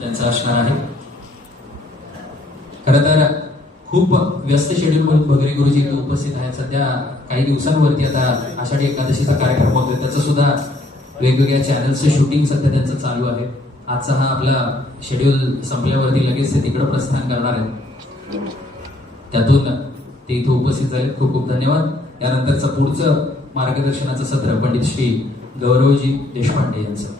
त्यांचा असणार आहे. खरं तर खूप व्यस्त शेड्यूल बगरे गुरुजी इथे उपस्थित आहेत. सध्या काही दिवसांवरती आता आषाढी एकादशीचा कार्यक्रम होतोय, त्याचं सुद्धा वेगवेगळ्या चॅनलचं शूटिंग सध्या त्यांचं चालू आहे. आजचा हा आपला शेड्यूल संपल्यावरती लगेच ते तिकडं प्रस्थान करणार आहेत. त्यातून ते इथे उपस्थित झाले. खूप खूप धन्यवाद. यानंतरचं पुढचं मार्गदर्शनाचं सत्र पंडित श्री गौरवजी देशपांडे यांचं.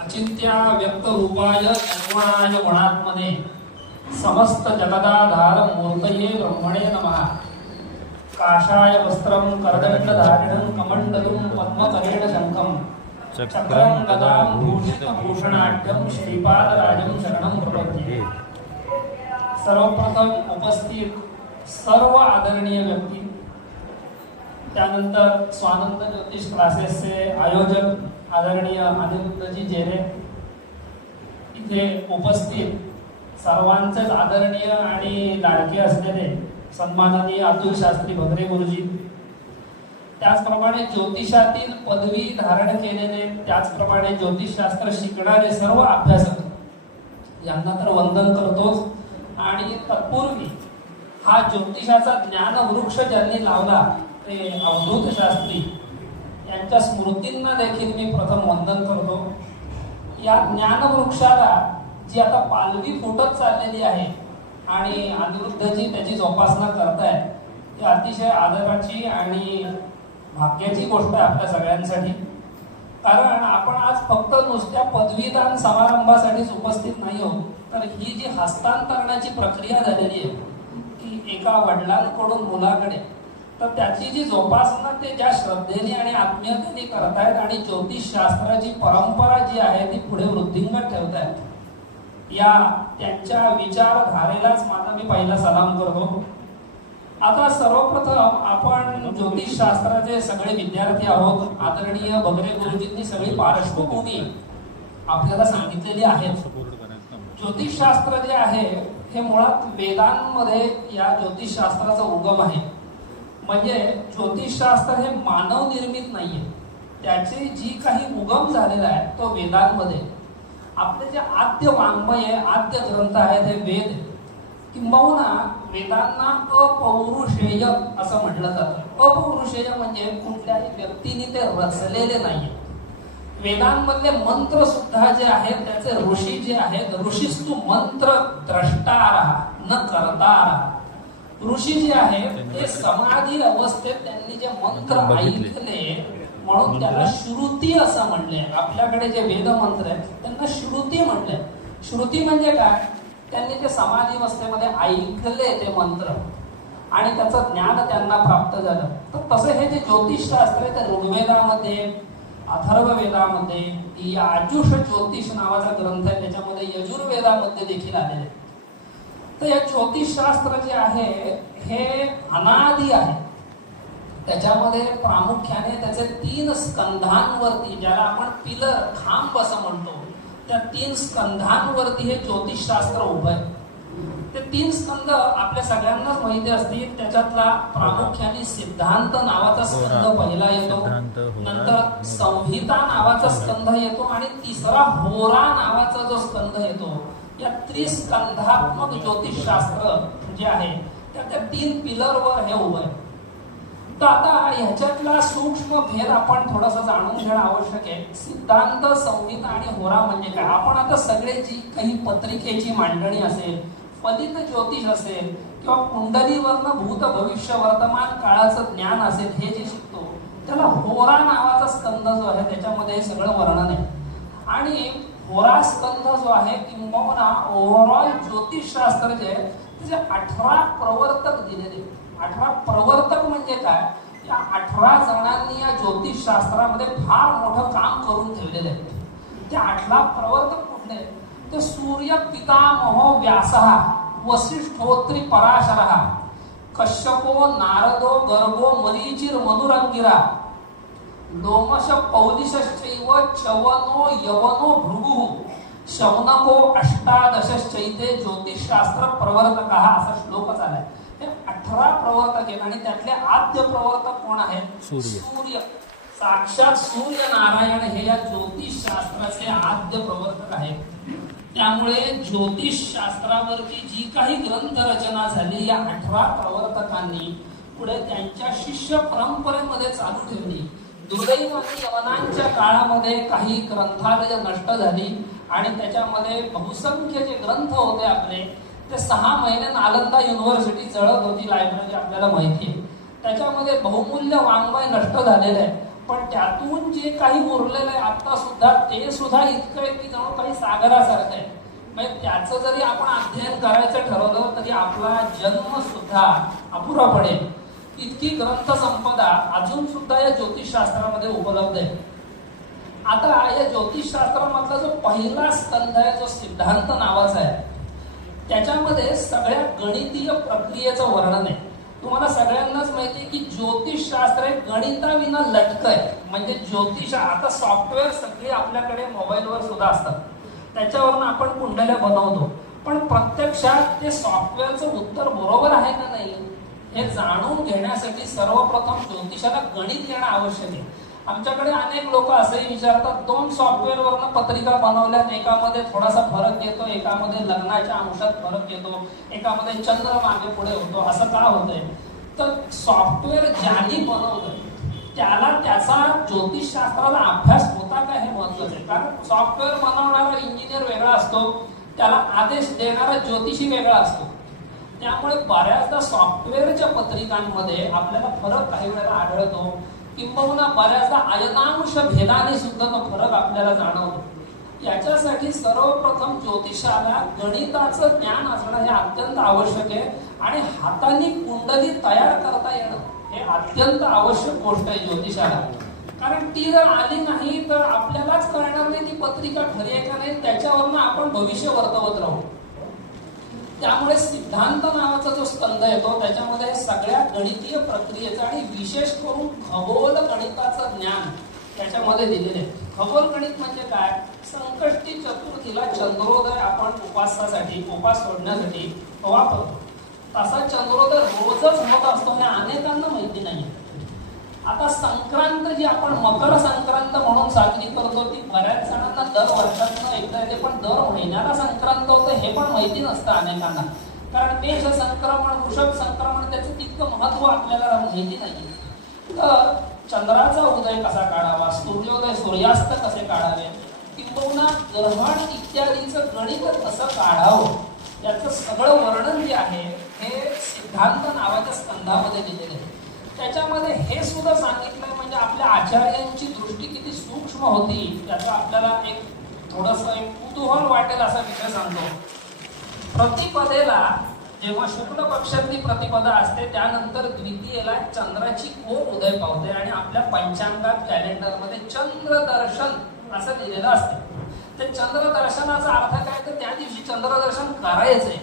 अचिंत्या व्यक्त रूपाय निर्गुणाय गुणात्मने समस्त जगदाधार मूर्तये ब्रह्मणे नमः. काषाय वस्त्रं करदण्डधारिणं कमण्डलुं पद्मकरेण शङ्खं चक्रं गदां भूषितभूषणाढ्यं श्रीपादराजं शरणं प्रपद्ये. सर्वप्रथम उपस्थित सर्व आदरणीय व्यक्ती, त्यानंतर स्वानंद ज्योतिष क्लासेसचे आयोजक आदरणीय अनिरुद्धजी जेरे, इथे उपस्थित सर्वांचेच आदरणीय आणि लाडके असलेले सन्माननीय अतुल शास्त्री बगरे गुरुजी, त्याचप्रमाणे ज्योतिषातील पदवी धारण केलेले, त्याचप्रमाणे ज्योतिषशास्त्र शिकणारे सर्व अभ्यासक यांना तर वंदन करतोच. आणि तत्पूर्वी हा ज्योतिषाचा ज्ञान वृक्ष ज्यांनी लावला ते अवधूत शास्त्री यांच्या स्मृतींना देखील मी प्रथम वंदन करतो. या ज्ञानवृक्षाला जी आता पालवी फुटत चाललेली आहे आणि अनिरुद्धजी त्याची जोपासना करताय, ती अतिशय आदराची आणि भाग्याची गोष्ट आहे आपल्या सगळ्यांसाठी. कारण आपण आज फक्त नुसत्या पदवीदान समारंभासाठीच उपस्थित नाही आहोत, तर ही जी हस्तांतरणाची प्रक्रिया झालेली आहे की एका वडिलांकडून मुलाकडे, तर त्याची जी जोपासना ते ज्या श्रद्धेने आणि आत्मीयतेने करतायत आणि ज्योतिषशास्त्राची परंपरा जी आहे ती पुढे वृद्धिंगत ठेवतायत, या त्यांच्या विचारधारेलाच माझा मी पहिला सलाम करतो. आता सर्वप्रथम आपण ज्योतिषशास्त्राचे सगळे विद्यार्थी आहोत. आदरणीय बगरे गुरुजींनी सगळी पार्श्वभूमी आपल्याला सांगितलेली आहे. ज्योतिषशास्त्र जे आहे हे मुळात वेदांमध्ये या ज्योतिषशास्त्राचा उगम आहे. म्हणजे ज्योतिषशास्त्र हे मानव निर्मित नाहीये, त्याचे जी काही उगम झालेला आहे तो वेदांमध्ये. आपले जे आद्य वाङ्मय आहे, आद्य ग्रंथ आहेत हे वेद, किंबहुना वेदांना अपौरुषेय असं म्हटलं जातं. अपौरुषेय म्हणजे कुठल्याही व्यक्तीने ते रचलेले नाहीये. वेदांमधले मंत्र सुद्धा जे आहेत त्याचे ऋषी जे आहेत, ऋषीस्तु मंत्र द्रष्टारः न कर्तारः. ऋषी जे आहेत ते समाधी अवस्थेत त्यांनी जे मंत्र ऐकले म्हणून त्याला श्रुती असं म्हणले. आपल्याकडे जे वेद मंत्र आहेत त्यांना श्रुती म्हणले. श्रुती म्हणजे काय? त्यांनी ते समाधी अवस्थेमध्ये ऐकले ते मंत्र आणि त्याचं ज्ञान त्यांना प्राप्त झालं. तर तसं हे जे ज्योतिषशास्त्र आहे ते ऋग्वेदामध्ये, अथर्ववेदामध्ये, याजुष ज्योतिष नावाचा ग्रंथ आहे त्याच्यामध्ये, यजुर्वेदामध्ये देखील आलेले. तर या ज्योतिषशास्त्र जे आहे हे अनादी आहे. त्याच्यामध्ये प्रामुख्याने त्याचे 3 स्कंधांवरती, ज्याला आपण पिलर खांब असं म्हणतो, त्या 3 स्कंधांवरती हे ज्योतिषशास्त्र उभं आहे. ते 3 स्कंध आपल्या सगळ्यांनाच माहिती असतील. त्याच्यातला प्रामुख्याने सिद्धांत नावाचा स्कंध पहिला येतो, नंतर संहिता नावाचा स्कंध येतो आणि तिसरा होरा नावाचा जो स्कंध येतो. या त्रिस्कंधात्मक ज्योतिषशास्त्र जे आहे त्या 3 पिलरवर हे उभं आहे. तर आता ह्याच्यातला सूक्ष्म भेद आपण थोडासा जाणून घेणं आवश्यक आहे. सिद्धांत, संहिता आणि होरा म्हणजे काय? आपण आता सगळे जी काही पत्रिकेची मांडणी असेल, फलित ज्योतिष असेल किंवा कुंडलीवरनं भूत भविष्य वर्तमान काळाचं ज्ञान असेल, हे जे शिकतो त्याला होरा नावाचा स्कंद जो आहे त्याच्यामध्ये हे सगळं वर्णन आहे. आणि होरा स्कंध जो आहे किंबहुना ओव्हरऑल ज्योतिषशास्त्र जे आहे त्याचे 18 प्रवर्तक दिलेले. 18 प्रवर्तक म्हणजे काय? या 18 जणांनी या ज्योतिषशास्त्रामध्ये फार मोठं काम करून ठेवलेले आहेत. ते 18 प्रवर्तक कुठले? ते सूर्य पितामहो व्यासः, वसिष्ठोत्री पराशरः, कश्यपो नारदो गर्गो मरीचिर मधुरंगिरा, लोमश पौलिशश्चैव च्यवनो यवनो भृगुः, शौनको अष्टादशश्चैते ज्योतिषशास्त्र प्रवर्तकः असा श्लोक आलाय. हे 18 प्रवर्तक आहेत आणि त्यातले आद्य प्रवर्तक कोण आहेत? सूर्य. साक्षात सूर्य नारायण हे या ज्योतिष शास्त्राचे आद्य प्रवर्तक आहेत. त्यामुळे ज्योतिष शास्त्रावरती जी काही ग्रंथ रचना झाली या 18 प्रवर्तकांनी पुढे त्यांच्या शिष्य परंपरेमध्ये चालू ठेवली. दुर्दैवाने यवनांच्या काळामध्ये काही ग्रंथालय नष्ट झाली आणि त्याच्यामध्ये बहुसंख्य जे ग्रंथ होते आपले ते 6 महिने नालंदा युनिव्हर्सिटी जळत होती लायब्ररी, आपल्याला माहिती आहे. त्याच्यामध्ये बहुमूल्य वाङ्मय नष्ट झालेलं आहे. पण त्यातून जे काही उरलेलं आहे आता सुद्धा ते सुद्धा इतकं आहे की जणू काही सागरासारखं आहे. म्हणजे त्याचं जरी आपण अध्ययन करायचं ठरवलं तरी आपला जन्म सुद्धा अपुरा पडेल. इतकी ग्रंथ संपदा अजून सुद्धा या ज्योतिषशास्त्रामध्ये उपलब्ध आहे. आता या ज्योतिषशास्त्रामधला जो पहिला स्कंध आहे जो सिद्धांत नावाचा आहे त्याच्यामध्ये सगळ्या गणितीय प्रक्रियेचं वर्णन आहे. तुम्हाला सगळ्यांनाच माहिती आहे की ज्योतिषशास्त्र हे गणिताविना लटक आहे. म्हणजे ज्योतिष आता सॉफ्टवेअर सगळे आपल्याकडे मोबाईलवर सुद्धा असतात, त्याच्यावरून आपण कुंडल्या बनवतो. पण प्रत्यक्षात ते सॉफ्टवेअरचं उत्तर बरोबर आहे का नाही हे जाणून घेण्यासाठी सर्वप्रथम ज्योतिषाला गणित येणं आवश्यक आहे. आमच्याकडे अनेक लोक असेही विचारतात 2 सॉफ्टवेअरवरनं पत्रिका बनवल्यात, एकामध्ये थोडासा फरक येतो, एकामध्ये लग्नाच्या अंशात फरक येतो, एकामध्ये चंद्र मागे पुढे होतो, असं का होतंय? तर सॉफ्टवेअर ज्यांनी बनवलं त्याला त्याचा ज्योतिषशास्त्राला अभ्यास होता का हे महत्वाचं आहे. कारण सॉफ्टवेअर बनवणारा इंजिनियर वेगळा असतो, त्याला आदेश देणारा ज्योतिषी वेगळा असतो. त्यामुळे बऱ्याचदा सॉफ्टवेअरच्या पत्रिकांमध्ये आपल्याला फरक काही वेळेला आढळतो, किंबहुना बऱ्याचदा अयनांश भेदाने सुद्धा तो फरक आपल्याला जाणवतो. याच्यासाठी सर्वप्रथम ज्योतिषाला गणिताचं ज्ञान असणं हे अत्यंत आवश्यक आहे आणि हाताने कुंडली तयार करता येणं हे अत्यंत आवश्यक गोष्ट आहे ज्योतिषाला. कारण ती जर आली नाही तर आपल्यालाच कळणार नाही ती पत्रिका खरी आहे का नाही, त्याच्यावरनं आपण भविष्य वर्तवत राहू. त्यामुळे सिद्धांत नावाचा जो स्कंध येतो त्याच्यामध्ये सगळ्या गणितीय प्रक्रियेचं आणि विशेष करून खगोल गणिताचं ज्ञान त्याच्यामध्ये दिलेले आहे. खगोल गणित म्हणजे काय? संकष्टी चतुर्थीला चंद्रोदय आपण उपास सोडण्यासाठी वापरतो. तसा चंद्रोदय रोजच होत असतो हे अनेकांना माहिती नाही. आता संक्रांत जी आपण मकर संक्रांत म्हणून साजरी करतो ती बऱ्याच जणांना दर वर्षातून एकदा येते, पण दर महिन्याला संक्रांत होतं हे पण माहिती नसतं अनेकांना. कारण मेष संक्रमण, वृषभ संक्रमण त्याचं तितकं महत्व आपल्याला माहिती नाही. तर चंद्राचा उदय कसा काढावा, सूर्योदय सूर्यास्त कसे काढावे, किंबहुना ग्रहण इत्यादीचं गणित कसं काढावं याचं सगळं वर्णन जे आहे हे सिद्धांत नावाच्या स्कंधामध्ये दिलेलं आहे. त्याच्यामध्ये हे सुद्धा सांगितलंय म्हणजे आपल्या आचार्यांची दृष्टी किती सूक्ष्म होती त्याचा आपल्याला एक थोडंसं एक कुतूहल वाटेल असा विषय सांगतो. प्रतिपदेला जेव्हा शुक्ल पक्षातली प्रतिपदा असते त्यानंतर द्वितीयेला चंद्राची कोर उदय पावते आणि आपल्या पंचांगात कॅलेंडरमध्ये चंद्रदर्शन असं लिहिलेलं असतं. ते चंद्रदर्शनाचा अर्थ काय तर त्या दिवशी चंद्रदर्शन करायचंय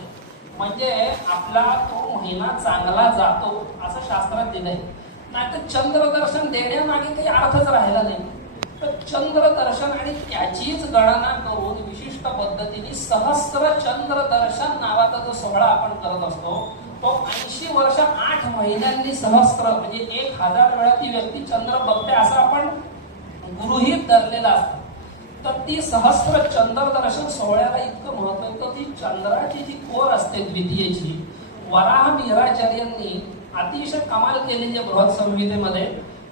म्हणजे आपला तो महिना चांगला जातो असं शास्त्रात दिलंय. नाहीतर चंद्रदर्शन देण्यामागे काही अर्थच राहिला नाही. तर चंद्रदर्शन आणि त्याचीच गणना करून विशिष्ट पद्धतीने सहस्त्र चंद्रदर्शन नावाचा जो सोहळा आपण करत असतो तो 80 वर्ष 8 महिन्यांनी सहस्त्र म्हणजे 1000 वेळा ती व्यक्ती चंद्र बघते असं आपण गृहीत धरलेलं असतं. तर ती सहस्त्र चंद्रदर्शन सोहळ्याला इतकं महत्व आहे. तर ती चंद्राची जी कोर असते द्वितीयेची, वराह मिहिराचार्यांनी अतिशय कमाल केलेली आहे बृहत संहितेमध्ये.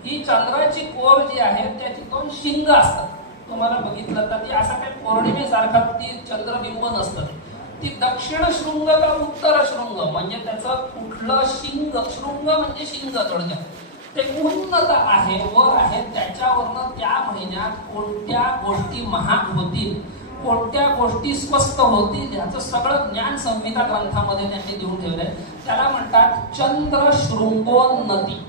ही चंद्राची कोर जी आहे त्याची 2 शिंग असतात. तुम्हाला बघितलं तर ती असं काही पौर्णिमेसारखा ती चंद्रबिंब नसतं. ती दक्षिण शृंग का उत्तर शृंग म्हणजे त्याचं कुठलं शिंग, शृंग म्हणजे शिंग थोडक्यात ते उन्नत आहे, वर आहे. त्याच्यावरनं त्या महिन्यात कोणत्या गोष्टी महाग होतील, कोणत्या गोष्टी स्वस्त होतील याचं सगळं ज्ञान संहिता ग्रंथामध्ये त्यांनी देऊन ठेवलंय. त्याला म्हणतात चंद्र शृंगोन्नती.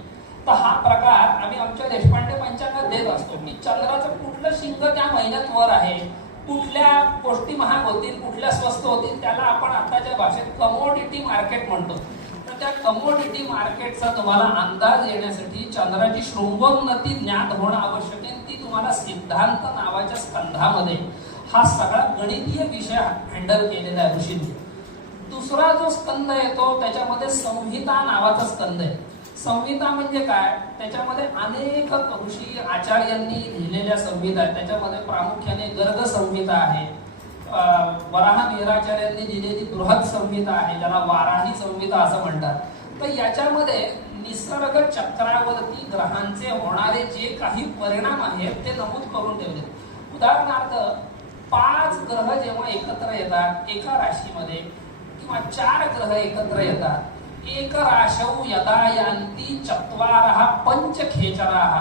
तर हा प्रकार आम्ही आमच्या देशपांडे पंचांगात देत असतो की चंद्राचं कुठलं शिंग त्या महिन्यात वर आहे, कुठल्या गोष्टी महाग होतील, कुठल्या स्वस्त होतील, त्याला आपण आताच्या भाषेत कमोडिटी मार्केट म्हणतो. तर त्या कमोडिटी मार्केटचा तुम्हाला अंदाज येण्यासाठी चंद्राची शृंगोन्नती ज्ञात होणं आवश्यक आहे. ती तुम्हाला सिद्धांत नावाच्या स्कंधामध्ये हा सगळा गणितीय विषय हँडल केलेला आहे ऋषींनी. दुसरा जो स्कंद येतो त्याच्यामध्ये संहिता नावाचा स्कंद आहे. संहिता म्हणजे काय? त्याच्यामध्ये अनेक ऋषी आचार्यांनी लिहिलेल्या संहिता आहेत. त्याच्यामध्ये प्रामुख्याने गर्ग संहिता आहे, वराह मिहिराचार्यांनी लिहिलेली बृहत संहिता आहे, ज्याला वाराही संहिता असं म्हणतात. तर याच्यामध्ये निसर्ग चक्रावरती ग्रहांचे होणारे जे काही परिणाम आहेत ते नमूद करून ठेवले. उदाहरणार्थ 5 ग्रह जेव्हा एकत्र येतात एका राशीमध्ये किंवा 4 ग्रह एकत्र येतात, एक राशौ यदा यान्ति चत्वारः पंचखेचराः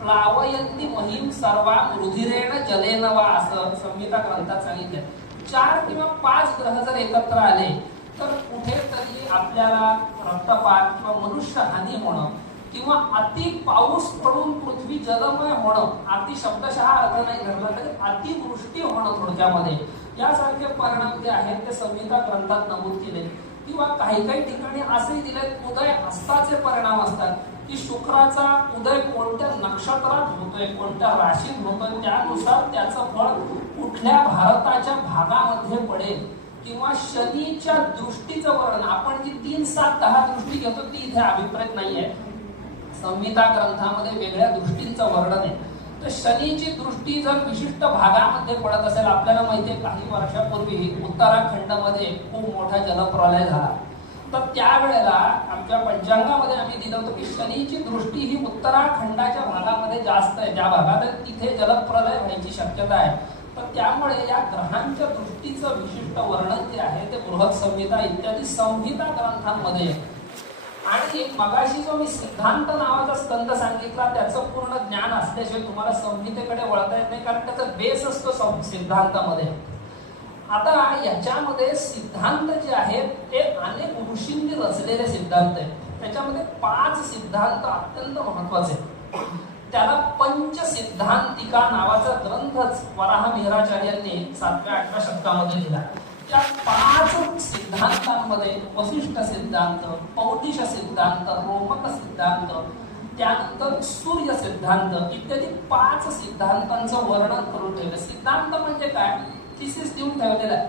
प्लावयन्ति महिम सर्वा रुधिरेण जलेन वा, असं संहिता ग्रंथात सांगितलं. 4 किंवा 5 ग्रह जर एकत्र आले तर कुठेतरी आपल्याला रक्तपात किंवा मनुष्य हानी होणं किंवा अति पाऊस पडून पृथ्वी जलमय होणं, अति शब्दशः अर्थ नाही धरला तर अतिवृष्टी होणं थोडक्यामध्ये, यासारखे परिणाम जे आहेत ते संहिता ग्रंथात नमूद केले. किंवा काही काही ठिकाणी असेही दिले उदय हस्ताचे परिणाम असतात की शुक्राचा उदय कोणत्या नक्षत्रात होतोय, कोणत्या राशीत होतोय, त्यानुसार त्याचं फळ कुठल्या भारताच्या भागामध्ये पडेल. किंवा शनीच्या दृष्टीचं वर्णन, आपण जी 3, 7, 10 दृष्टी घेतो ती इथे अभिप्रेत नाहीये, संहिता ग्रंथामध्ये वेगळ्या दृष्टींचं वर्णन आहे. तर शनीची दृष्टी जर विशिष्ट भागामध्ये पडत असेल, आपल्याला माहिती आहे काही वर्षापूर्वी उत्तराखंडमध्ये खूप मोठा जलप्रलय झाला, तर त्यावेळेला आमच्या पंचांगामध्ये आम्ही दिलं होतं की शनीची दृष्टी ही उत्तराखंडाच्या भागामध्ये जास्त आहे, ज्या भागात तिथे जलप्रलय व्हायची शक्यता आहे. तर त्यामुळे या ग्रहांच्या दृष्टीचं विशिष्ट वर्णन जे आहे ते बृहत संहिता इत्यादी संहिता ग्रंथांमध्ये. आणि मगाशी जो मी सिद्धांत नावाचा स्कंद सांगितला त्याचं पूर्ण ज्ञान असल्याशिवाय तुम्हाला संहितेकडे वळता येत नाही, कारण त्याचा बेस असतो सिद्धांतामध्ये. आता याच्यामध्ये सिद्धांत जे आहेत ते अनेक ऋषींनी रचलेले सिद्धांत आहेत. त्याच्यामध्ये 5 सिद्धांत अत्यंत महत्वाचे आहेत. त्याला पंचसिद्धांतिका नावाचा ग्रंथच वराह मिहिराचार्यांनी 7व्या-8व्या शतकामध्ये लिहिला. त्या 5 सिद्धांतांमध्ये वशिष्ठ सिद्धांत, पौलिश सिद्धांत, रोमक सिद्धांत, त्यानंतर सूर्य सिद्धांत इत्यादी 5 सिद्धांतांचं वर्णन करून ठेवलं. सिद्धांत म्हणजे काय? थिसिस देऊन ठेवलेला आहे.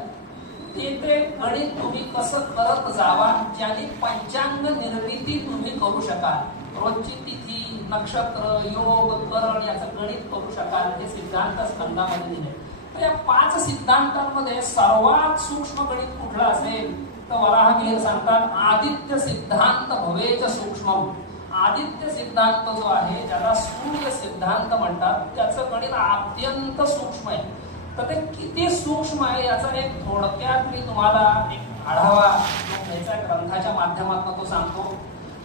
ते गणित तुम्ही कसं करत जावा, ज्याने पंचांग निर्मिती तुम्ही करू शकाल. रोजची तिथी, नक्षत्र, योग, करण याचं गणित करू शकाल, हे सिद्धांत स्कंदामध्ये दिले. तर या 5 सिद्धांतांमध्ये सर्वात सूक्ष्म गणित कुठलं असेल तर वराह मिहिर सांगतात आदित्य सिद्धांत भवेच सूक्ष्म. आदित्य सिद्धांत जो आहे ज्याला सूर्य सिद्धांत म्हणतात, त्याचं गणित अत्यंत सूक्ष्म आहे. तर ते किती सूक्ष्म आहे याचा एक थोडक्यात मी तुम्हाला एक आढावा घ्यायचा ग्रंथाच्या माध्यमातून तो सांगतो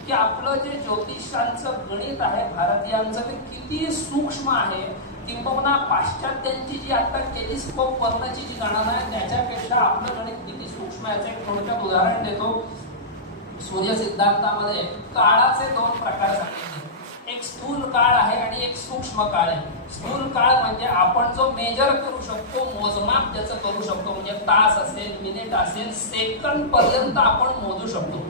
की आपलं जे ज्योतिषांचं गणित आहे भारतीयांचं ते किती सूक्ष्म आहे. किंबहुना पाश्चात्यांची जी आता टेलिस्कोप वरची जी गणना आहे त्याच्यापेक्षा आपलं गणित किती सूक्ष्म आहे. एक थोडक्यात उदाहरण देतो. सूर्य सिद्धांतामध्ये काळाचे 2 प्रकार सांगितले. एक स्थूल काळ आहे आणि एक सूक्ष्म काळ आहे. स्थूल काळ म्हणजे आपण जो मेजर करू शकतो, मोजमाप ज्याचं करू शकतो, म्हणजे तास असेल, मिनिट असेल, सेकंद पर्यंत आपण मोजू शकतो.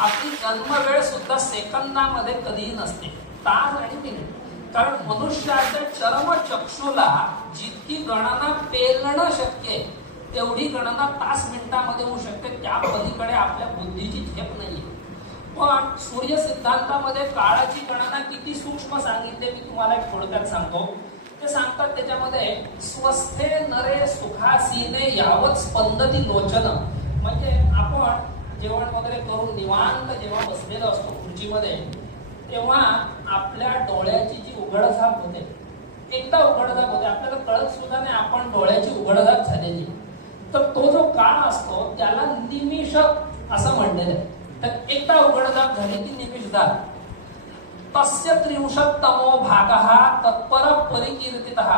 आपली जन्मवेळ सुद्धा सेकंदामध्ये कधीही नसते, तास आणि मिनिट. कारण मनुष्याच्या चर्मचक्षुला जितकी गणना पेलणं शक्य आहे तेवढी गणना तास मिनिटामध्ये होऊ शकते, त्या पलीकडे आपल्या बुद्धीची झेप नाहीये. पण सूर्य सिद्धांतामध्ये काळाची गणना किती सूक्ष्म सांगितले मी तुम्हाला एक थोडक्यात सांगतो. ते सांगतात त्याच्यामध्ये स्वस्थे नरे सुखासीने यावत स्पंदती लोचन, म्हणजे आपण जेवण वगैरे करून निवांत जेव्हा बसलेलो असतो खुर्चीमध्ये तेव्हा आपल्या डोळ्याची जी उघडझाप होते, एकदा उघडझाप होते, आपल्याला कळत सुद्धा नाही आपण डोळ्याची उघडझाप झालेली. तर तो जो काळ असतो त्याला निमिष असं म्हणलेलं आहे. तर एकदा उघडझाप झाली की निमिषदा. तस्य 33तमो भागः तत्पर परिकीर्तितः.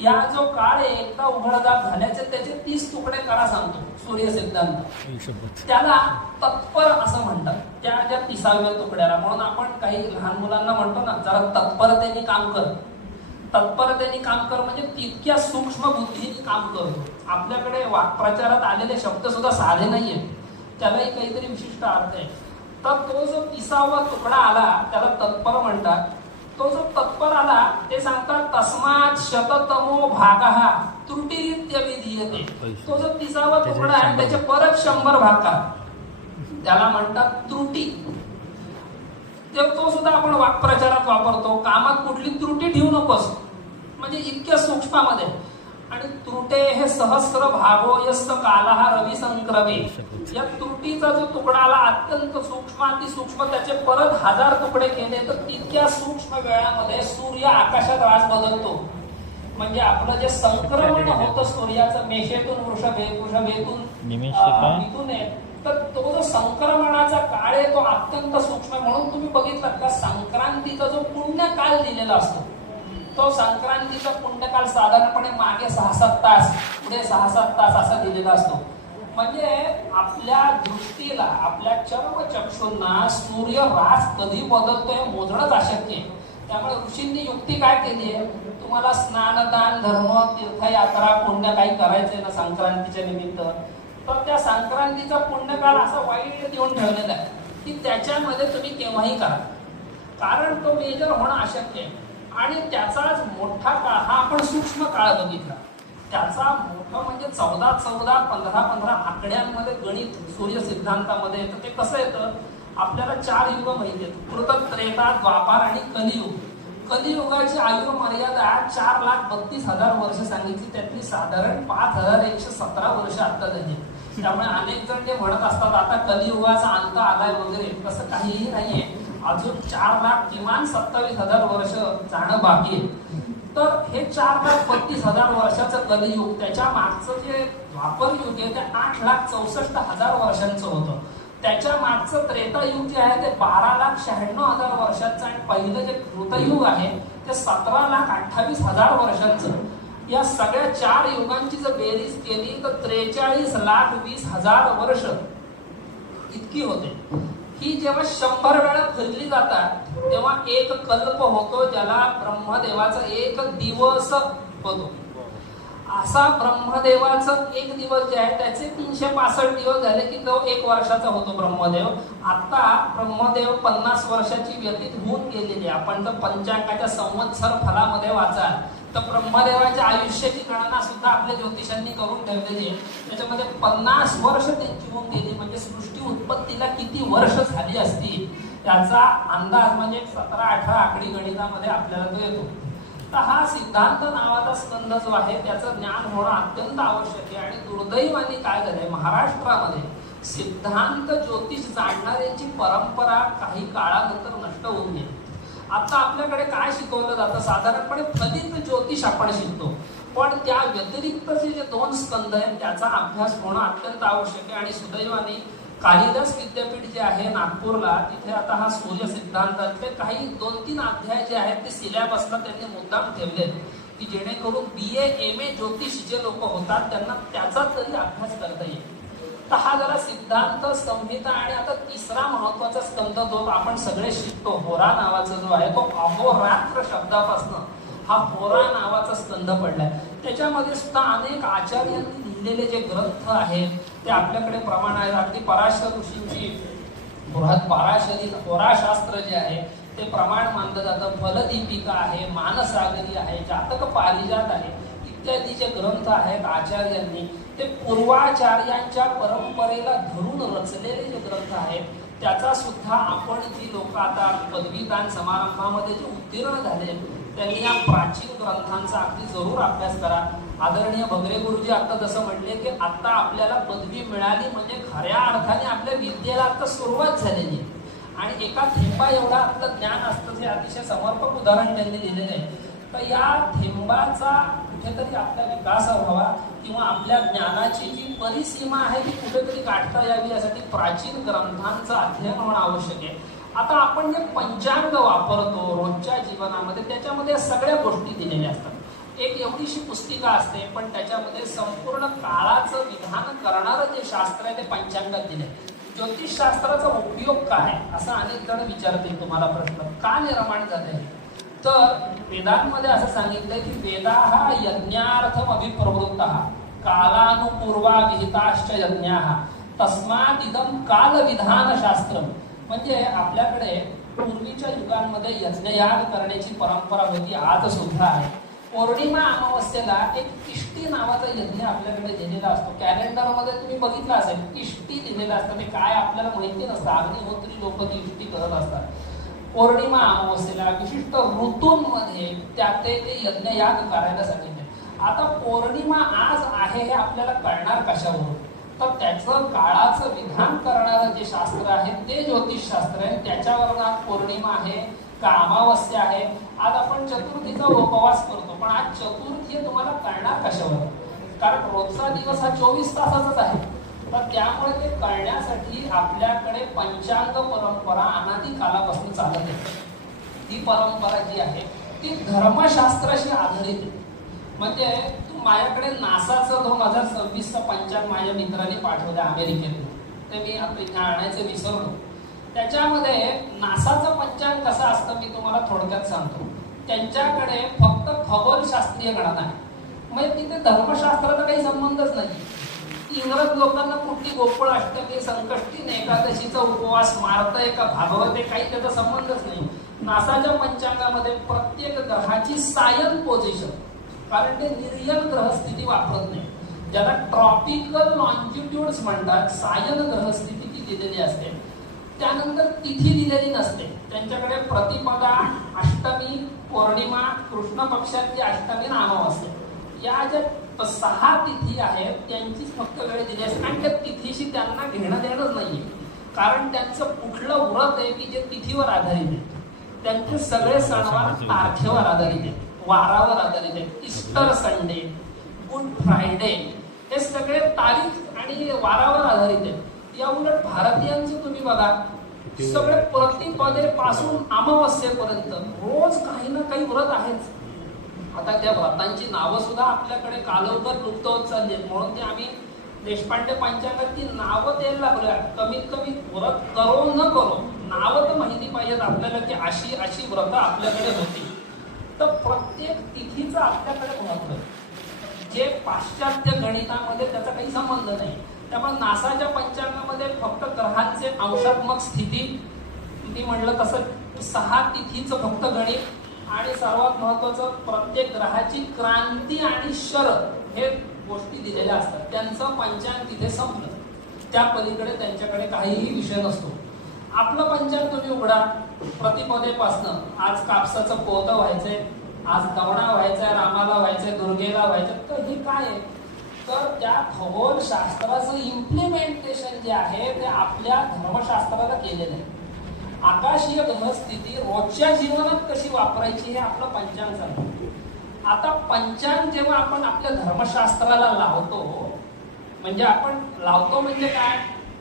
या जो काळ आहे एकदा उघडझाप झाल्याचे त्याचे 30 तुकडे करा सांगतो सूर्य सिद्धांत. त्याला तत्पर असं म्हणतात त्या ज्या 30व्या तुकड्याला. म्हणून आपण काही लहान मुलांना म्हणतो ना जरा तत्परतेने काम कर. तत्परतेने काम कर म्हणजे तितक्या सूक्ष्म बुद्धीने काम करतो. आपल्याकडे वाक्प्रचारात आलेले शब्द सुद्धा साधे नाहीये, त्यालाही काहीतरी विशिष्ट अर्थ आहे. तर तो जो 30वा तुकडा आला त्याला तत्पर म्हणतात. तो जो तत्पर आला ते सांगतात तस्मात् शततमो भागः त्रुटीरित्य विधीयते. तो जो 30वा तुकडा आहे त्याचे परत 100 भाग करा, त्याला म्हणतात त्रुटी. तो सुद्धा आपण वाक्प्रचारात वापरतो. कामात कुठली त्रुटी ठेवू नकोस, म्हणजे इतक्या सूक्ष्मामध्ये. आणि त्रुटे हे सहस्र भागो यस्त कालहा रवी संक्रमे, या त्रुटीचा जो तुकडा आला अत्यंत सूक्ष्म, अति सूक्ष्म, त्याचे परत 1000 तुकडे केले तर तितक्या सूक्ष्म वेळामध्ये सूर्य आकाशात रास बदलतो. म्हणजे आपलं जे संक्रमण होतं सूर्याचं मेषेतून वृषभेतून मिथुन आहे, तर तो जो संक्रमणाचा काळ आहे तो अत्यंत सूक्ष्म. म्हणून तुम्ही बघितलं का संक्रांतीचा जो पुण्यकाल दिलेला असतो, तो संक्रांतीचा पुण्यकाल साधारणपणे मागे 6-7 तास, पुढे 6-7 तास असा दिलेला असतो. म्हणजे आपल्या दृष्टीला, आपल्या चर्मचक्षूंना सूर्य रास कधी बदलतोय मोजणंच अशक्य आहे. त्यामुळे ऋषींनी युक्ती काय केली आहे, तुम्हाला स्नानदान धर्म तीर्थयात्रा पुण्य काही करायचंय ना संक्रांतीच्या निमित्त, तर त्या संक्रांतीचा पुण्यकाल असा वाईट देऊन ठेवलेला आहे की त्याच्यामध्ये तुम्ही केव्हाही करा, कारण तो मेजर होणं अशक्य आहे. आणि त्याचाच मोठा काळ हा आपण सूक्ष्म काळ बघितला, त्याचा मोठं म्हणजे 14-14, 15-15 आकड्यांमध्ये गणित सूर्य सिद्धांतामध्ये येतं. ते कसं येतं, आपल्याला 4 युग माहिती आहेत, कृत, त्रेता, द्वापार आणि कलियुग. कलियुगाची आयु मर्यादा 4,32,000 वर्ष सांगितली, त्यातली साधारण 5,117 वर्ष आता झाली. त्यामुळे अनेक जण ते म्हणत असतात आता कलियुगाचा अंत आलाय वगैरे, तसं काहीही नाहीये. अजून 4 लाख किमान 27,000 वर्ष जाणं बाकी आहे. तर हे 4,32,000 वर्षाचं कलियुग, त्याच्या मागचं जे द्वापर युग आहे ते 8,64,000 वर्षांचं होतं. त्याच्या मागचं त्रेतायुग जे आहे ते 12,96,000 वर्षांचं, आणि पहिलं जे कृतयुग आहे ते 17,28,000 वर्षांचं. या सगळ्या 4 युगांची जर बेरीज केली तर 43,20,000 वर्ष इतकी होते. ही जेव्हा 100 वेळा फिरली जातात तेव्हा एक कल्प होतो, ज्याला ब्रह्मदेवाचा 1 दिवस होतो. असा ब्रह्मदेवाचं 1 दिवस जे आहे त्याचे 365 दिवस झाले की तो 1 वर्षाचा होतो ब्रह्मदेव. आता ब्रह्मदेव 50 वर्षाची व्यतीत होऊन गेलेली. आपण तर पंचांगाच्या संवत्सर फलामध्ये वाचाल तर ब्रह्मदेवाच्या आयुष्याची गणना सुद्धा आपल्या ज्योतिषांनी करून ठेवलेली आहे. त्याच्यामध्ये 50 वर्ष त्यांची होऊन गेली, म्हणजे सृष्टी उत्पत्तीला किती वर्ष झाली असतील त्याचा अंदाज म्हणजे 17-18 आकडी गणितामध्ये आपल्याला तो येतो. तर हा सिद्धांत नावाचा स्कंद जो आहे त्याचं ज्ञान होणं अत्यंत आवश्यक आहे. आणि दुर्दैवाने काय झालंय, महाराष्ट्रामध्ये सिद्धांत ज्योतिष जाणणाऱ्यांची परंपरा काही काळानंतर नष्ट होऊन गेली. आता आपल्याकडे काय शिकवलं जातं, साधारणपणे फलित ज्योतिष आपण शिकतो, पण त्या व्यतिरिक्तचे जे 2 स्कंद आहेत त्याचा अभ्यास होणं अत्यंत आवश्यक आहे. आणि सुदैवाने कालिदास विद्यापीठ जे आहे नागपूरला, तिथे आता हा सूर्य सिद्धांतातले काही 2-3 अध्याय जे आहेत ते सिलेबसला त्यांनी मुद्दाम ठेवले की जेणेकरून BA MA ज्योतिष जे लोक होतात त्यांना त्याचा तरी अभ्यास करता येईल. तर हा जरा सिद्धांत संहिता. आणि आता 3रा महत्वाचा स्कंद जो आपण सगळे शिकतो, होरा नावाचा जो आहे, तो अहोरात्र शब्दापासून हा होरा नावाचा स्कंद पडलाय. त्याच्यामध्ये सुद्धा अनेक आचार्यांनी लिहिलेले जे ग्रंथ आहेत ते आपल्याकडे प्रमाण आहेत. अगदी पराशर ऋषींची बृहत पराशरी होराशास्त्र जे आहे ते प्रमाण मानलं जातं. फलदीपिका आहे, मानसागरी आहे, जातक पारिजात आहे, इत्यादी जे ग्रंथ आहेत आचार्यांनी ते पूर्वाचार्यांच्या परंपरेला धरून रचलेले जे ग्रंथ आहेत त्याचा सुद्धा आपण जी लोक आता पदवीदान समारंभामध्ये जे उत्तीर्ण झाले त्यांनी या प्राचीन ग्रंथांचा अगदी जरूर अभ्यास करा. आदरणीय भगरे गुरुजी आता जसं म्हटले की आता आपल्याला पदवी मिळाली म्हणजे खऱ्या अर्थाने आपल्या विद्येला आता सुरुवात झालेली आहे. आणि एका थेंबा एवढा आता ज्ञान असतं, हे अतिशय समर्पक उदाहरण त्यांनी दिलेले आहे. तर या थेंबाचा कुठेतरी आपला विकास व्हावा किंवा आपल्या ज्ञानाची जी परिसीमा आहे ती कुठेतरी गाठता यावी यासाठी प्राचीन ग्रंथांचं अध्ययन होणं आवश्यक आहे. आता आपण जे पंचांग वापरतो रोजच्या जीवनामध्ये त्याच्यामध्ये सगळ्या गोष्टी दिलेल्या असतात. एक एवढीशी पुस्तिका असते पण त्याच्यामध्ये संपूर्ण काळाचं विधान करणारं जे शास्त्र आहे ते पंचांगात दिले. ज्योतिषशास्त्राचा उपयोग काय असं अनेक जण विचारतील तुम्हाला प्रश्न, का निर्माण झाले. तर वेदांमध्ये असं सांगितलंय की वेदा हा यज्ञार्थम अभिप्रवृत्त कालानुपूर्वा विहिताश्च यज्ञा तस्मात् इदं कालविधान शास्त्र. म्हणजे आपल्याकडे पूर्वीच्या युगांमध्ये यज्ञयाग करण्याची परंपरा होती, आज सुद्धा आहे. पौर्णिमा अमावस्येला एक इष्टी नावाचा यज्ञ आपल्याकडे दिलेला असतो. कॅलेंडरमध्ये तुम्ही बघितलं असेल इष्टी दिलेलं असतं. ते काय आपल्याला माहिती नसतं, अग्निहोत्री लोक ती इष्टी करत असतात. पौर्णिमा अमावस्येला विशिष्ट ऋतूंमध्ये ते यज्ञ याग करायला सांगितले. आता पौर्णिमा आज आहे हे आपल्याला कळणार कशावरून, तर त्याचं काळाचं विधान करणारं जे शास्त्र आहे ते ज्योतिषशास्त्र आहे. त्याच्यावरून आज पौर्णिमा आहे का अमावस्या आहे. आज आपण चतुर्थीचा उपवास करतो, पण आज चतुर्थी हे तुम्हाला कळणार कशावर, कारण रोजचा दिवस हा 24 तासाचाच आहे. तर त्यामुळे ते कळण्यासाठी आपल्याकडे पंचांग परंपरा अनादी कालापासून चालत आहे. ती परंपरा जी आहे ती धर्मशास्त्राशी आधारित आहे. म्हणजे तू माझ्याकडे नासाचं 2026चं पंचांग माझ्या मित्रांनी पाठवलं अमेरिकेतून, ते मी आपल्या आणायचं विसरलो. त्याच्यामध्ये नासाचं पंचांग कसं असतं मी तुम्हाला थोडक्यात सांगतो. त्यांच्याकडे फक्त खगोलशास्त्रीय गणना आहे, म्हणजे तिथे धर्मशास्त्राचा काही संबंधच नाही. इंग्रज लोकांना कुठली गोकुळ अष्टमी संकष्टी एकादशीचा उपवास मारतय का भागवते काही त्याचा संबंधच नाही. नासाच्या पंचांगामध्ये प्रत्येक ग्रहाची सायन पोझिशन, कारण ते निर्यन ग्रहस्थिती वापरत नाही, ज्याला ट्रॉपिकल लॉन्जिट्यूड्स म्हणतात, सायन ग्रहस्थिती ती दिलेली असते. त्यानंतर तिथी दिलेली नसते त्यांच्याकडे. प्रतिपदा, अष्टमी, पौर्णिमा, कृष्ण पक्षातली अष्टमी आणि अमावस्या या ज्या 6 तिथी आहेत त्यांचीच फक्त वेळ दिली असते. आणि त्या तिथीशी त्यांना घेणं देणंच नाहीये, कारण त्यांचं कुठलं व्रत आहे की जे तिथीवर आधारित आहे. त्यांचे सगळे सणवार तारखेवर आधारित आहेत, वारावर आधारित आहेत. ईस्टर संडे, गुड फ्रायडे हे सगळे तारीख आणि वारावर आधारित आहेत. या उलट भारतीयांचं तुम्ही बघा, सगळे प्रतिपदे पासून अमावस्येपर्यंत रोज काही ना काही व्रत आहेच. आता त्या व्रतांची नावं सुद्धा आपल्याकडे कालोतर लुप्त होत चालली आहेत, म्हणून ते आम्ही देशपांडे पंचांगात ती नावं द्यायला लागलोय. कमीत कमी व्रत करो न करो नावं तर माहिती पाहिजेत आपल्याला की अशी अशी व्रत आपल्याकडे होती. तर प्रत्येक तिथीचं आपल्याकडे महत्व आहे, जे पाश्चात्य गणितामध्ये त्याचा काही संबंध नाही. त्यामुळे नासाच्या पंचांगामध्ये फक्त ग्रहांचे अंशात्मक स्थिती, मी म्हणलं तसं 6 तिथीचं फक्त गणित, आणि सर्वात महत्वाचं प्रत्येक ग्रहाची क्रांती आणि शरद हे गोष्टी दिलेल्या असतात. त्यांचं पंचांग तिथे संपलं, त्या पलीकडे त्यांच्याकडे काहीही विषय नसतो. आपलं पंचांग तुम्ही उघडा, प्रतिपदेपासनं आज कापसाचं पोतं व्हायचंय, आज कवणा व्हायचाय, रामाला व्हायचंय, दुर्गेला व्हायचंय. तर हे काय आहे, तर त्या खगोलशास्त्राचं इम्प्लिमेंटेशन जे आहे ते आपल्या धर्मशास्त्राला केलेलं आहे. आकाशीय ग्रहस्थिती रोजच्या जीवनात कशी वापरायची हे आपलं पंचांग सांगतं. आता पंचांग जेव्हा आपण आपल्या धर्मशास्त्राला लावतो, म्हणजे आपण लावतो म्हणजे काय,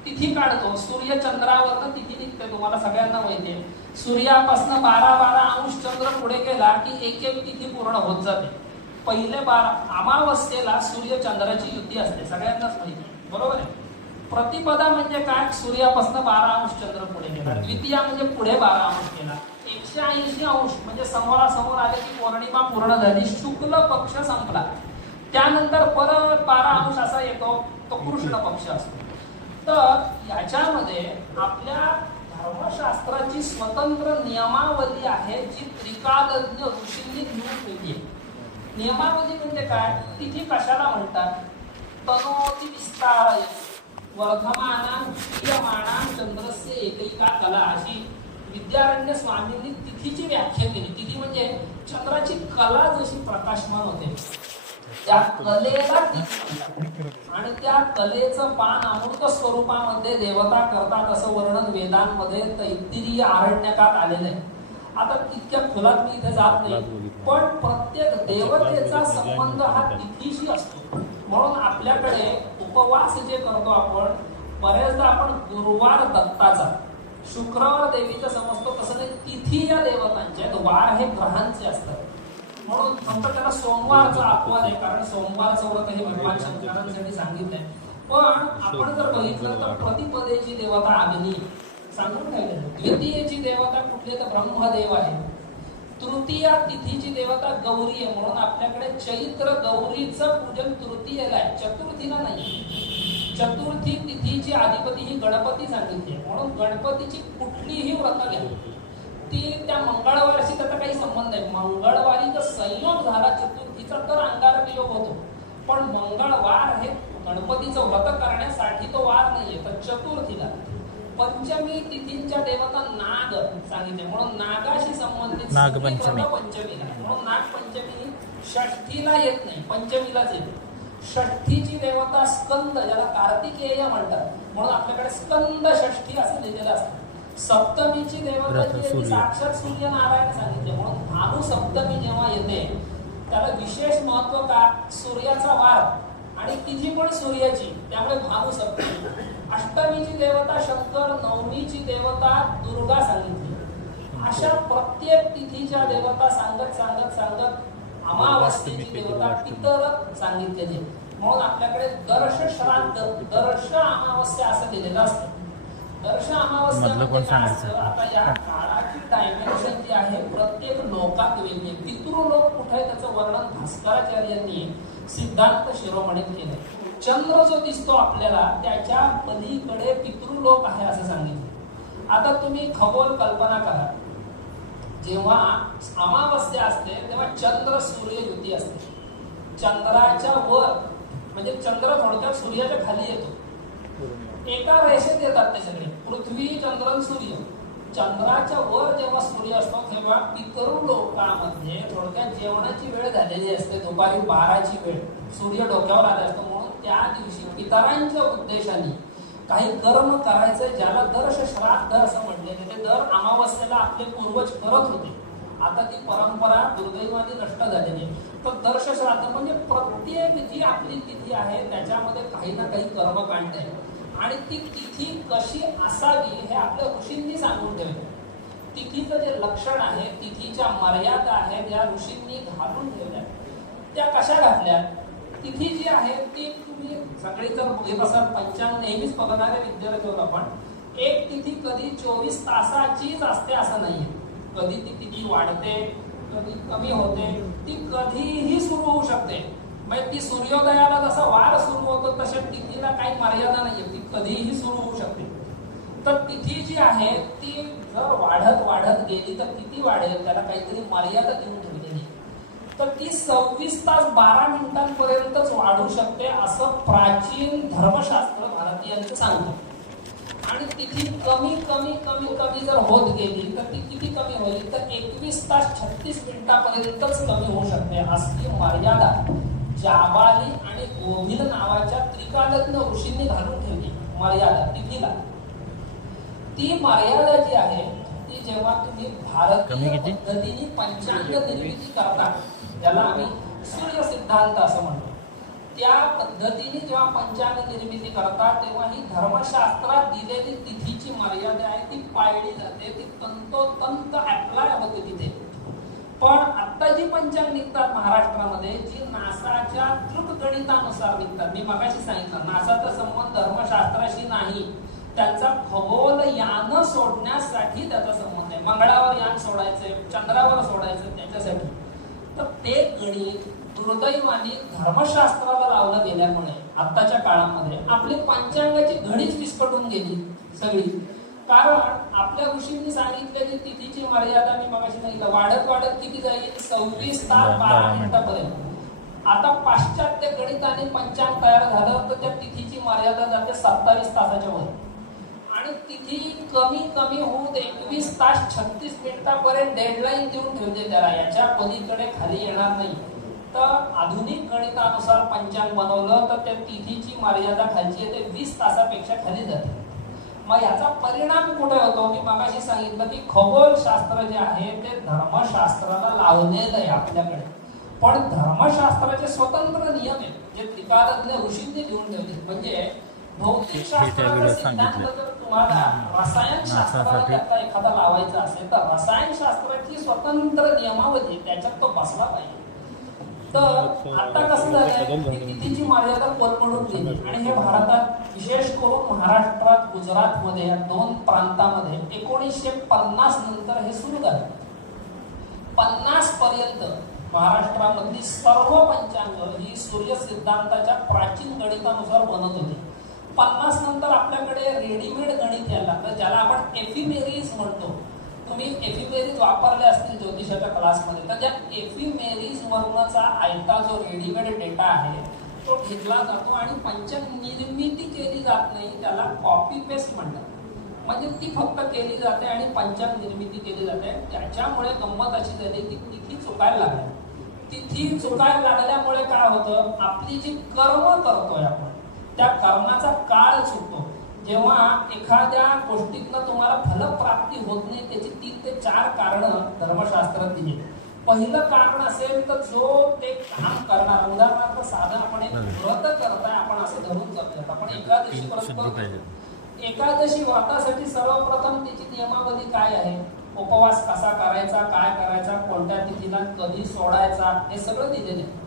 तिथी काढतो. सूर्य चंद्रावरनं तिथी निघते, तुम्हाला सगळ्यांना माहिती आहे. सूर्यापासून 12 अंश चंद्र पुढे गेला की एक एक तिथी पूर्ण होत जाते. पहिले 12 अमावस्येला सूर्य चंद्राची युती असते, सगळ्यांनाच माहिती आहे, बरोबर आहे. प्रतिपदा म्हणजे काय, सूर्यापासून 12 अंश चंद्र पुढे गेला. द्वितीया म्हणजे पुढे 12 अंश गेला. 180 अंश म्हणजे समोरासमोर आले की पौर्णिमा पूर्ण झाली, शुक्ल पक्ष संपला. त्यानंतर परत 12 अंश असा येतो, तो कृष्ण पक्ष असतो. तर याच्यामध्ये आपल्या धर्मशास्त्राची स्वतंत्र नियमावली आहे, जी त्रिकालज्ञ ऋषींनी घेऊन ठेवली आहे. नियमावली म्हणजे काय, तिथी कशाला म्हणतात, तनोती विस्तार वर्धमानां क्रियमाणां चंद्रस्य एकैका कला, अशी विद्यारण्य स्वामींनी तिथीची व्याख्या केली. तिथी म्हणजे चंद्राची कला जशी प्रकाशमान होते त्या कलेला तिथी म्हणतात. आणि त्या कलेचं पान अमृत स्वरूपामध्ये देवता करतात असं वर्णन वेदांमध्ये तैत्तिरीय आरण्यकात आलेलं आहे. आता इतक्या खोलात मी इथे जात नाही, पण प्रत्येक देवतेचा संबंध हा तिथीशी असतो. म्हणून आपल्याकडे उपवास जे करतो आपण, बरेचदा आपण गुरुवार दत्ताचा, शुक्रवार देवीचा समजतो, तसं नाही. तिथी या देवतांचे आहेत, वार हे ग्रहांचे असतात. म्हणून फक्त त्याला सोमवारचा अपवाद आहे, कारण सोमवारचं व्रत हे भगवान शंकरांसाठी सांगितलंय. पण आपण जर बघितलं तर प्रतिपदेची देवता अग्नी सांगून ठेवले. द्वितीयेची देवता कुठली तर ब्रह्मदेव आहे. तृतीया तिथीची देवता गौरी आहे, म्हणून आपल्याकडे चैत्र गौरीचं पूजन तृतीयेला आहे, चतुर्थीला नाही. चतुर्थी तिथीची अधिपती ही गणपती सांगितली, म्हणून गणपतीची कुठलीही व्रत घ्या ती त्या मंगळवारशी त्याचा काही संबंध आहे. मंगळवारी जर संयोग झाला चतुर्थीचा तर अंगारक योग होतो, पण मंगळवार हे गणपतीचं व्रत करण्यासाठी तो वार नाहीये, तर चतुर्थीला. पंचमी तिथींच्या देवता नाग सांगितले, म्हणून नागाशी संबंधित नागपंचमी. पंचमीला, म्हणून नागपंचमी षष्ठीला येत नाही, पंचमीलाच येते. षष्ठीची देवता स्कंद, ज्याला कार्तिकेय म्हणतात, म्हणून आपल्याकडे स्कंद षष्ठी असं लिहिलेलं असतं. सप्तमीची देवता जी आहे ती साक्षात सूर्यनारायण सांगितले, म्हणून भानु सप्तमी जेव्हा येते त्याला विशेष महत्व का, सूर्याचा वार आणि तिथी पण सूर्याची, त्यामुळे भानु सप्तमी. अष्टमीची देवता शंकर, नवमीची देवता दुर्गा सांगितली. अशा प्रत्येक तिथीच्या देवता सांगत सांगत सांगत अमावस्येची देवता पितर सांगितलेली, म्हणून आपल्याकडे दर्श श्राद्ध, दर्श अमावस्या असं दिलेलं असतं. दर्श अमावस्या कोण सांगायचं? आता या काळाची डायमेन्शन जी आहे प्रत्येक लोकात वेगळी. पितृलोक कुठे आहे त्याचं वर्णन भास्कराचार्यांनी सिद्धांत शिरोमणीत केलं. चंद्र जो दिसतो आपल्याला त्याच्या पलीकडे पितृलोक आहे असं सांगितलं. आता तुम्ही खगोल कल्पना करा, जेव्हा अमावस्या असते तेव्हा चंद्र सूर्य युती असते. चंद्राच्या वर म्हणजे चंद्र थोडक्यात सूर्याच्या खाली येतो, एका रेषेत येतात ते सगळे, पृथ्वी चंद्र सूर्य. चंद्राच्या वर जेव्हा सूर्य असतो तेव्हा पितृलोकामध्ये थोडक्यात जेवणाची वेळ झालेली असते, दुपारी 12ची वेळ, सूर्य डोक्यावर आला असतो, म्हणून त्या दिवशी पितरांच्या उद्देशाने काही कर्म करायचं, ज्याला दर्श श्राद्ध असं म्हटले. ते दर अमावस्येला आपले पूर्वज करत होते, आता ती परंपरा दुर्दैवाने नष्ट झालेली आहे. तर दर्श श्राद्ध म्हणजे प्रत्येक जी आपली तिथी आहे त्याच्यामध्ये काही ना काही कर्म काढणे, आणि ती तिथी कशी असावी हे आपल्या ऋषींनी सांगून ठेवले. तिथीचं जे लक्षण आहे, तिथीच्या मर्यादा आहेत, या ऋषींनी घालून ठेवल्या. त्या कशा घातल्या? तिथी जी आहे ती तुम्ही सगळी जर बघत असाल, पंचांग नेहमीच बघणारे विद्यार्थी होतो आपण, एक तिथी कधी 24 तासाचीच असते असं नाहीये. कधी ती तिथी वाढते, कधी कमी होते, ती कधीही सुरू होऊ शकते. म्हणजे ती सूर्योदयाला जसा वार सुरू होतो तशा तिथीला काही मर्यादा नाहीये, ती कधीही सुरू होऊ शकते. तर तिथी जी आहे ती जर वाढत वाढत गेली तर किती वाढेल, त्याला काहीतरी मर्यादा देऊन ठेवलेली. तर ती 26 तास 12 मिनिटांपर्यंतच वाढू शकते असं प्राचीन धर्मशास्त्र भारतीयांचं सांगतं. आणि तिथी कमी कमी कमी कमी जर होत गेली तर ती किती कमी होईल, तर 21 तास 36 मिनिटांपर्यंतच कमी होऊ शकते. असली मर्यादा जाबाली आणि गोभिल नावाच्या त्रिकालज्ञ ऋषींनी घालून ठेवली मर्यादा तिथीला. ती मर्यादा जी आहे ती जेव्हा तुम्ही भारतीय पद्धतीने पंचांग निर्मिती करता, ज्याला आम्ही सूर्य सिद्धांत असं म्हणतो, त्या पद्धतीने जेव्हा पंचांग निर्मिती करता तेव्हा ही धर्मशास्त्रात दिलेली तिथीची मर्यादा आहे ती पाळली जाते, ती तंतोतंत अप्लाय होते तिथे. पण आता जी पंचांग निघतात महाराष्ट्रामध्ये, जी नासाच्या गणितानुसार निघतात, मी मगाशी सांगितलं नासाचा संबंध धर्मशास्त्राशी नाही, त्यांचा खगोल यान सोडण्यासाठी त्याचा संबंध आहे. मंगळावर यान सोडायचंय, चंद्रावर सोडायचं त्याच्यासाठी. तर ते गणित दुर्दैवाने धर्मशास्त्राला लावलं गेल्यामुळे आत्ताच्या काळामध्ये आपली पंचांगाची घडीच विस्कटून गेली सगळी. कारण आपल्या ऋषींनी सांगितलेली तिथीची मर्यादा मी मगाशी सांगितलं वाढत वाढत किती जाईल, 26 तास 12 मिनिटापर्यंत. आता पाश्चात्य गणिताने पंचांग तयार झालं तर त्या तिथीची मर्यादा जाते 27 तासाच्या वर, आणि तिथी कमी कमी होऊन 21 तास 36 मिनिटापर्यंत डेडलाईन देऊन ठेवते त्याला, याच्या पलीकडे खाली येणार नाही. तर आधुनिक गणितानुसार पंचांग बनवलं तर त्या तिथीची मर्यादा खालची येते, 20 तासापेक्षा खाली जाते. मग याचा परिणाम कुठे होतो, मी मगाशी सांगितलं की खगोलशास्त्र जे आहे ते धर्मशास्त्राला लावलेलं आहे आपल्याकडे, पण धर्मशास्त्राचे स्वतंत्र नियम आहेत जे त्रिकालज्ञ ऋषींनी लिहून ठेवले. म्हणजे भौतिक शास्त्राचा सिद्धांत जर तुम्हाला रसायनशास्त्राला एखादा लावायचा असेल तर रसायनशास्त्राची स्वतंत्र नियमावली त्याच्यात तो बसला पाहिजे. तर आता कसं झालंय, तिथीची मर्यादा कोलमडून गेली, आणि हे भारतात विशेष करून महाराष्ट्रात गुजरातमध्ये या दोन प्रांतामध्ये 1950 नंतर हे सुरू झालं. 50 पर्यंत महाराष्ट्रामधली सर्व पंचांग ही सूर्य सिद्धांताच्या प्राचीन गणितानुसार बनत होती. 50 नंतर आपल्याकडे रेडीमेड गणित यायला लागलं, ज्याला आपण एफिमेरीज म्हणतो. तुम्ही एफिमेरीज वापरले असतील ज्योतिषाच्या क्लासमध्ये, तर त्या एफिमेरीज वर्णचा आयता जो रेडीमेड डेटा आहे तो घेतला जातो आणि पंचांग निर्मिती केली जात नाही, त्याला कॉपी पेस्ट म्हणतात. म्हणजे ती फक्त केली जाते आणि पंचांग निर्मिती केली जाते. त्याच्यामुळे गंमत अशी झाली की तिथी चुकायला लागली. तिथी चुकायला लागल्यामुळे काय होतं, आपली जी कर्म करतोय आपण त्या कर्माचा काळ चुकतो. जेव्हा एखाद्या गोष्टीतनं तुम्हाला फलप्राप्ती होत नाही त्याची 3 ते 4 कारणं धर्मशास्त्रात दिली. पहिलं कारण असेल तर जो ते काम करणार, उदाहरणार्थ साधं आपण एक व्रत करताय, आपण असं धरून करतोय, आपण एकादशी व्रत करतो. एकादशी व्रतासाठी सर्वप्रथम त्याची नियमावली काय आहे, उपवास कसा करायचा, काय करायचा, कोणत्या तिथीला कधी सोडायचा, हे सगळं दिलेलं आहे.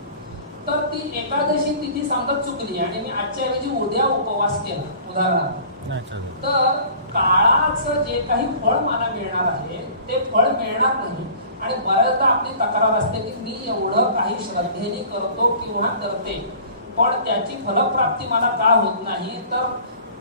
तर ती एकादशी तिथी समजा चुकली आणि मी आजच्या ऐवजी उद्या उपवास केला उदाहरणार्थ, तर काळाचं जे काही फळ मला मिळणार आहे ते फळ मिळणार नाही. आणि बऱ्याचदा आपली तक्रार असते की मी एवढं काही श्रद्धेने करतो किंवा करते पण त्याची फलप्राप्ती मला का होत नाही. तर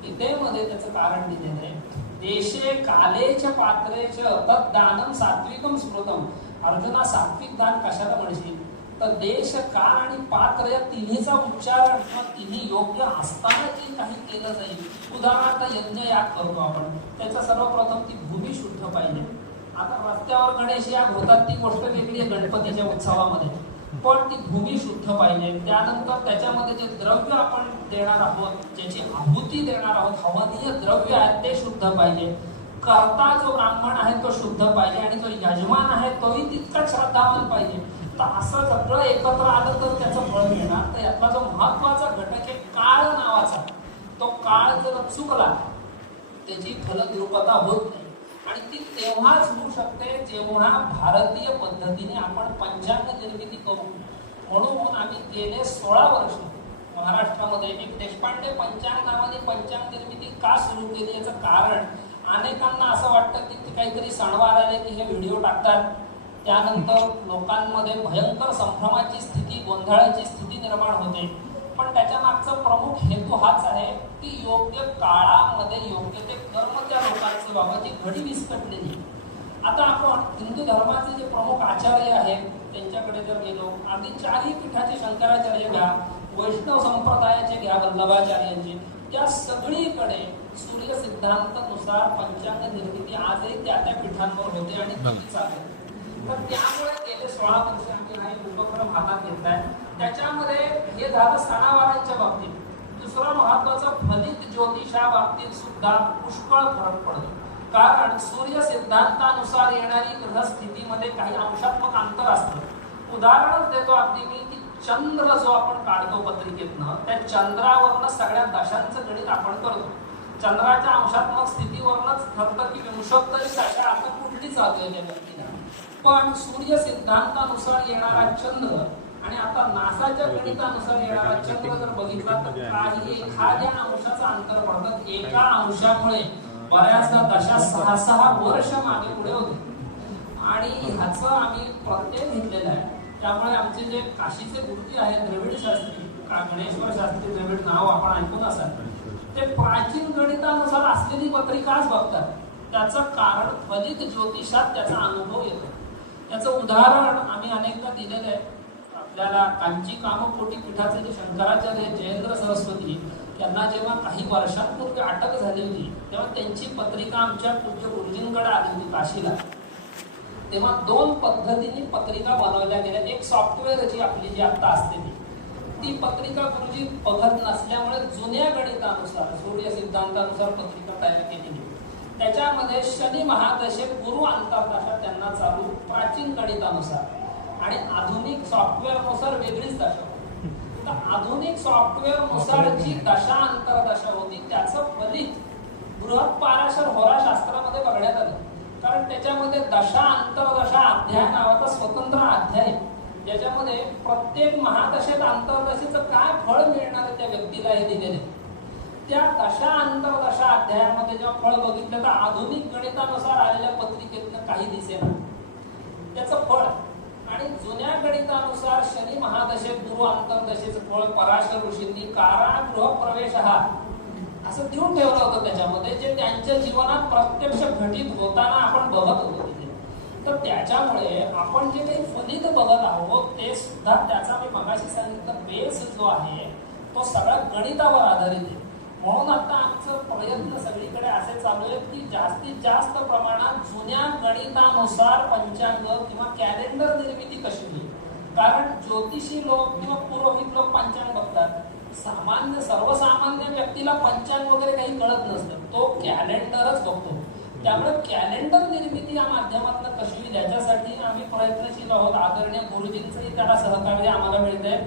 गीतेमध्ये त्याचं कारण दिलेलं आहे. देशे कालेच पात्रेच तद्दानम सात्विकम स्मृतम. अर्जुना, सात्विक दान कशाला म्हणशील, तर देश, काळ आणि पात्र या तिन्हीचा उच्चार तिन्ही योग्य असताना जे काही केलं जाईल. उदाहरणार्थ यज्ञ याग करतो आपण, त्याचा सर्वप्रथम ती भूमी शुद्ध पाहिजे. आता रस्त्यावर गणेश याग होतात ती गोष्ट वेगळी आहे गणपतीच्या उत्सवामध्ये, पण ती भूमी शुद्ध पाहिजे. त्यानंतर त्याच्यामध्ये जे द्रव्य आपण देणार आहोत, ज्याची आहुती देणार आहोत, हवनीय द्रव्य आहे ते शुद्ध पाहिजे. कर्ता जो ब्राह्मण आहे तो शुद्ध पाहिजे आणि जो यजमान आहे तोही तितकाच श्रद्धावान पाहिजे. तर असं सगळं एकत्र आलं तर त्याचं फळ मिळणार. तर यातला जो महत्वाचा घटक आहे काळ नावाचा, तो काळ जर चुकला त्याची फलद्रुपता होत नाही. आणि ती तेव्हाच होऊ शकते जेव्हा भारतीय पद्धतीने आपण पंचांग निर्मिती करू. म्हणून आम्ही गेले 16 वर्ष महाराष्ट्रामध्ये एक देशपांडे पंचांग नावाने पंचांग निर्मिती का सुरू केली, याचं कारण अनेकांना असं वाटतं की ते काहीतरी सणवार आले की हे व्हिडिओ टाकतात, त्यानंतर लोकांमध्ये भयंकर संभ्रमाची स्थिती, गोंधळाची स्थिती निर्माण होते. पण त्याच्या मागचा प्रमुख हेतू हाच आहे की योग्य काळामध्ये योग्य ते कर्म त्या लोकांचं बाबाची घडी विस्कटलेली. आता आपण हिंदू धर्माचे जे प्रमुख आचार्य आहेत त्यांच्याकडे जर गेलो, आधी 4ही पीठाचे शंकराचार्य घ्या, वैष्णव संप्रदायाचे घ्या, वल्लभाचार्यांचे, त्या सगळीकडे सूर्य सिद्धांतानुसार पंचांग निर्मिती आजही त्या त्या पीठांवर होते आणि ती चालते. तर त्यामुळे गेले 16 वर्ष आम्ही हा एक उपक्रम हातात घेतलाय. त्याच्यामध्ये हे झालं सणावारांच्या बाबतीत. दुसरा महत्वाचा फलित ज्योतिषा बाबतीत सुद्धा पुष्कळ फरक पडतो. कारण सूर्य सिद्धांतानुसार येणारी ग्रहस्थितीमध्ये काही अंशात्मक अंतर असतं. उदाहरण देतो अगदी मी की चंद्र जो आपण काढतो पत्रिकेतनं, त्या चंद्रावरनं सगळ्या दशांचं गणित आपण करतो. चंद्राच्या अंशात्मक स्थितीवरनच ठरतं की विंशोत्तरी दशा आता कुठली चालू आहे त्या व्यक्तीला. पण सूर्य सिद्धांतानुसार येणारा चंद्र आणि आता नासाच्या गणितानुसार येणारा चंद्र जर बघितला तर काही एखाद्या अंशाचं अंतर पडतं. एका अंशामुळे बऱ्याचदा दशा 6-6 वर्ष मागे पुढे होते. आणि ह्याचं आम्ही प्रत्यय घेतलेला आहे. त्यामुळे आमचे जे काशीचे गुरुजी आहेत द्रविड शास्त्री, गणेश्वर शास्त्री द्रविड नाव आपण ऐकून असाल, ते प्राचीन गणितानुसार असलेली पत्रिकाच बघतात. त्याचं कारण फलित ज्योतिषात त्याचा अनुभव येतो. त्याचं उदाहरण आम्ही अनेकदा दिलेलं आहे. आपल्याला कांची कामकोटी पीठाचे जे शंकराचार्य जयेंद्र सरस्वती यांना जेव्हा काही वर्षांपूर्वी अटक झाली होती तेव्हा त्यांची पत्रिका आमच्या पूज्य गुरुजींकडे आली होती काशीला. तेव्हा 2 पद्धतीने पत्रिका बनवल्या गेल्या. एक सॉफ्टवेअर जी आपली जी आता असते ती पत्रिका गुरुजी बघत नसल्यामुळे जुन्या गणितानुसार सूर्य सिद्धांतानुसार पत्रिका तयार केलेली. त्याच्यामध्ये शनी महादशेत गुरु अंतर्दशा त्यांना चालू प्राचीन गणितानुसार आणि आधुनिक सॉफ्टवेअरनुसार वेगळीच दशा होती. तर आधुनिक सॉफ्टवेअरनुसार जी दशा अंतर्दशा होती त्याचं फलित बृहत्पाराशर होराशास्त्रामध्ये बघण्यात आलं. कारण त्याच्यामध्ये दशा अंतर्दशा अध्याय नावाचा स्वतंत्र अध्याय, ज्याच्यामध्ये प्रत्येक महादशेत अंतर्दशेचं काय फळ मिळणार आहे त्या व्यक्तीला हे दिलेले. त्या दशा अंतर्दशा अध्यायामध्ये जेव्हा फळ बघितलं तर आधुनिक गणितानुसार आलेल्या पत्रिकेतनं काही दिसेना त्याचं फळ. आणि जुन्या गणितानुसार शनी महादशेत गुरु अंतर्दशेचं फळ पराशर ऋषींनी कारागृह प्रवेश हा असं देऊन ठेवलं होतं त्याच्यामध्ये, जे त्यांच्या जीवनात प्रत्यक्ष घटित होताना आपण बघत होतो तिथे. तर त्याच्यामुळे आपण जे काही फलित बघत आहोत ते सुद्धा त्याचा मी मगाशी सांगितलं बेस जो आहे तो सगळा गणितावर आधारित आहे. म्हणून आता आमचं प्रयत्न सगळीकडे असे चालू आहेत की जास्तीत जास्त प्रमाणात जुन्या गणितानुसार पंचांग किंवा कॅलेंडर निर्मिती कशी होईल. कारण ज्योतिषी लोक किंवा पुरोहित लोक पंचांग बघतात, सर्वसामान्य व्यक्तीला पंचांग वगैरे काही कळत नसतं, तो कॅलेंडरच बघतो. त्यामुळे कॅलेंडर निर्मिती या माध्यमातून कशी होईल याच्यासाठी आम्ही प्रयत्नशील आहोत. आदरणीय गुरुजींचंही त्याला सहकार्य आम्हाला मिळतंय.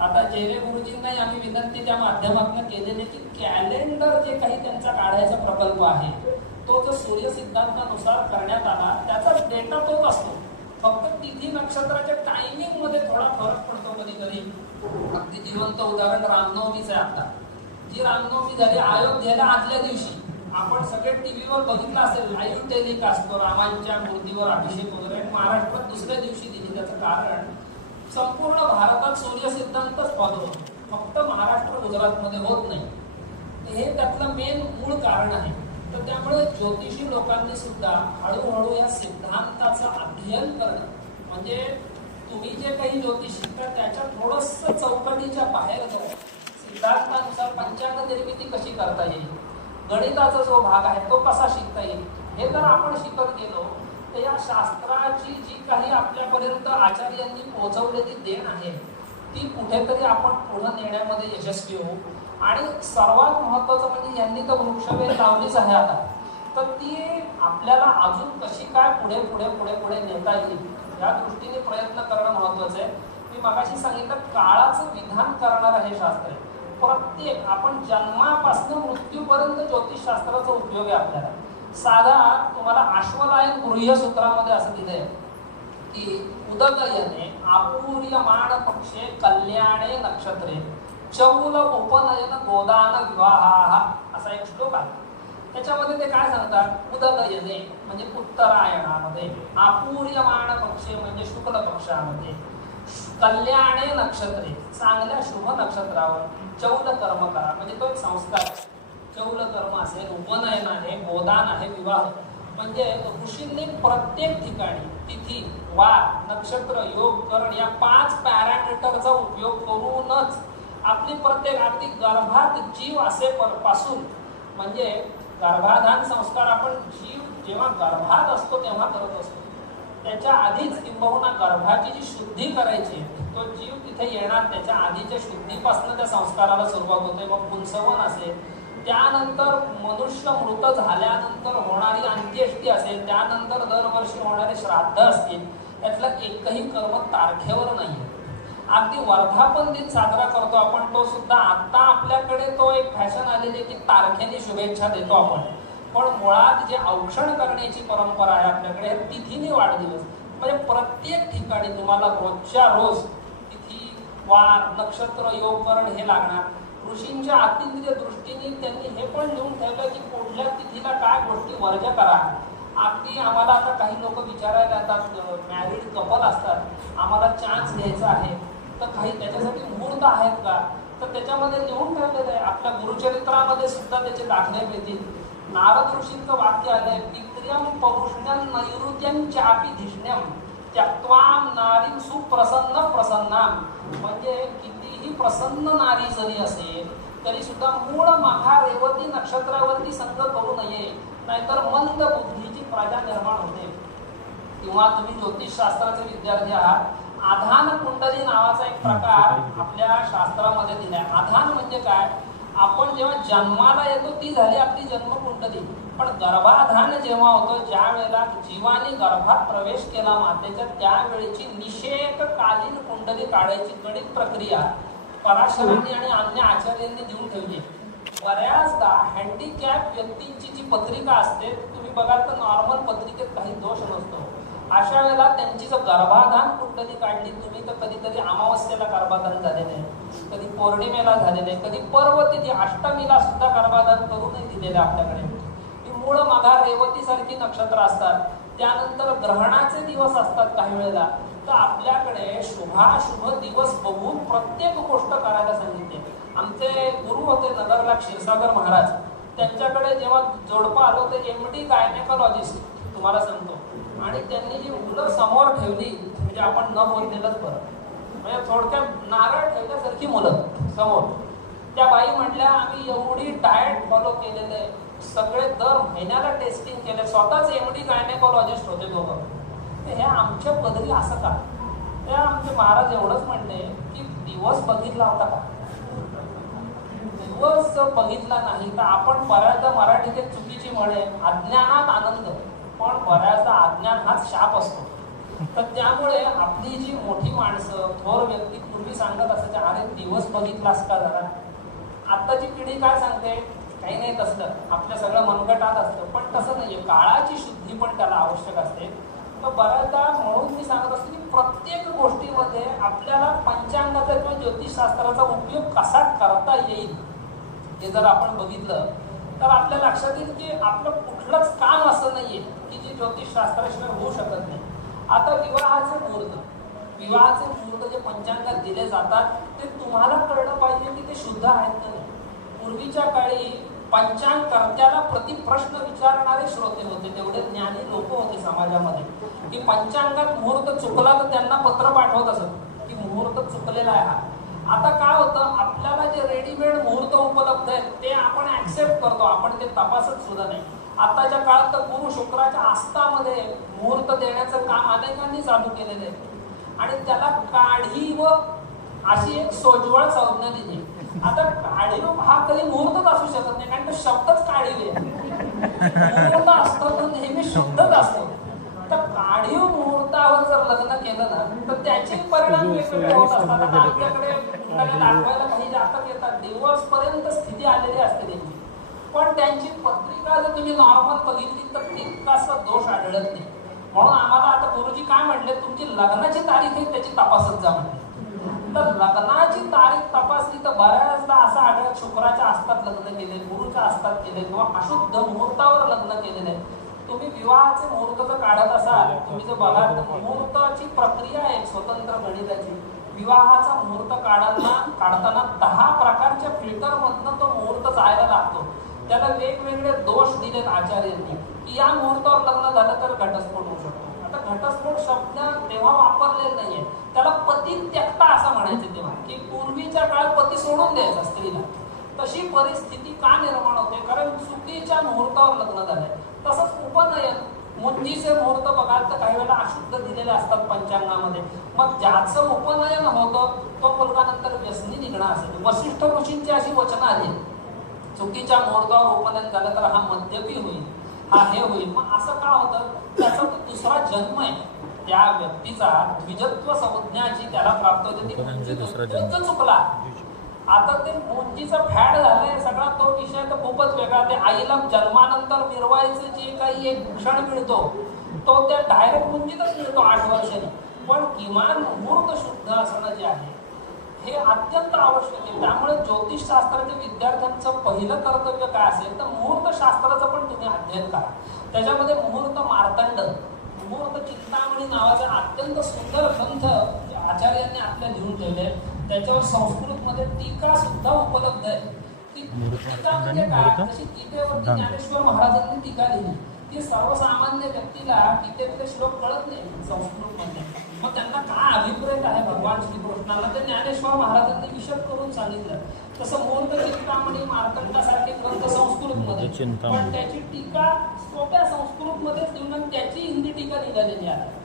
आता जेरे गुरुजींनाही आम्ही विनंती त्या माध्यमातून केलेली की कॅलेंडर जे काही त्यांचा काढायचा प्रकल्प आहे तो जो सूर्य सिद्धांतानुसार करण्यात आला त्याचा डेटा तोच असतो, फक्त तिथी नक्षत्राच्या टायमिंग मध्ये थोडा फरक पडतो कधी कधी. अगदी जिवंत उदाहरण रामनवमीच आहे. आता जी रामनवमी झाली अयोध्येला आदल्या दिवशी आपण सगळे टीव्हीवर बघितलं असेल, लाईव्ह टेलिकास्ट असतो रामांच्या मूर्तीवर अभिषेक वगैरे. महाराष्ट्रात दुसऱ्या दिवशी दिली. त्याचं कारण संपूर्ण भारतात सूर्य सिद्धांतच फॉलो होतो, फक्त महाराष्ट्र गुजरातमध्ये होत नाही. हे त्यातलं मेन मूळ कारण आहे. तर त्यामुळे ज्योतिषी लोकांनी सुद्धा हळूहळू या सिद्धांताचं अध्ययन करणं, म्हणजे तुम्ही जे काही ज्योतिष शिकता त्याच्या थोडंसं चौकटीच्या बाहेर जाऊन सिद्धांतानुसार पंचांग निर्मिती कशी करता येईल, गणिताचा जो भाग आहे तो कसा शिकता येईल, हे जर आपण शिकत गेलो तर या शास्त्राची जी काही आपल्यापर्यंत आचार्यांनी पोहोचवलेली देण आहे ती कुठेतरी आपण पुढे नेण्यामध्ये यशस्वी होऊ. आणि सर्वात महत्वाचं म्हणजे यांनी तर वृक्षवेल लावलीच आहे आता, तर ती आपल्याला अजून कशी काय पुढे पुढे पुढे पुढे नेता येईल या दृष्टीने प्रयत्न करणं महत्वाचं आहे. मी मगाशी सांगितलं काळाचं विधान करणारं हे शास्त्र आहे. प्रत्येक आपण जन्मापासून मृत्यूपर्यंत ज्योतिषशास्त्राचा उपयोग आहे आपल्याला. साधा तुम्हाला अश्वलायन गृह्यसूत्रामध्ये असं दिलंय की उदगयने आपूर्यमाण पक्षे कल्याणे नक्षत्रे चौल उपनयन गोदान विवाह असा एक श्लोक आहे. त्याच्यामध्ये ते काय सांगतात, उदगयने म्हणजे उत्तरायणामध्ये, आपूर्यमाण पक्षे म्हणजे शुक्ल पक्षामध्ये, कल्याणे नक्षत्रे चांगल्या शुभ नक्षत्रावर चौल कर्म करा, म्हणजे तो एक संस्कार. चौल कर्म असेल, उपनयन आहे, गोदान आहे, विवाह. म्हणजे ऋषींनी प्रत्येक ठिकाणी तिथी, वार, नक्षत्र, योग, करण या 5 पॅरामीटरचा उपयोग करूनच आपली प्रत्येक अगदी गर्भात जीव असे पासून, म्हणजे गर्भाधान संस्कार आपण जीव जेव्हा गर्भात असतो तेव्हा करत असतो, त्याच्या आधीच किंबहुना गर्भाची जी शुद्धी करायची तो जीव तिथे येणार त्याच्या आधीच्या शुद्धीपासून त्या संस्काराला सुरुवात होते. मग पुंसवन असेल, त्यानंतर मनुष्य मृत झाल्यानंतर होणारी अंत्येष्टी असेल, त्यानंतर दरवर्षी होणारे श्राद्ध असतील, त्यातलं एकही कर्म तारखेवर नाही. अगदी वर्धापन दिन साजरा करतो आपण, तो सुद्धा आता आपल्याकडे तो एक फॅशन आलेली आहे की तारखेने शुभेच्छा देतो आपण, पण मुळात जे औक्षण करण्याची परंपरा आहे आपल्याकडे तिथीने वाढदिवस. म्हणजे प्रत्येक ठिकाणी तुम्हाला रोजच्या रोज तिथी, वार, नक्षत्र, योग, करण हे लागणार. ऋषींच्या अतिंद्रिय दृष्टीने त्यांनी हे पण लिहून ठेवलं की कुठल्या तिथीला काय गोष्टी वर्ज करा. अगदी आम्हाला आता काही लोक विचारायला येतात, मॅरिड कपल असतात, आम्हाला चान्स घ्यायचा आहे तर काही त्याच्यासाठी मुहूर्त आहेत का, तर त्याच्यामध्ये लिहून ठेवलेलं आहे. आपल्या गुरुचरित्रामध्ये सुद्धा त्याचे दाखले मिळतील. नारद ऋषींचं वाक्य आलंय, पित्र्यम पौरुष्ण्यम नैऋत्यम चापी धिष्ण्यम त्यक्त्वाम नारी सुप्रसन्न प्रसन्नाम. म्हणजे कितीही प्रसन्न नारी जरी असेल तरी सुद्धा मूळ माघा रेवती नक्षत्रावरती संग करू नये, नाहीतर मंद बुद्धीची प्रजा निर्माण होते. किंवा तुम्ही ज्योतिषशास्त्राचे विद्यार्थी आहात, आधान कुंडली नावाचा एक प्रकार आपल्या शास्त्रामध्ये दिलाय. आधान म्हणजे काय, आपण जेव्हा जन्माला येतो ती झाली आपली जन्मकुंडली, पण गर्भाधान जेव्हा होतो, ज्या वेळेला जीवाने गर्भात प्रवेश केला मातेच्या, त्यावेळेची निषेक कालीन कुंडली काढायची गणित प्रक्रिया पराशरांनी आणि अन्य आचार्यांनी देऊन ठेवली. बऱ्याचदा हँडिकॅप व्यक्तींची जी पत्रिका असते तुम्ही बघाल तर नॉर्मल पत्रिकेत काही दोष नसतो. अशा वेळेला त्यांची जर गर्भाधान कुंडली काढली तुम्ही तर कधीतरी अमावस्येला गर्भाधान झालेले आहे, कधी पौर्णिमेला झालेले आहे, कधी पर्व तिथी अष्टमीला सुद्धा गर्भाधान करूनही दिलेले आपल्याकडे. मूळ माघा रेवती सारखी नक्षत्र असतात, त्यानंतर ग्रहणाचे दिवस असतात काही वेळेला. तर आपल्याकडे शुभाशुभ दिवस बघून प्रत्येक गोष्ट करायला सांगितले. आमचे गुरु होते नगरला क्षीरसागर महाराज, त्यांच्याकडे जेव्हा जोडपं आलो ते MD गायनेकॉलॉजिस्ट तुम्हाला सांगतो, आणि त्यांनी जी मुलं समोर ठेवली म्हणजे आपण न बोललेलंच बरं, म्हणजे थोडक्यात नारळ ठेवल्यासारखी मुलं समोर, त्या बाई म्हटल्या आम्ही एवढी डाएट फॉलो केलेलं आहे, सगळे दर महिन्याला टेस्टिंग केले, स्वतःच एमडी गायनेकॉलॉजिस्ट होते दोघं. तर हे आमच्या पदरी असं का? त्या आमचे महाराज एवढंच म्हणले की दिवस बघितला होता का? दिवस जर बघितला नाही तर आपण बऱ्याचदा मराठीत एक चुकीची म्हणे अज्ञानात आनंद, पण बऱ्याचदा अज्ञान हाच शाप असतो. तर त्यामुळे आपली जी मोठी माणसं थोर व्यक्ती पूर्वी सांगत असायचे, अरे दिवस बघितलास का जरा. आत्ताची पिढी काय सांगते, काही नाही तसलं, आपल्या सगळं मनगटात असतं. पण तसं नाहीये, काळाची शुद्धी पण त्याला आवश्यक असते. तर बऱ्याचदा म्हणून मी सांगत असतो की प्रत्येक गोष्टीमध्ये आपल्याला पंचांगाचा किंवा ज्योतिषशास्त्राचा उपयोग कसा करता येईल हे जर आपण बघितलं तर आपल्या लक्षात येईल की आपलं कुठलंच काम असं नाहीये की जे ज्योतिषशास्त्राशिवाय होऊ शकत नाही. आता विवाहाचे मुहूर्त जे पंचांगात दिले जातात ते तुम्हाला कळलं पाहिजे की ते शुद्ध आहेत का नाही. पूर्वीच्या काळी पंचांगकर्त्याला प्रतिप्रश्न विचारणारे श्रोते होते, तेवढे ज्ञानी लोक होते समाजामध्ये, की पंचांगात मुहूर्त चुकला तर त्यांना पत्र पाठवत असत की मुहूर्त चुकलेला आहे हा. आता काय होतं, आपल्याला जे रेडीमेड मुहूर्त उपलब्ध आहेत ते आपण ऍक्सेप्ट करतो, आपण ते तपासत सुद्धा नाही. आताच्या काळात तर गुरु शुक्राच्या आस्थामध्ये मुहूर्त देण्याचं काम अनेकांनी चालू केलेलं आहे आणि त्याला काढी व अशी एक सोज्वळ संज्ञा दिली. आता काढीव हा कधी मुहूर्तच असू शकत नाही, कारण तो शब्दच काढीव आहे. मुहूर्त असतो तो नेहमी शुद्धच असतो. तर काढीव मुहूर्तावर जर लग्न केलं ना तर त्याचे परिणाम वेगवेगळे होत असतात. आता आमच्याकडे दाखवायला काही जातक येतात, दिवसपर्यंत स्थिती आलेली असते त्यांची, पण त्यांची पत्रिका जर तुम्ही नॉर्मल बघितली तर तितकासा दोष आढळत नाही. म्हणून आम्हाला आता गुरुजी काय म्हटले, तुमची लग्नाची तारीख आहे त्याची तपासत जा म्हटले. तर लग्नाची तारीख तपासली तर बऱ्याचदा असं आढळत शुक्राच्या आस्थात लग्न केले, गुरुच्या आस्थात केले किंवा अशुद्ध मुहूर्तावर लग्न केलेले. तुम्ही विवाहाचे मुहूर्त जर काढत असाल, तुम्ही जर बघाल तर मुहूर्ताची प्रक्रिया आहे स्वतंत्र गणिताची. विवाहाचा मुहूर्त काढताना 10 प्रकारच्या फिल्टर मधनं तो मुहूर्त जायला लागतो. त्याला वेगवेगळे दोष दिलेत आचार्यांनी की या मुहूर्तावर लग्न झालं तर घटस्फोट होऊ शकतो. आता घटस्फोट शब्द तेव्हा वापरलेला नाहीये, त्याला पती त्यक्ता असं म्हणायचं तेव्हा, की पूर्वीच्या काळात पती सोडून द्यायचा स्त्रीला. तशी परिस्थिती का निर्माण होते, कारण चुकीच्या मुहूर्तावर लग्न झालंय. तसंच उपनयन, मुंजीचे मुहूर्त बघाल तर काही वेळेला अशुद्ध दिलेले असतात पंचांगामध्ये. मग ज्याचं उपनयन होतं तो मुलगा नंतर व्यसनी निघणार असेल. वसिष्ठ ऋषींची अशी वचनं आली, चुकीच्या मुहूर्तावर उपनयन झालं तर हा मद्यपी होईल, हा हे होईल. मग असं का होतं, त्याचा तो दुसरा जन्म आहे त्या व्यक्तीचा, द्विजत्व संज्ञा जी त्याला प्राप्त होते ती चुकला. आता ते मुंजीचा फॅड झालंय सगळा, तो विषय तर खूपच वेगळा. ते आईला जन्मानंतर मिरवायचं जे काही एक भूषण मिळतो तो त्या डायरेक्ट मुंजीतच मिळतो 8 वर्षांनी. पण किमान मुहूर्त शुद्ध असणं जे आहे हे अत्यंत आवश्यक आहे. त्यामुळे ज्योतिषशास्त्राच्या विद्यार्थ्यांचं पहिलं कर्तव्य काय असेल तर मुहूर्तशास्त्राचं पण तुम्ही अध्ययन करा. त्याच्यामध्ये मुहूर्त मार्तंड, मुहूर्त चिंतामणी नावाचा अत्यंत सुंदर ग्रंथ आचार्यांनी आपल्या लिहून ठेवले. त्याच्यावर संस्कृतमध्ये टीका सुद्धा उपलब्ध आहे. ती टीका म्हणजे काय, जशी गीतेवरती ज्ञानेश्वर महाराजांनी टीका लिहिली, ती सर्वसामान्य व्यक्तीला गीतेतले श्लोक कळत नाही संस्कृतमध्ये. मग त्यांना काय अभिप्रेत आहे भगवान श्रीकृष्णाला ते ज्ञानेश्वर महाराजांनी विशद करून सांगितलं. तसं मुहूर्त चिंतामणी मार्तंडासारखे ग्रंथ संस्कृतमध्ये, पण त्याची टीका सोप्या संस्कृतमध्येच लिहून त्याची हिंदी टीका निघालेली आहे.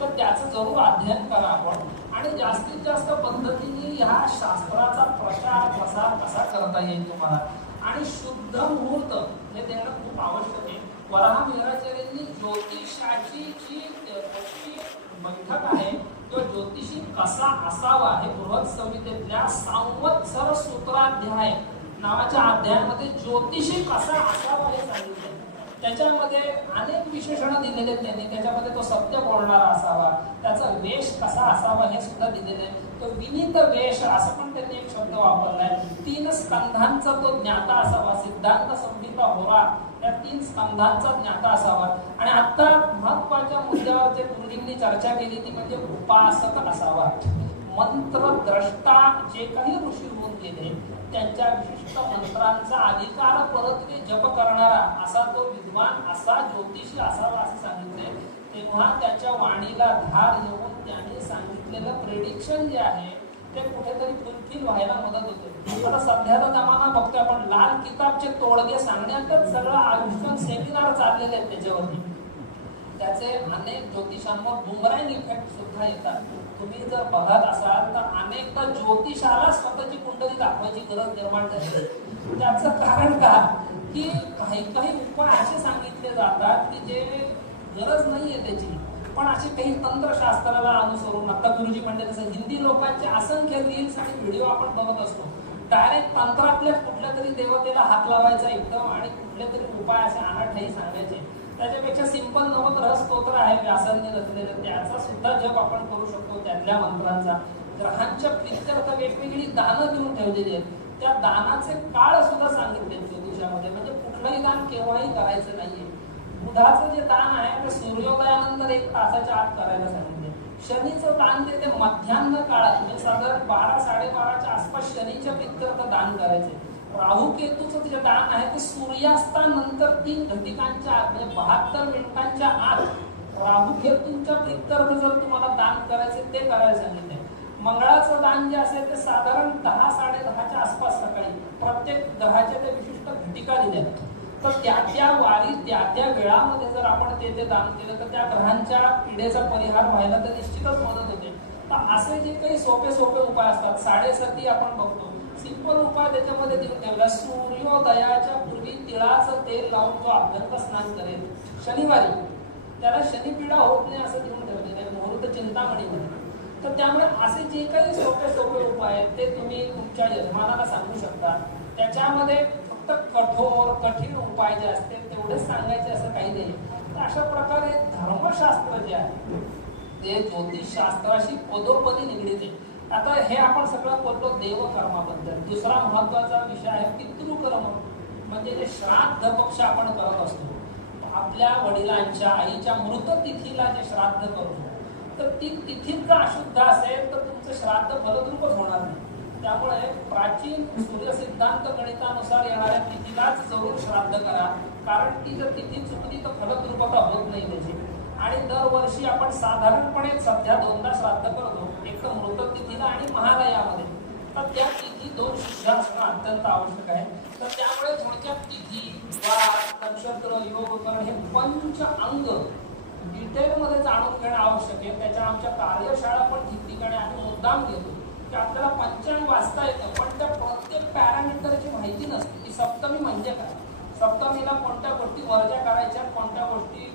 तर त्याचं जरूर अध्ययन करा आपण, आणि जास्तीत जास्त पद्धतीने ह्या शास्त्राचा प्रचार प्रसार कसा करता येईल तुम्हाला. आणि शुद्ध मुहूर्त हे देणं खूप आवश्यक आहे. वराह मिहिराचार्यांनी ज्योतिषाची जी बैठक आहे तो ज्योतिषी कसा असावा हे बृहत संहितेतल्या संवत्सर सूत्राध्याय नावाच्या अध्यायामध्ये ज्योतिषी कसा असावा हे सांगितलं. त्याच्यामध्ये अनेक विशेषणं दिलेले आहेत त्यांनी. त्याच्यामध्ये तो सत्य बोलणारा असावा, त्याचा वेश कसा असावा हे सुद्धा दिलेलं आहे. तो विनीत वेश असं पण त्यांनी एक शब्द वापरलाय. 3 स्कंधांचा तो ज्ञाता असावा, सिद्धांत संहिता होरा या 3 स्कंधांचा ज्ञाता असावा. आणि आता महत्वाच्या मुद्द्यावर जे गुरुजींनी चर्चा केली ती म्हणजे उपासक असावा. मंत्रद्रष्टा जे काही ऋषी होऊन गेले त्यांच्या विशिष्ट मंत्रांचा अधिकार परत्वे जप करणारा असा तो विद्वान, असा ज्योतिषी असावा असं सांगितले. तेव्हा त्याच्या वाणीला धार येऊन त्यांनी सांगितलेलं प्रेडिक्शन जे आहे ते कुठेतरी फुलफिल व्हायला मदत होते. आता सध्याला लाल किताबचे तोडगे सांगण्यातच सगळं आयुष्य सेमिनार चाललेले आहेत त्याच्यावरती. त्याचे अनेक ज्योतिषांवर बुमरँग इफेक्ट सुद्धा येतात. तुम्ही जर बघत असाल तर अनेकदा ज्योतिषाला स्वतःची कुंडली दाखवायची गरज निर्माण झाली. त्याचं कारण का की काही काही उपाय असे सांगितले जातात की जे गरज नाहीये त्याची, पण असे काही तंत्रशास्त्राला अनुसरून आता गुरुजी म्हणले तसं हिंदी लोकांचे असंख्य रील्स आणि व्हिडिओ आपण बघत असतो. डायरेक्ट तंत्रातल्या कुठल्या तरी देवतेला हात लावायचा एकदम आणि कुठले तरी उपाय असे अनाठाई सांगायचे. त्याच्यापेक्षा सिंपल नवग्रह स्तोत्र आहे व्यासांनी रचलेलं, त्याचा सुद्धा जप आपण करू शकतो. त्यातल्या मंत्रांचा ग्रहांच्या प्रित्यर्थ वेगवेगळी दानं देऊन ठेवलेली आहेत. त्या दानाचे काळ सुद्धा सांगितले ज्योतिषामध्ये, म्हणजे कुठलंही दान केव्हाही करायचं नाहीये. बुधाचं जे दान आहे ते सूर्योदयानंतर 1 तासाच्या आत करायला सांगितले. शनीचं दान ते मध्यान्ह काळात म्हणजे साधारण 12-12:30च्या आसपास शनीच्या प्रित्यर्थ दान करायचे. राहू केतूचं जे दान आहे ते सूर्यास्तानंतर 3 घटिकांच्या आत म्हणजे 72 मिनिटांच्या आत राहू केतूंच्या प्रित्यर्थ जर तुम्हाला दान करायचे ते करायला सांगितले. मंगळाचं दान जे असेल ते साधारण 10-10:30च्या आसपास सकाळी प्रत्येक ग्रहाच्या त्या विशिष्ट घटिका दिल्या. तर त्या वारी त्या वेळामध्ये जर आपण ते दान केलं तर त्या ग्रहांच्या पिढेचा परिहार व्हायला तर निश्चितच मदत होते. तर असे जे काही सोपे उपाय असतात, 7:30 आपण बघतो, सिंपल उपाय त्याच्यामध्ये देऊन ठेवला. सूर्योदयाच्या पूर्वी तिळाचं तेल लावून जो अभ्यंग स्नान करेल शनिवारी त्याला शनिपीडा होत नाही असं देऊन ठेवलेलं आहे मुहूर्त चिंतामणीमध्ये. तर त्यामुळे असे जे काही सोपे उपाय आहेत ते तुम्ही तुमच्या यजमानाला सांगू शकता. त्याच्यामध्ये फक्त कठीण उपाय जे असते तेवढेच सांगायचे असं काही नाही. तर अशा प्रकारे धर्मशास्त्र जे आहे ते ज्योतिषशास्त्राशी पदोपदी निगडीत आहे. आता हे आपण सगळं बोललो देवकर्माबद्दल. दुसरा महत्वाचा विषय आहे पितृकर्म, म्हणजे जे श्राद्ध पक्ष आपण करत असतो. आपल्या वडिलांच्या आईच्या मृत तिथीला जे श्राद्ध करतो तर ती तिथीच अशुद्ध असेल तर तुमचं श्राद्ध फलद्रूपच होणार नाही. त्यामुळे प्राचीन सूर्यसिद्धांत गणितानुसार येणाऱ्या तिथीलाच जरूर श्राद्ध करा, कारण ती जर तिथी चुकली तर फलद्रूपता होत नाही त्याची. आणि दरवर्षी आपण साधारणपणे सध्या 2दा श्राद्ध करतो, एक तर मृत तिथीला आणि महालयामध्ये. तर त्या तिथी 2 शुद्ध असणं अत्यंत आवश्यक आहे. तर त्यामुळे थोडक्यात तिथी, वार, नक्षत्र, योगकरण हे 5 अंग डिटेलमध्ये जाणून घेणं आवश्यक आहे. त्याच्या आमच्या कार्यशाळा पण ठिकठिकाणी आम्ही मुद्दाम घेतो की आपल्याला पंचांग वाचता येतं, पण त्या प्रत्येक पॅरामीटरची माहिती नसते की सप्तमी म्हणजे काय, सप्तमीला कोणत्या गोष्टी वर्ज्या करायच्या, कोणत्या गोष्टी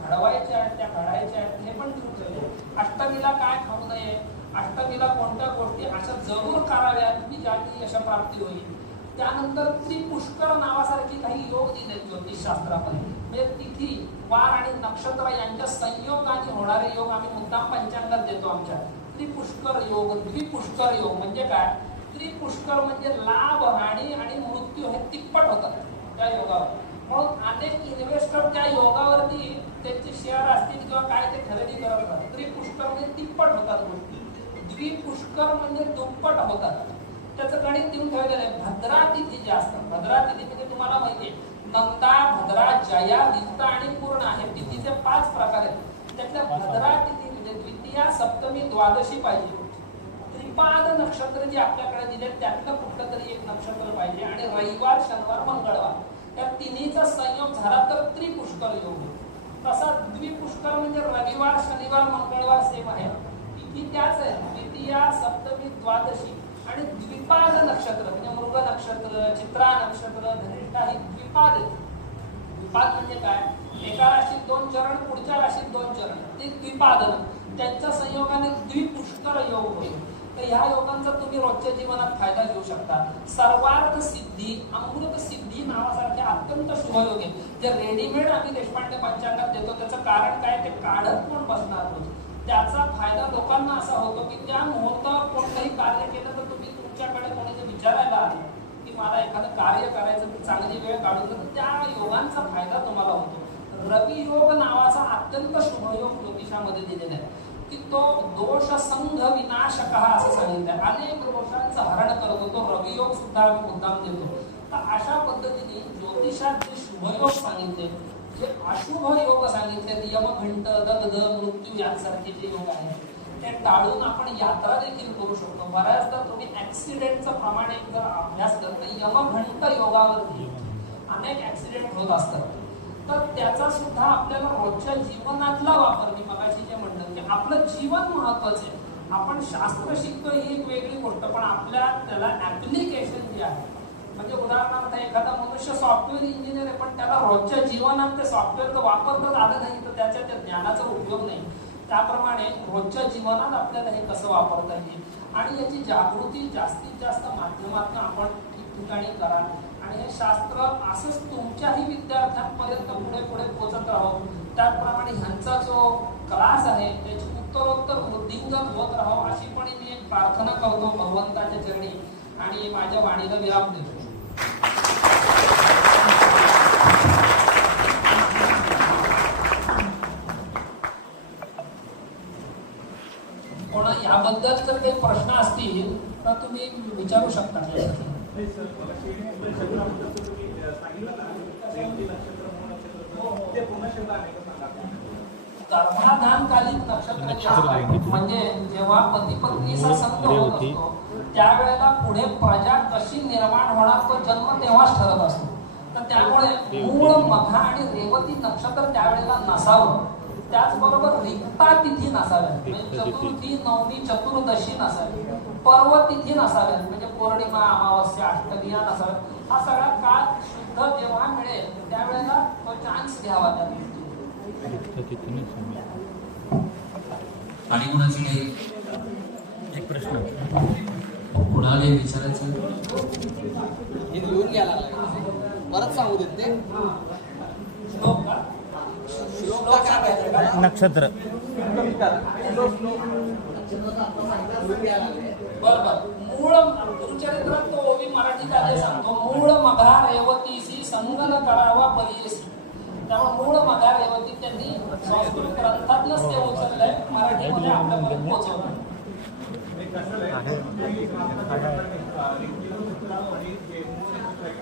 घडवायच्या आहेत, त्या घडायच्या आहेत, हे पण ठरवलं आहे. अष्टमीला काय खाऊ नये, अष्टमीला कोणत्या गोष्टी अशा जरूर कराव्यात की ज्याची यशप्राप्ती होईल. त्यानंतर त्रिपुष्कर नावासारखी काही योग दिले ज्योतिषशास्त्रामध्ये, म्हणजे तिथी, वार आणि नक्षत्र यांच्या संयोगाने होणारे योग आम्ही मुद्दाम पंचांगात देतो आमच्या. त्रिपुष्कर योग, द्विपुष्कर योग म्हणजे काय, त्रिपुष्कर म्हणजे लाभ, हानी आणि मृत्यू हे तिप्पट होतात त्या योगावर. म्हणून अनेक इन्व्हेस्टर त्या योगावरती त्यांचे शेअर असतील किंवा काय ते खरेदी करत असतात. त्रिपुष्कर म्हणजे तिप्पट होतात गोष्टी, द्विपुष्कर म्हणजे दुप्पट होतात. त्याचं गणित देऊन ठेवलेलं आहे. भद्रा तिथी जे असतात, भद्रा तिथी म्हणजे तुम्हाला माहिती आहे नंदा, भद्रा, जया, वित्त आणि पूर्णा हे तिथीचे 5 प्रकार आहेत. त्यातल्या भद्रा तिथी म्हणजे द्वितीया, सप्तमी, द्वादशी पाहिजे. त्रिपाद नक्षत्र जे आपल्याकडे दिले त्यातलं कुठलं तरी एक नक्षत्र पाहिजे आणि रविवार, शनिवार, मंगळवार या तिन्हीचा संयोग झाला तर त्रिपुष्कर योग. तसा द्विपुष्कर म्हणजे रविवार, शनिवार, मंगळवार सेम आहे, तिथी त्याच आहे, द्वितीया, सप्तमी, द्वादशी. आणि द्विपाद नक्षत्र म्हणजे मृग नक्षत्र, चित्रा नक्षत्र, धनिष्ठा ही द्विपाद आहेत. द्विपाद म्हणजे काय, एका राशीत 2 चरण, पुढच्या राशीत 2 चरण, ते द्विपाद. त्यांच्या संयोगाने द्विपुष्कर योग होईल. तर ह्या योगांचा तुम्ही रोजच्या जीवनात फायदा घेऊ शकता. सर्वार्थ सिद्धी, अमृत सिद्धी नावासारखे अत्यंत शुभ योग आहेत जे रेडीमेड आम्ही देशपांडे पंचांगात देतो. त्याचं कारण काय, ते काढत कोण बसणार रोज. त्याचा फायदा लोकांना असा होतो की त्या मुहूर्तावर कोणतंही कार्य केलं तर तुम्ही तुमच्याकडे कोणी जर विचारायला आले की मला एखादं कार्य करायचं, चांगली वेळ काढून तर त्या योगांचा फायदा तुम्हाला होतो. रवी योग नावाचा अत्यंत शुभ योग ज्योतिषामध्ये दिलेला आहे की तो दोष संघ विनाशक असं सांगितलं आहे. अनेक दोषांचं हरण करतो तो रवी योग सुद्धा आम्ही मुद्दाम देतो. तर अशा पद्धतीने ज्योतिषात जे शुभयोग सांगितले, जे अशुभ योग सांगितले, यमघंट, दग्ध, मृत्यू यांसारखे जे योग आहेत ते टाळून आपण यात्रा देखील करू शकतो. बऱ्याचदा तुम्ही ऍक्सिडेंटचं प्रमाण एक जर अभ्यास करता, यमघंट योगावरती अनेक ऍक्सिडेंट होत असतात. तर त्याचा सुद्धा आपल्याला रोजच्या जीवनातला वापर, मी मगाशी जे म्हणलं की आपलं जीवन महत्वाचं आहे. आपण शास्त्र शिकतो ही एक वेगळी गोष्ट, पण आपल्या त्याला ऍप्लिकेशन जे आहे, म्हणजे उदाहरणार्थ एखादा मनुष्य सॉफ्टवेअर इंजिनियर आहे, पण त्याला रोजच्या जीवनात ते सॉफ्टवेअरचा वापर जर आलं नाही तर त्याच्या त्या ज्ञानाचा उपयोग नाही. त्याप्रमाणे रोजच्या जीवनात आपल्याला हे कसं वापरता येईल आणि याची जागृती जास्तीत जास्त माध्यमातून आपण ठिकठिकाणी करा. आणि हे शास्त्र असंच तुमच्याही विद्यार्थ्यांपर्यंत पुढे पुढे पोहोचत राहो. त्याचप्रमाणे ह्यांचा जो क्लास आहे त्याची उत्तरोत्तर वृद्धिंगत होत राहो, अशी पण मी एक प्रार्थना करतो भगवंताच्या चरणी आणि माझ्या वाणीला विराम देतो. कोणा याबद्दल जर काही प्रश्न असतील तर तुम्ही विचारू शकता. गर्भाधानकालीन नक्षत्र म्हणजे जेव्हा पती पत्नीचा संग होत असतो त्यावेळेला पुढे प्रजा कशी निर्माण होणार तो जन्म तेव्हाच ठरत असतो. तर त्यामुळे मूळ मघा आणि रेवती नक्षत्र त्यावेळेला नसावं. त्याचबरोबर रिक्ता तिथी नसाव्यात, म्हणजे चतुर्थी नवमी चतुर्दशी नसावी, पर्व तिथी नसाव्यात, म्हणजे पौर्णिमा अमावस्या अष्टमिया नसाव्यात. हा सगळा काळ शुद्ध जेव्हा मिळेल त्यावेळेला तो चान्स घ्यावा त्या गोष्टी. आणि कुणाचं काही एक प्रश्न कुणाला विचारायचं? हे लिहून घ्यायला लागला परत सांगू देत ते श्लोक का? श्लोकला काय पाहिजे का? नक्षत्र बरोबर. मूळ गुरुचरित्रात तो ओवी मराठीत आले सांगतो, मूळ मघा रेवतीसी संगन करावा परियसी. त्यामुळे मूळ मघा रेवती त्यांनी संस्कृत ग्रंथातलंच ते उचललंय, मराठीमध्ये आपल्यापर्यंत पोहोचवलं.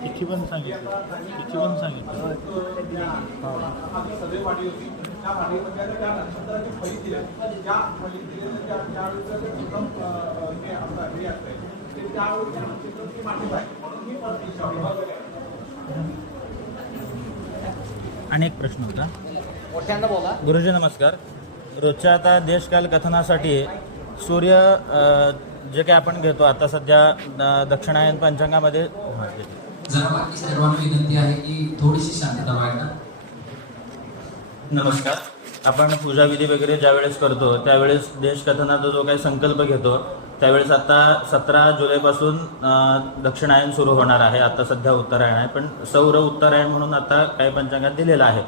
तिथी पण सांगितलं, तिथी पण सांगितलं. आणि एक प्रश्न होता. मोठ्यांदा बोला. गुरुजी नमस्कार. रोजच्या आता देशकाल कथनासाठी सूर्य जे काही आपण घेतो आता सध्या दक्षिणायन पंचांगामध्ये जरा बाकी सर्वांना विनंती आहे की थोडीशी शांतता बाळगा. नमस्कार. आपण पूजाविधी वगैरे ज्यावेळेस करतो त्यावेळेस देशकथनाचा जो काही संकल्प घेतो त्यावेळेस आता 17 जुलैपासून दक्षिणायन सुरू होणार आहे. आता सध्या उत्तरायण आहे, पण सौर उत्तरायण म्हणून आता काही पंचांगात दिलेलं आहे.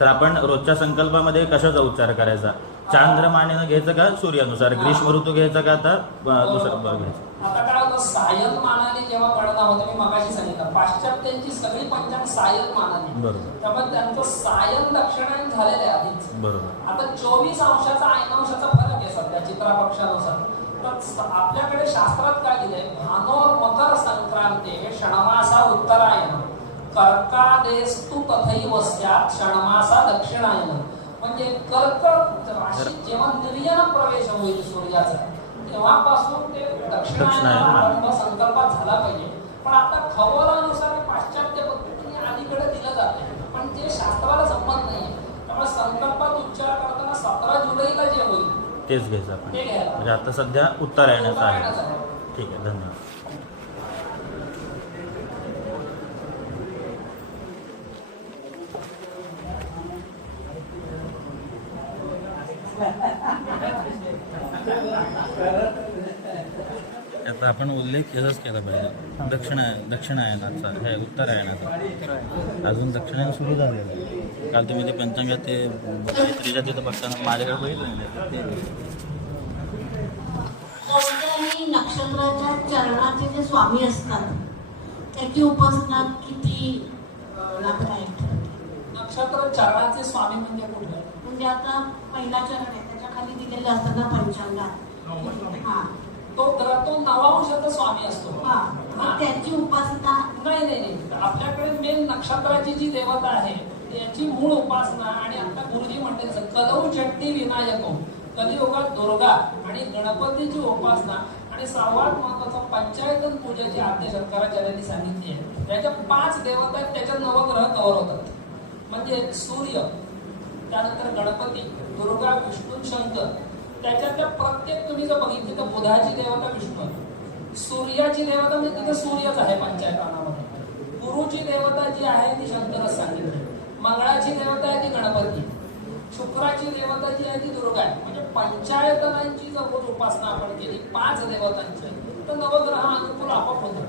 तर आपण रोजच्या संकल्पामध्ये कशाचा उच्चार करायचा? चांद्रमानेनं घ्यायचं का सूर्यानुसार? ग्रीष्म ऋतू घ्यायचा का आता दुसरं घ्यायचं? आता काय होतं, सायन मानाने जेव्हा गणना होते, मी मगाशी सांगितलं पाश्चात्यांची सगळी पंचांग सायन मानाने, बरोबर. त्यामुळे त्यांचं सायन दक्षिणायन झालेलं आहे आधीच. बरोबर. आता 24 अंशाचा 8 अंशाचा फरक आहे सध्या चित्रा पक्षानुसार. तर आपल्याकडे शास्त्रात काय दिलंय, भानोर मकर संक्रांती षणमासा उत्तरायण कर्कादेस्तु तथैव स्यात् षणमासा दक्षिणायन. म्हणजे कर्क राशीत जेव्हा निर्यन प्रवेश होईल सूर्याचा तेव्हापासून ते दक्षिणायन आरंभ संकल्पात झाला पाहिजे. पण आता खगोलानुसार पाश्चात्य पद्धतीने अलीकडे दिलं जाते, पण ते शास्त्राला संबंध नाहीये. त्यामुळे संकल्पात उच्चार करताना 17 जुलैला जे होईल तेच घ्यायचं आपण. ते घ्यायला म्हणजे आता सध्या उत्तरायणाचं आहे. आहे. ठीक आहे, धन्यवाद. आता आपण उल्लेख याचाच केला पाहिजे दक्षिणायनाचा, हे उत्तरायणाचा. अजून दक्षिणायन सुरू झालेलं आहे. काल तुम्ही ते पंचांगात ते त्रिजा तिथं बघताना माझ्याकडे बघितलं. कोणत्याही नक्षत्राच्या चरणाचे जे स्वामी असतात त्याची उपासना किती लाभदायक ठरते? नक्षत्र चरणाचे स्वामी म्हणजे कुठले? म्हणजे आता पहिला चरण आहे त्याच्या खाली दिलेले असतात ना पंचांगात. हा तो नवांशाचा स्वामी असतो. हा मग त्याची उपासना नाही, आपल्याकडे मेन नक्षत्राची जी देवता आहे त्याची मूळ उपासना. आणि आता गुरुजी म्हणते कलौ चट्टी विनायको, कलियुगात दुर्गा आणि गणपतीची उपासना. आणि आणि सर्वात महत्वाचं पंचायतन पूजा जी आद्य शंकराचार्यांनी सांगितली आहे, त्याच्या 5 देवता आहेत, त्याच्यात नवग्रह कव्हर होतात. म्हणजे सूर्य, त्यानंतर गणपती, दुर्गा, विष्णू, शंकर. त्याच्यातल्या प्रत्येक तुम्ही जर बघितली तर बुधाची देवता विष्णू आहे, सूर्याची देवता म्हणजे तिथे सूर्यच आहे पंचायतानामध्ये, गुरुची देवता जी आहे ती शंकरच सांगितली, मंगळाची देवता आहे ती गणपती, शुक्राची देवता जी आहे ती दुर्गा आहे. म्हणजे पंचायतनांची जर रोज उपासना आपण केली 5 देवतांची, तर नवग्रह अनुकूल आपोआप होतात.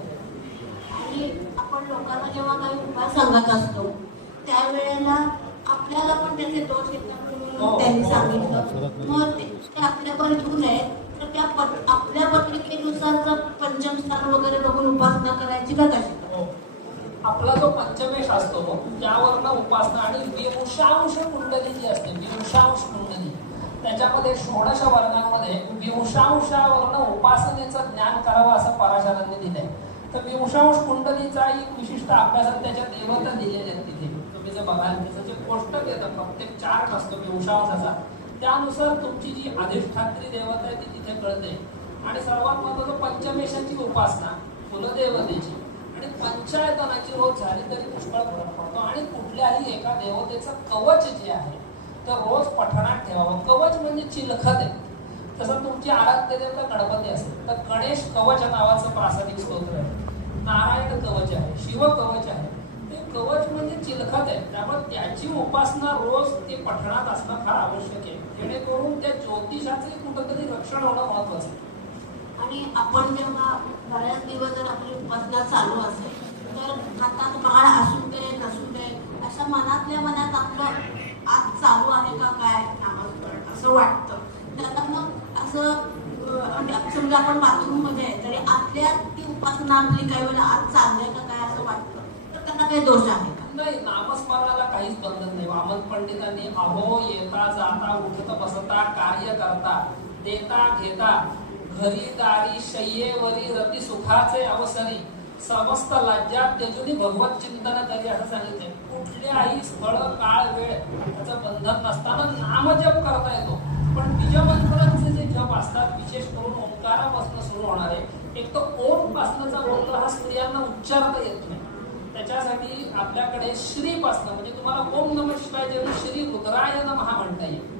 आणि आपण लोकांना जेव्हा काही उपाय सांगत असतो त्यावेळेला आपल्याला पण त्याचे दोष येतात म्हणून त्यांनी सांगितलं. मग ते आपल्याकडे घेऊन नये, तर त्या आपल्या पत्रिकेनुसार जर पंचम स्थान वगैरे बघून उपासना करायची का कशी? आपला जो पंचमेश असतो त्यावरनं उपासना आणि विंशांश कुंडली जी असते, विंशांश कुंडली, त्याच्यामध्ये 16 वर्णांमध्ये विंशांशावरनं उपासनेचं ज्ञान करावं असं पराशरांनी दिलंय. तर विंशांश कुंडलीचा एक विशिष्ट अभ्यासात त्याच्या देवता दिलेल्या आहेत तिथे. तुम्ही जर बघाल त्याचं जे कोष्टक येतं प्रत्येक चार्ट असतो विंशांशाचा, त्यानुसार तुमची जी अधिष्ठात्री देवता आहे ती तिथे कळते. आणि सर्वात महत्त्वाचं पंचमेशाची उपासना, कुलदेवतेची आणि पंचायतनाची रोज झाली तरी पुष्कळ फरक पडतो. आणि कुठल्याही एका देवतेचं कवच जे आहे तर रोज पठणात ठेवावं. कवच म्हणजे चिलखत आहे. तसं तुमची आराध्य देवता गणपती असेल तर गणेश कवच नावाचं प्रासादिक स्तोत्र आहे, नारायण कवच आहे, शिव कवच आहे. ते कवच म्हणजे चिलखत आहे, त्यामुळे त्याची उपासना रोज ते पठणात असणं फार आवश्यक आहे, जेणेकरून त्या ज्योतिषाचे कुठंतरी रक्षण होणं महत्वाचं आहे. आणि आपण जेव्हा बऱ्याच दिवस जर आपली उपासना चालू असेल तर हातात बाळ असू दे नसू दे अशा मनातल्या मनात आपलं आज चालू आहे का काय नामस्मरण असं वाटतं. त्याला मग असं समजा आपण बाथरूम मध्ये आहे तरी आतल्या ती उपासना आपली काही वेळा आज चाललंय का काय असं वाटतं, तर त्यांना काही दोष आहे का? नाही, नामस्मरणाला काहीच बंधन नाही. वामन पंडितांनी अहो येता जाता उठत बसता कार्य करता देता घेता घरी दारी शय्येवरी रती सुखाचे अवसरी समस्त लज्जात त्यजुनी भगवत चिंतन करी असं सांगितले. कुठल्याही स्थळ काळ वेळ त्याचं बंधन नसताना नामजप करता येतो. पण बीजमंत्रांचे जे जप असतात विशेष करून ओंकारापासून सुरू होणारे, एक तर ओम पासनाचा मंत्र हा स्त्रियांना उच्चारता येत नाही. त्याच्यासाठी आपल्याकडे श्रीपासनं म्हणजे तुम्हाला ओम नमः शिवाय जेव्हा श्री रुद्राय नमः म्हणता येईल.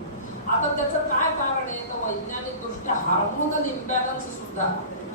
आता त्याचं काय कारण आहे तर वैज्ञानिक दृष्ट्या हार्मोनल इम्बॅलन्स सुद्धा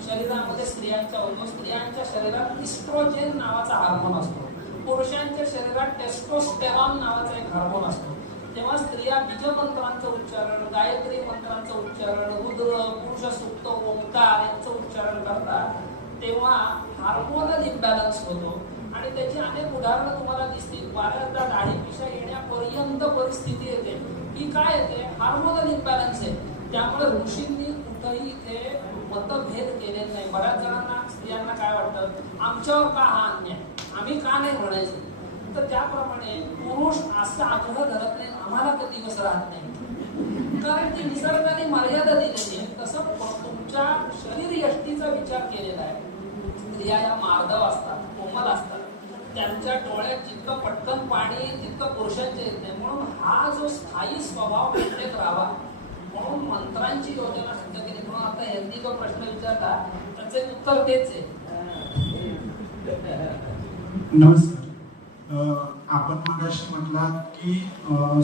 शरीरामध्ये स्त्रियांच्या होतो. स्त्रियांच्या शरीरात इस्ट्रोजेन नावाचा हार्मोन असतो, पुरुषांच्या शरीरात टेस्टोस्टेरॉन नावाचा एक हार्मोन असतो. तेव्हा स्त्रिया बीजमंत्रांचं उच्चारण, गायत्री मंत्रांचं उच्चारण, रुद्र, पुरुष सुक्त, ओंकार यांचं उच्चारण करतात, तेव्हा हार्मोनल इम्बॅलन्स होतो. आणि त्याची अनेक उदाहरणं तुम्हाला दिसतील. बऱ्याचदा दाढी पिशा येण्यापर्यंत परिस्थिती येते. ही काय येते? हार्मोनल इम्बॅलन्स आहे. त्यामुळे ऋषींनी कुठंही इथे मतभेद केलेले नाही. बऱ्याच जणांना स्त्रियांना काय वाटतं, आमच्यावर का हा अन्याय, आम्ही का नाही म्हणायचं. तर त्याप्रमाणे पुरुष असं आग्रह धरत नाही, आम्हाला तर दिवस राहत नाही, कारण ती निसर्गाने मर्यादा दिलेली आहे. तसं तुमच्या शरीर यष्टीचा विचार केलेला आहे. स्त्रिया या मार्दव असतात, कोमल असतात, त्यांच्या डोळ्यात जितकं पटकन पाणी तितकं पुरुषांचे येत नाही. म्हणून हा जो स्थायी स्वभाव भेटत राहावा म्हणून मंत्रांची योजना सिद्ध केली. म्हणून आता यांनी जो प्रश्न विचारला त्याचे उत्तर तेच आहे. नमस्कार. आपण मगाशी म्हटला की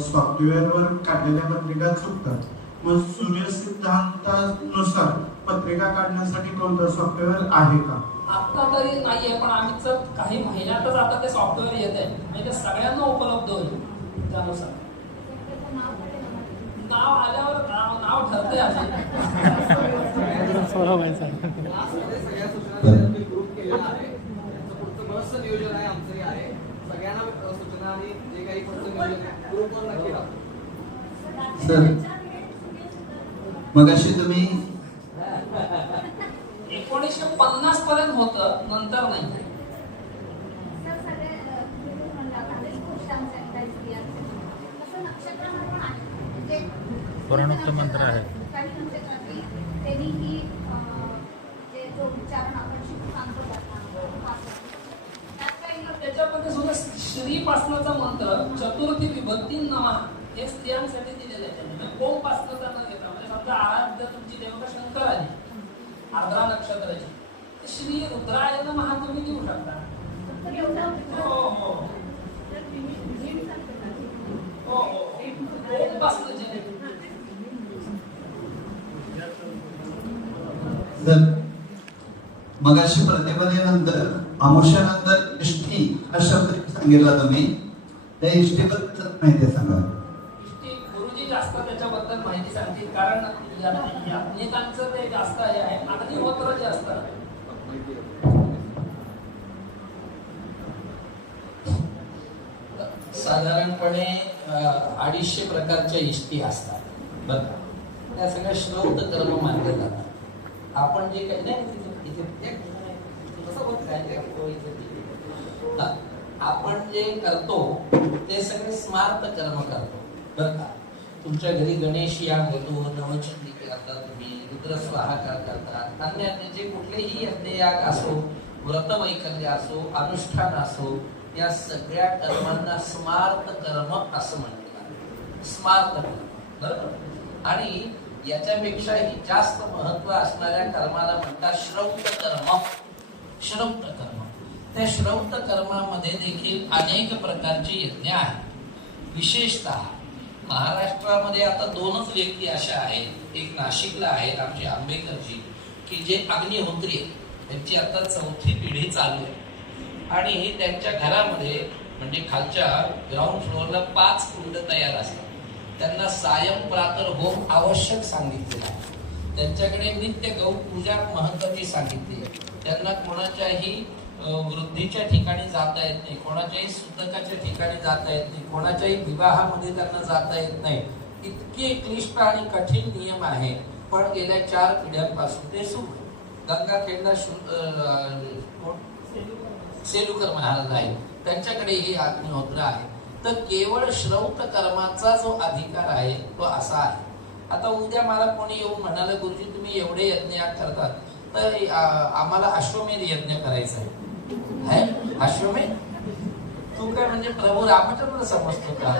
सॉफ्टवेअरवर काढलेल्या पत्रिका चुकतात. मग सूर्य सिद्धांतानुसार पत्रिका काढण्यासाठी कोणतं सॉफ्टवेअर आहे का? आता तरी नाहीये, पण आम्हीच काही महिन्यातच आता ते सॉफ्टवेअर येत आहे, म्हणजे सगळ्यांना उपलब्ध होईल. त्यानुसार नाव आल्यावर नाव ठरतंय. असे सगळ्या सूचना ग्रुप केलेला आहे. पुढचं बरंचसं नियोजन आहे, आमचंही आहे. सगळ्यांना सूचना आणि जे काही पुढचं नियोजन आहे ग्रुपवर नक्की राहतो. सर मगाशी तुम्ही 1950 पर्यंत होतं, नंतर नाही. पुराणोक्त मंत्र आहे. त्याच्यामध्ये सुद्धा श्रीपासनाचा मंत्र चतुर्थी विभक्ती नमः हे स्त्रियांसाठी दिलेलं आहे. ओम पासनाचा न घेता, म्हणजे समजा आराध्य तुमची देवता शंकर आली आर्द्रा नक्षत्राची. तर श्री रुद्राय नमः तुम्ही देऊ शकता. हो हो हो हो ओम बसलं जे. जर मगाशी प्रतिपदेनंतर अमावस्यानंतर इष्टी हा शब्द सांगितला तुम्ही, त्या इष्टीबद्दल माहिती सांगा. गुरुजी जास्त त्याच्याबद्दल माहिती सांगतील, कारण याज्ञिकांचं ते जास्त हे आहे. अग्निहोत्र जे असतं साधारणपणे 250 प्रकारच्या इष्टी असतात बरं का. त्या सगळ्या श्रौत कर्म मानले जातात. आपण जे काही नाही आपण जे करतो ते सगळे स्मार्त कर्म करतो बरं का. तुमच्या घरी गणेश याग होतो, नवचंडी करता तुम्ही, रुद्रस्वाहाकार करतात, अन्य जे कुठलेही यज्ञयाग असो, व्रतवैकल्य असो, अनुष्ठान असो, या सगळ्या कर्मांना स्मार्त कर्म असं म्हटलं जातं. स्मार्त कर्म बरोबर. आणि याच्यापेक्षाही जास्त महत्व असणाऱ्या कर्माला म्हणतात श्रौत कर्म. श्रौत कर्म, त्या श्रौत कर्मामध्ये देखील अनेक प्रकारचे यज्ञ आहेत. विशेषतः महाराष्ट्रामध्ये आता 2च व्यक्ती अशा आहेत, एक नाशिकला आहेत आमचे आंबेकरजी, की जे अग्निहोत्री आहेत. त्यांची आता 4थी पिढी चालू आहे. आणि त्यांच्या घरामध्ये म्हणजे खालच्या ग्राउंड फ्लोअरला 5 कुंड तयार असतात. त्यांना सायं प्रातः होम आवश्यक सांगितलेला आहे. त्यांच्याकडे नित्य गौ पूजा महत्त्वाची सांगितली आहे. त्यांना कोणाच्याही वृद्धीच्या ठिकाणी जाता येत नाही, कोणाच्याही सुतकाच्या ठिकाणी जाता येत नाही, कोणाच्याही विवाहामध्ये त्यांना जाता येत नाही. इतके क्लिष्ट आणि कठीण नियम आहे. पण गेल्या 4 पिढ्यांपासून ते सुरू. गंगाखेडला सेलुकर महाराज आहे, त्यांच्याकडे हे अग्निहोत्र आहे. तर केवळ श्रौत कर्माचा जो अधिकार आहे तो असा आहे. आता उद्या मला कोणी येऊन म्हणाले गुरुजी तुम्ही एवढे यज्ञ करतात, तर आम्हाला अश्वमेध यज्ञ करायचा आहे. अश्वमेध तू काय म्हणजे प्रभू रामचंद्र समजतो का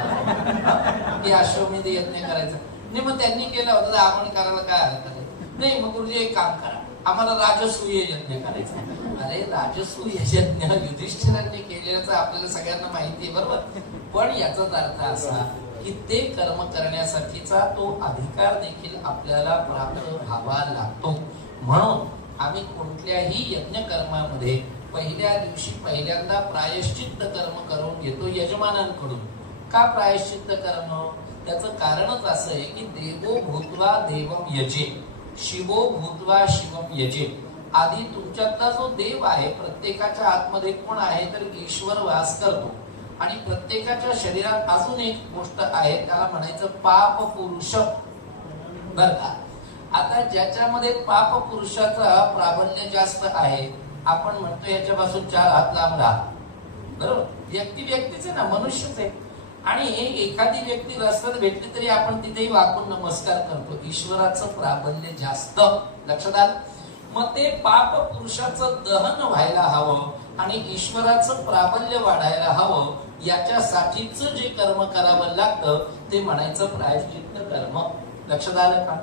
की अश्वमेध यज्ञ करायचा नाही? मग त्यांनी केलं होतं आपण करायला काय हरकत नाही. मग गुरुजी एक काम करा, आम्हाला राजसूय यज्ञ करायचा. अरे राजसूय यज्ञ युधिष्ठिरांनी केलेल्याचं आपल्याला सगळ्यांना माहिती आहे बरोबर. पण याचाच अर्थ असा की ते कर्म करण्यासाठीचा तो अधिकार देखील आपल्याला प्राप्त व्हावा लागतो. म्हणून आम्ही कोणत्याही यज्ञ कर्मामध्ये पहिल्या दिवशी पहिल्यांदा प्रायश्चित्त कर्म करून घेतो यजमानांकडून. का प्रायश्चित्त कर्म? त्याचं कारणच असं आहे की देवो भूत्वा देवम यजे, शिवो भूत्वा शिवम यजे. आधी तुमच्यातला जो देव आहे, प्रत्येकाच्या आतमध्ये कोण आहे तर ईश्वर वास करतो. आणि प्रत्येकाच्या शरीरात अजून एक गोष्ट आहे, त्याला म्हणायचं पाप पुरुष बर का. आता ज्याच्यामध्ये पाप पुरुषाचा प्राबल्य जास्त आहे, आपण म्हणतो याच्यापासून 4 हात लांब राहा बरोबर. व्यक्तीच आहे ना, मनुष्यच आहे. आणि एखादी व्यक्ती रस्त्यात भेटली तरी आपण तिथेही वाकून नमस्कार करतो. ईश्वराचं प्राबल्य जास्त. लक्षात आलं? मग ते पाप पुरुषाचं दहन व्हायला हवं आणि ईश्वराचं प्राबल्य वाढायला हवं, याच्यासाठीच जे कर्म करावं लागतं ते म्हणायचं प्रायश्चित्त कर्म. लक्षात आलं का?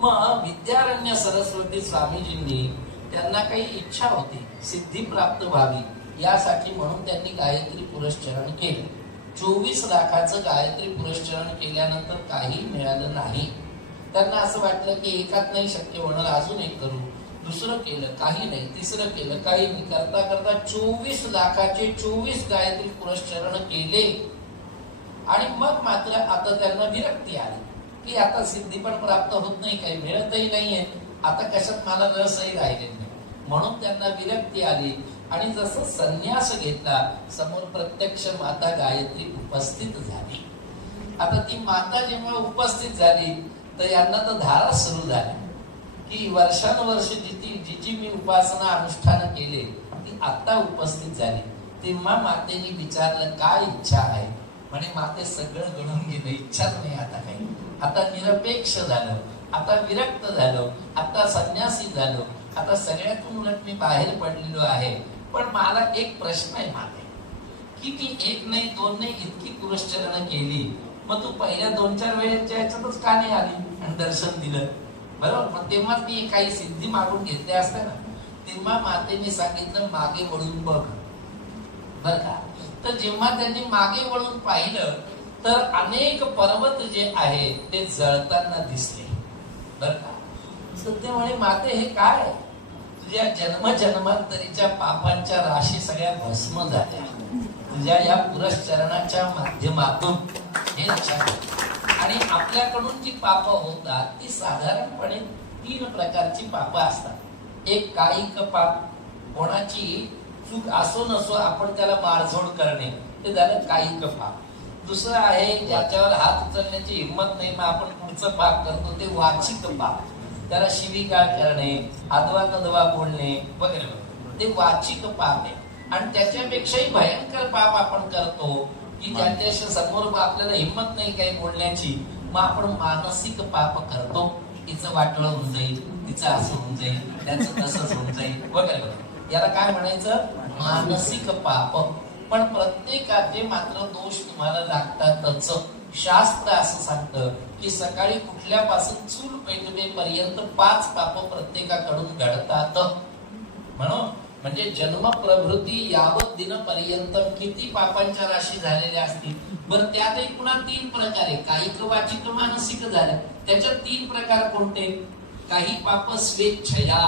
मग विद्यारण्य सरस्वती स्वामीजींनी त्यांना काही इच्छा होती सिद्धी प्राप्त व्हावी, यासाठी म्हणून त्यांनी गायत्री पुरस्चरण केले. 24 लाखाचं गायत्री पुरस्चरण केल्यानंतर काही मिळालं नाही. त्यांना असं वाटलं की एकात नाही शक्य होणार, अजून एक करू. दुसरं केलं काही नाही, तिसरं केलं काही नाही. करता करता 24 लाखाचे 24 गायत्री पुरस्चरण केले. आणि मग मात्र आता त्यांना विरक्ती आली की आता सिद्धी पण प्राप्त होत नाही, काही मिळतही नाहीये, आता कशात मला रसही राहिले नाही. म्हणून त्यांना विरक्ती आली आणि जसं संन्यास घेतला, समोर प्रत्यक्ष माता गायत्री उपस्थित झाली. आता ती माता जेव्हा उपस्थित झाली तर यांना तर धारा सुरू झाली की वर्षानुवर्ष जिची मी उपासना अनुष्ठान केले ती आता उपस्थित झाली. तेव्हा मातेने विचारलं काय इच्छा आहे? म्हणे माते सगळं गणून गेलं, इच्छाच नाही आता काही. आता निरपेक्ष झालं, आता विरक्त झालो, आता संन्यासी झालो, आता सगळ्यातून उलट मी बाहेर पडलेलो आहे. पण मला एक प्रश्न आहे माते, की ती 1 नाही 2 नाही इतकी पुरस्चरण केली, मग तू पहिल्या 2-4 वेळेच्या याच्यातच का नाही आली आणि दर्शन दिलं? बरोबर. मग तेव्हा ती काही सिद्धी मागून घेतल्या असत्या ना, तेव्हा मातेने सांगितलं मागे वळून बघ, बर का. तर जेव्हा त्यांनी मागे वळून पाहिलं तर अनेक पर्वत जे आहे ते जळताना दिसले, बर का. सध्या म्हणे माते हे काय, तुझ्या जन्मजन्मांतरीच्या पापांच्या राशी सगळ्या भस्म झाल्या तुझ्या या पुरश्चरणाच्या माध्यमातून, हे लक्षात घे. आणि आपल्याकडून जी पाप होतात ती साधारणपणे 3 प्रकारची पाप असतात. एक कायिक पाप, कोणाची चूक असो नसो आपण त्याला मारझोड करणे, ते झालं कायिक पाप. दुसरं आहे ज्याच्यावर हात उचलण्याची हिंमत नाही मग आपण पुढचं पाप करतो, ते वाचिक पाप. त्याला शिवीगाळ करणे, आदवा कदवा बोलणे वगैरे, ते वाचिक पाप आहे. आणि त्याच्यापेक्षाही भयंकर पाप आपण करतो की ज्याच्याशी समोर आपल्याला हिंमत नाही काही बोलण्याची, मग आपण मानसिक पाप करतो. तिचं वाटोळं होऊन जाईल, तिचं असं होऊन जाईल, त्याचं तसंच होऊन जाईल वगैरे. याला काय म्हणायचं, मानसिक पाप. पण प्रत्येकाचे मात्र दोष तुम्हाला लागतातच. शास्त्र असं सांगतं की सकाळी कुठल्यापासून चूल पेटवेपर्यंत 5 पाप प्रत्येकाकडून घडतात. म्हणून म्हणजे जन्म प्रभृती यावत दिनपर्यंत किती पापांच्या राशी झालेल्या असतील. बरं त्यातही पुन्हा 3 प्रकार आहे, कायिक वाचिक मानसिक झाल्या. त्याच्यात 3 प्रकार कोणते. काही पाप स्वेच्छया,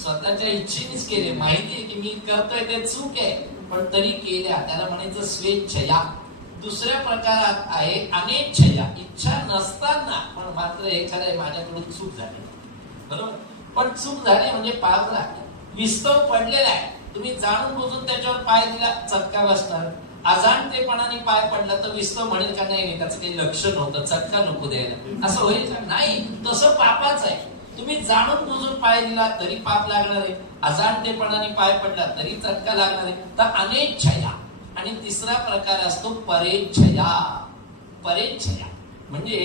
स्वतःच्या इच्छेनेच केले, माहितीये की मी करतोय ते चूक आहे पण तरी केल्या, त्याला म्हणायचं स्वेच्छया. दुसऱ्या प्रकारात आहे अनेच्छया, इच्छा नसताना पण मात्र हे खरंय माझ्याकडून चूक झाली, बरोबर. पण चूक झाली म्हणजे पाप लागते. विस्तव पडलेला आहे, तुम्ही जाणून बुजून त्याच्यावर पाय दिला चटका बसणार. अजाणतेपणाने पाय पडला तर विस्तव म्हणेल का नाही त्याचं काही लक्ष नव्हतं, चटका नको द्यायला, असं होईल का. नाही, तसं पापाच आहे. तुम्ही जाणून बुजून पाय दिला तरी पाप लागणार आहे, अजाणतेपणाने पाय पडला तरी चटका लागणार आहे. तर अनेच्छया. आणि तिसरा प्रकार असतो परेच्छया. परेच्छया म्हणजे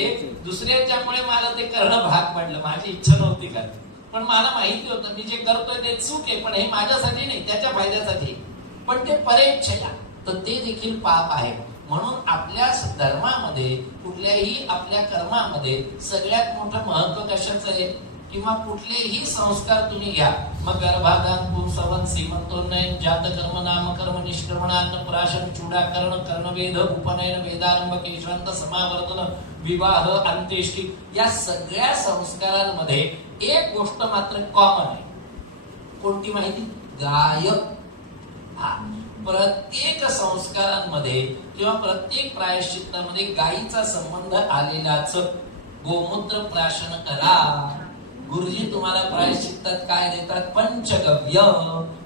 दुसऱ्याच्यामुळे मला ते करणं भाग पडलं, माझी इच्छा नव्हती का, पण मला माहिती होतं मी जे करतोय ते चूक आहे, पण हे माझ्यासाठी नाही त्याच्या फायद्यासाठी, पण ते परेच्छया, तर ते देखील पाप आहे. म्हणून आपल्या धर्मामध्ये कुठल्याही आपल्या कर्मामध्ये सगळ्यात मोठं महत्व कशाचं आहे, किंवा कुठलेही संस्कार तुम्ही घ्या, मग गर्भाधान पुंसवन सीमंतोन्नयन जातकर्म नामकर्म निष्क्रमण अन्नप्राशन चूडाकरण कर्णवेद उपनयन वेदारंभ केशवंत समावर्तन विवाह अंत्येष्टी, या सगळ्या संस्कारांमध्ये एक गोष्ट मात्र कॉमन आहे. कोणती माहिती, गाय. हा, प्रत्येक संस्कारांमध्ये किंवा प्रत्येक प्रायश्चित्तामध्ये गायीचा संबंध आलेलाच. गोमूत्र प्राशन करा. गुरुजी तुम्हाला प्रायश्चित्तात काय देतात, पंचगव्य.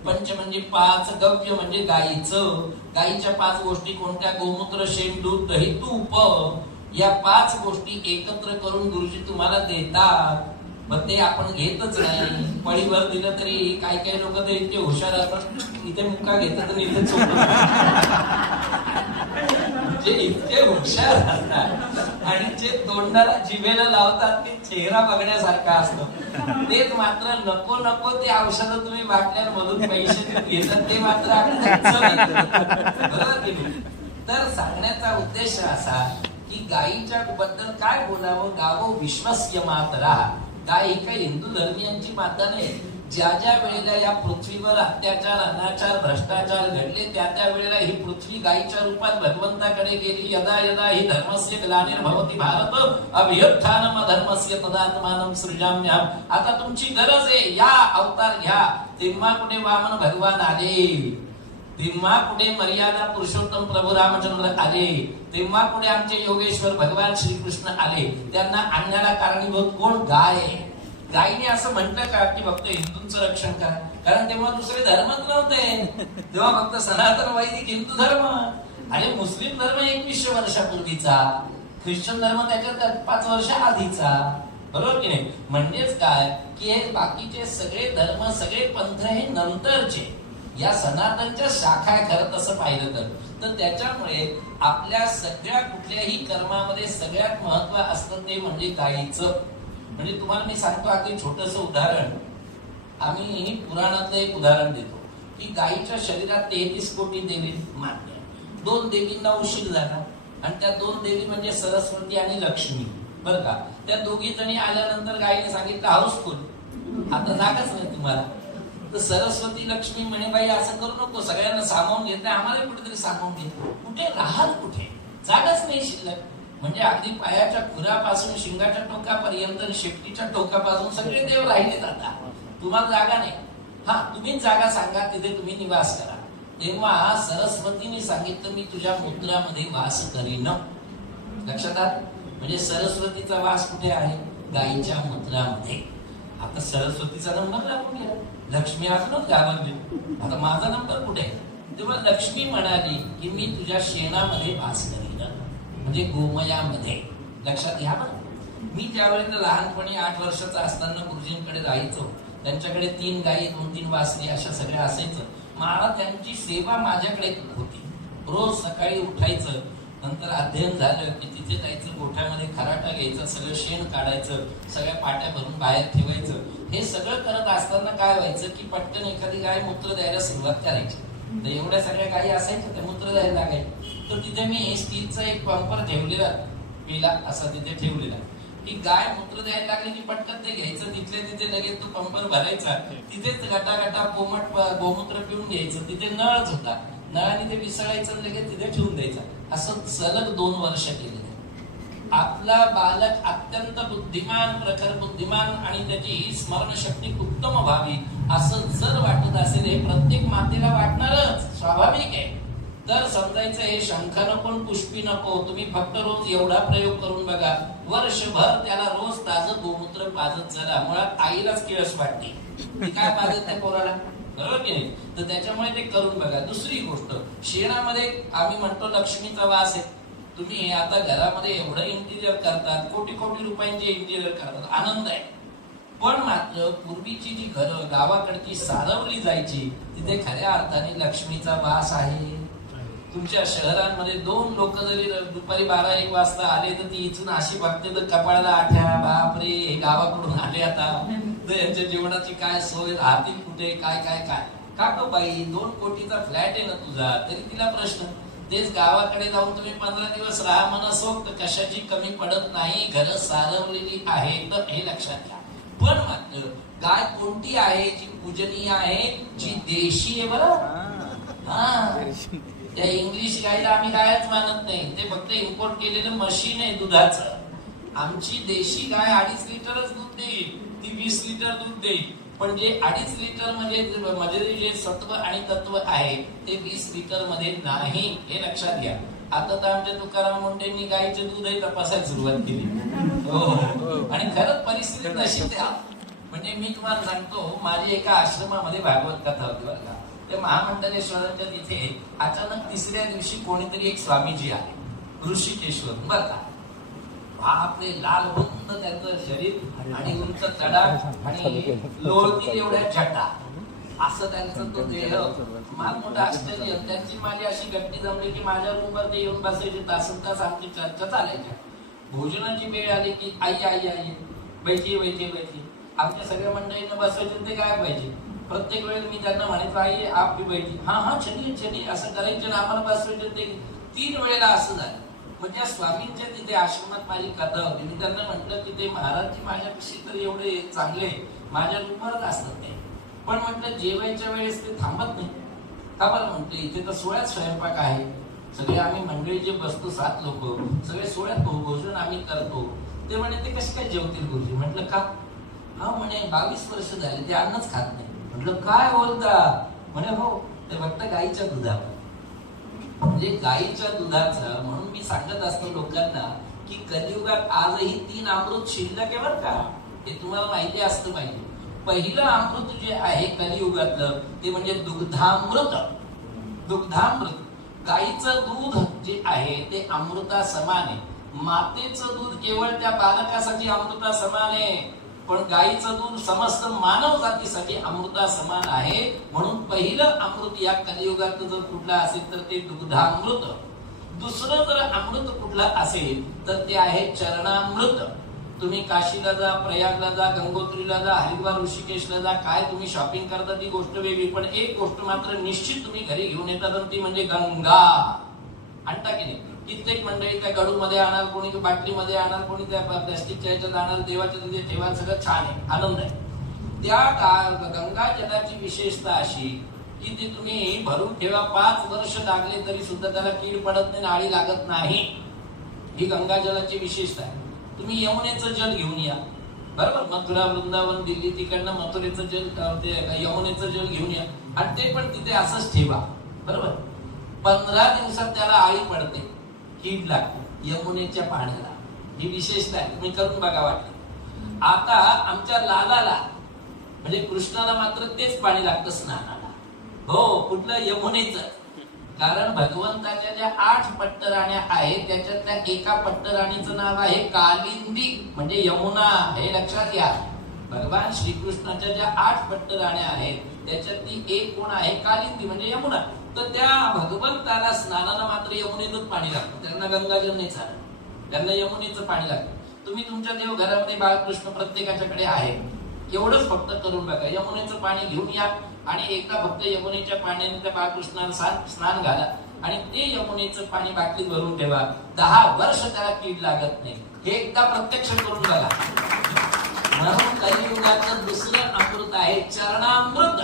पंच म्हणजे 5, गव्य म्हणजे गायीचं. गायीच्या 5 गोष्टी कोणत्या, गोमूत्र, शेण, दूध, दही, तूप. या 5 गोष्टी एकत्र करून गुरुजी तुम्हाला देतात. मग ते आपण घेतच नाही. पळीभर दिलं तरी काही काही लोक तर इतके हुशार असतात, इथे मुक्का घेतात आणि इथे चोख, जे इतके हुशार असतात आणि जे तोंडाला जिभेला लावतात ते चेहरा बघण्यासारखा असतो, तेच मात्र नको नको ते औषधं तुम्ही बाटल्यांमधून पैसे घेतात, ते मात्र बरोबर की नाही. तर सांगण्याचा उद्देश असा की गायीच्या बद्दल काय बोलावं, गावो विश्वस्य मातरा. गाय ही काही हिंदू धर्मियांची माता नाही. ज्या ज्या वेळेला या पृथ्वीवर अत्याचार अनाचार भ्रष्टाचार घडले त्या त्या वेळेला ही पृथ्वी गायीच्या रूपात भगवंताकडे गेली. यदा यदा ही धर्मस्य ग्लानिर्भवति भारत अभ्युत्थानम धर्मस्य तदात्मानं सृजाम्यहम्. आता तुमची गरज आहे, या अवतार घ्या. तेव्हा कुठे वामन भगवान आले, तेव्हा कुठे मर्यादा पुरुषोत्तम प्रभू रामचंद्र आले, तेव्हा कुठे आमचे योगेश्वर भगवान श्रीकृष्ण आले. त्यांना आणण्याला कारणीभूत कोण, गाय. गायीने असं म्हटलं का की फक्त हिंदूंचं रक्षण करा, कारण तेव्हा दुसरे धर्मच नव्हते, तेव्हा फक्त सनातन वैदिक हिंदू धर्म आणि मुस्लिम धर्म 2100 वर्षापूर्वीचा, ख्रिश्चन धर्म त्याच्या 5 वर्ष आधीचा, बरोबर की नाही. म्हणजेच काय की हे बाकीचे सगळे धर्म सगळे पंथ हे नंतरचे, या सनातनच्या शाखा खरं तसं पाहिलं तर त्याच्यामुळे आपल्या सगळ्या कुठल्याही कर्मामध्ये सगळ्यात महत्व असतं ते म्हणजे गायीचं. म्हणजे तुम्हाला मी सांगतो अगदी छोटस उदाहरण, आम्ही पुराणातलं एक उदाहरण देतो की गायीच्या शरीरात 33 कोटी देवी मान्य. 2 देवींना उशीर झाला आणि त्या 2 देवी म्हणजे सरस्वती आणि लक्ष्मी. बरं का. त्या दोघी जणी आल्यानंतर गायीने सांगितलं हाऊसफुल, आता जागाच नाही तुम्हाला. तर सरस्वती लक्ष्मी म्हणे बाई असं करू नको, सगळ्यांना सामावून घेत नाही, आम्हाला कुठेतरी सामावून घे. कुठे राहाल, कुठे जागाच नाही शिल्लक. म्हणजे अगदी पायाच्या खुरापासून शिंगाच्या टोकापर्यंत शेपटीच्या टोकापासून सगळे देव राहिले जातात, तुम्हाला जागा नाही. हा, तुम्हीच जागा सांगा, तिथे तुम्ही निवास करा. तेव्हा सरस्वतीने सांगितलं मी तुझ्या मूत्रामध्ये वास करीन. लक्षात आलं? म्हणजे सरस्वतीचा वास कुठे आहे? गायीच्या मूत्रामध्ये. आता सरस्वतीचा नंबर लागून गेला, लक्ष्मी अजूनच घाबरली, आता माझा नंबर कुठे? तेव्हा लक्ष्मी म्हणाली की मी तुझ्या शेणामध्ये वास करीन, म्हणजे गोमयामध्ये. लक्षात घ्या बरं. मी ज्यावेळेला लहानपणी 8 वर्षाचा असताना गुरुजींकडे जायचो, त्यांच्याकडे 3 गायी 2-3 वासरी अशा सगळ्या असायचं. मला त्यांची सेवा माझ्याकडे होती. रोज सकाळी उठायचं, नंतर अध्ययन झालं की तिथे जायचं, गोठ्यामध्ये खराटा घ्यायचं, सगळं शेण काढायचं, सगळ्या पाट्या भरून बाहेर ठेवायचं. हे सगळं करत असताना काय व्हायचं की पटकन एखादी गाय मूत्र द्यायला सुरुवात करायची. तर एवढ्या सगळ्या गायी असायच्या, त्या मूत्र द्यायला लागायच्या. तर तिथे मी स्टीलचा एक पंपर ठेवलेला, पिला असा तिथे ठेवलेला, की गाय मूत्र द्यायला लागली की पटकन ते घ्यायचं, तिथल्या तिथे लगेच तो पंपर भरायचा, तिथेच गटागटा कोमट गोमूत्र पिऊन घ्यायचं. तिथे नळच होता, नळाने ते विसळायचं, लगेच तिथे ठेवून द्यायचं. असं सलग 2 वर्ष केले. आपला बालक अत्यंत बुद्धिमान, प्रखर बुद्धिमान आणि त्याची ही स्मरणशक्ती उत्तम व्हावी असं जर वाटत असेल, हे प्रत्येक मातेला वाटणारच, स्वाभाविक आहे. तर समजायचं हे शंख नको पुष्पी नको, तुम्ही फक्त रोज एवढा प्रयोग करून बघा, वर्षभर त्याला रोज ताजं गोमूत्र पाजत चला. मुळात आईलाच किळस वाटते, ती काय पाजत त्या पोराला, बरोबर की नाही? तर त्याच्यामुळे ते करून बघा. दुसरी गोष्ट, शेणामध्ये आम्ही म्हणतो लक्ष्मीचा वास आहे. तुम्ही आता घरामध्ये एवढं इंटिरियर करतात, कोटी कोटी रुपयांचे इंटिरियर करतात, आनंद आहे. पण मात्र पूर्वीची जी घरं गावाकडची सारवली जायची, तिथे खऱ्या अर्थाने लक्ष्मीचा वास आहे. तुमच्या शहरांमध्ये 2 लोक जरी दुपारी 12-1 वाजता आले तर ती इथून अशी बघते तर कपाळाला आठ्या, बापरे हे गावाकडून आले आता, तर यांच्या जेवणाची काय सोय, राहतील कुठे, काय काय काय. का गं बाई, 2 कोटीचा फ्लॅट आहे ना तुझा, तरी तिला प्रश्न. तेच गावाकडे जाऊन तुम्ही 15 दिवस राहा मनसोक्त, कशाची कमी पडत नाही, घरं सारवलेली आहे. तर हे लक्षात घ्या. पण मात्र गाय कोणती आहे जी पूजनीय आहे, जी देशी आहे बरं. हा, त्या इंग्लिश गायला आम्ही गायच मानत नाही, ते फक्त इम्पोर्ट केलेलं मशीन आहे दुधाचं. आमची देशी गाय 2.5 लिटरच दूध देईल, ती 20 लिटर दूध देईल. पण जे 2.5 लिटर मध्ये जे सत्व आणि तत्व आहे ते 20 लिटर मध्ये नाही, हे लक्षात घ्या. आता तर आमच्या तुकाराम मुंडेंनी गायीचे दूधही तपासायला सुरुवात केली. हो, आणि खरंच परिस्थिती नशीब द्या. म्हणजे मी तुम्हाला सांगतो, माझी एका आश्रमामध्ये भागवत कथा होती बरं का. त्या महामंडलेश्वरांच्या तिथे अचानक 3ऱ्या दिवशी कोणीतरी एक स्वामीजी आले, ऋषिकेश्वर बरं का. बापरे, लाल बुंद त्यांचं शरीर आणि उंच तडा आणि लोळतील एवढ्या जटा, असं त्यांचं तो देह. मला मोठं आश्चर्य. त्यांची माझी अशी गट्टी जमली की माझ्या रूमवर ते येऊन बसायचे, तासन तास आमची चर्चा चालायच्या. भोजनाची वेळ आली की आई आई आई बैठी बैठी बैठी, आमच्या सगळ्या मंडळींना बसायचे, ते गायब व्हायचे. प्रत्येक वेळेला मी त्यांना म्हणायचो आई आप भी बैठी, हा हा चलिये चलिये असं करायचे ना, आम्हाला बसवायचे. ते 3 वेळेला असं झालं. म्हणजे स्वामींच्या तिथे आश्रमात माझी कथा होती. मी त्यांना म्हटलं की ते महाराजजी माझ्यापेक्षा तर एवढे चांगले, माझ्या रूमवरच असतात ते. पण म्हटलं जेवायच्या वेळेस ते थांबत नाही. का बरं म्हटलं, इथे तर 16 स्वयंपाक आहे, सगळे आम्ही मंडळी जे बसतो 7 लोक, सगळे 16 भोजन आम्ही करतो. ते म्हणे ते कसे काय जेवतील गुरुजी? म्हटलं का? हा म्हणे 22 वर्ष झाले ते अन्नच खात नाही. म्हटलं काय बोलता? म्हणे हो, ते फक्त गाईच्या दुधावर. म्हणजे गाईच्या दुधाचं. म्हणून मी सांगत असतो लोकांना की कलियुगात आजही 3 अमृत शिल्लक आहे बरं का. हे तुम्हाला माहिती असतं पाहिजे. पहिलं अमृत जे आहे कलियुगातलं ते म्हणजे दुग्धामृत. दुग्धामृत, गाईचं दूध जे आहे ते अमृता समान आहे. मातेचं दूध केवळ त्या बालकासाठी अमृता समान आहे, पण गाईचं दूध समस्त मानव जातीसाठी अमृता समान आहे. म्हणून पहिलं अमृत या कलियुगात जर कुठलं असेल तर ते दुग्धामृत. दुसरं जर अमृत कुठलं असेल तर ते आहे चरणामृत. तुम्ही काशीला जा, प्रयागला जा, गंगोत्रीला जा, हरिद्वार ऋषिकेशला जा, काय तुम्ही शॉपिंग करता ती गोष्ट वेगळी, पण एक गोष्ट मात्र निश्चित तुम्ही घरी घेऊन येतात, ती म्हणजे गंगा. आणता की नाही? कित्येक मंडळी त्या गडूमध्ये आणणार, कोणी बाटलीमध्ये आणणार, कोणी त्या प्लास्टिकच्या ह्याच्यात आणणार, देवाच्या तिथे ठेवा, सगळं छान आहे, आनंद आहे. त्या गंगा जलाची विशेषता अशी की ती तुम्ही भरून ठेवा, 5 वर्ष लागले तरी सुद्धा त्याला कीड पडत नाही, नाळी लागत नाही. ही गंगा जलाची विशेषता आहे. तुम्ही यमुनेचं जल घेऊन या, बरोबर, मथुरा वृंदावन दिल्ली तिकडनं मथुरेचं जल यमुनेचं जल घेऊन या आणि ते पण तिथे असंच ठेवा, बरोबर. 15 दिवसात त्याला आळी पडते, कीड लागते यमुनेच्या पाण्याला. ही विशेषता आहे, तुम्ही करून बघा वाटते. आता आमच्या लालाला म्हणजे कृष्णाला मात्र तेच पाणी लागतं स्नानाला. हो, कुठलं? यमुनेचं. कारण भगवंताच्या ज्या 8 पट्टराण्या आहेत त्याच्यातल्या एका पट्टराणीचं नाव आहे कालिंदी, म्हणजे यमुना. हे लक्षात घ्या. भगवान श्रीकृष्णाच्या ज्या 8 पट्टराण्या आहेत त्याच्यातली एक कोण आहे? कालिंदी, म्हणजे यमुना. तर त्या भगवंताला स्नानाला मात्र यमुनेतच पाणी लागतं. त्यांना गंगाजल नाही चालत, त्यांना यमुनेचं पाणी लागतं. तुम्ही तुमच्या देवघरामध्ये बाळकृष्ण प्रत्येकाच्याकडे आहे, एवढंच फक्त करून बघा. यमुनेचं पाणी घेऊन या आणि एकदा फक्त यमुनेच्या पाण्याने त्या बाळकृष्णाला स्नान घाला आणि ते यमुनेचं पाणी बाटलीत भरून ठेवा. 10 वर्ष त्याला कीड लागत नाही. हे एकदा प्रत्यक्ष करून बघा. म्हणून कलियुगाचं दुसरं अमृत आहे चरणामृत.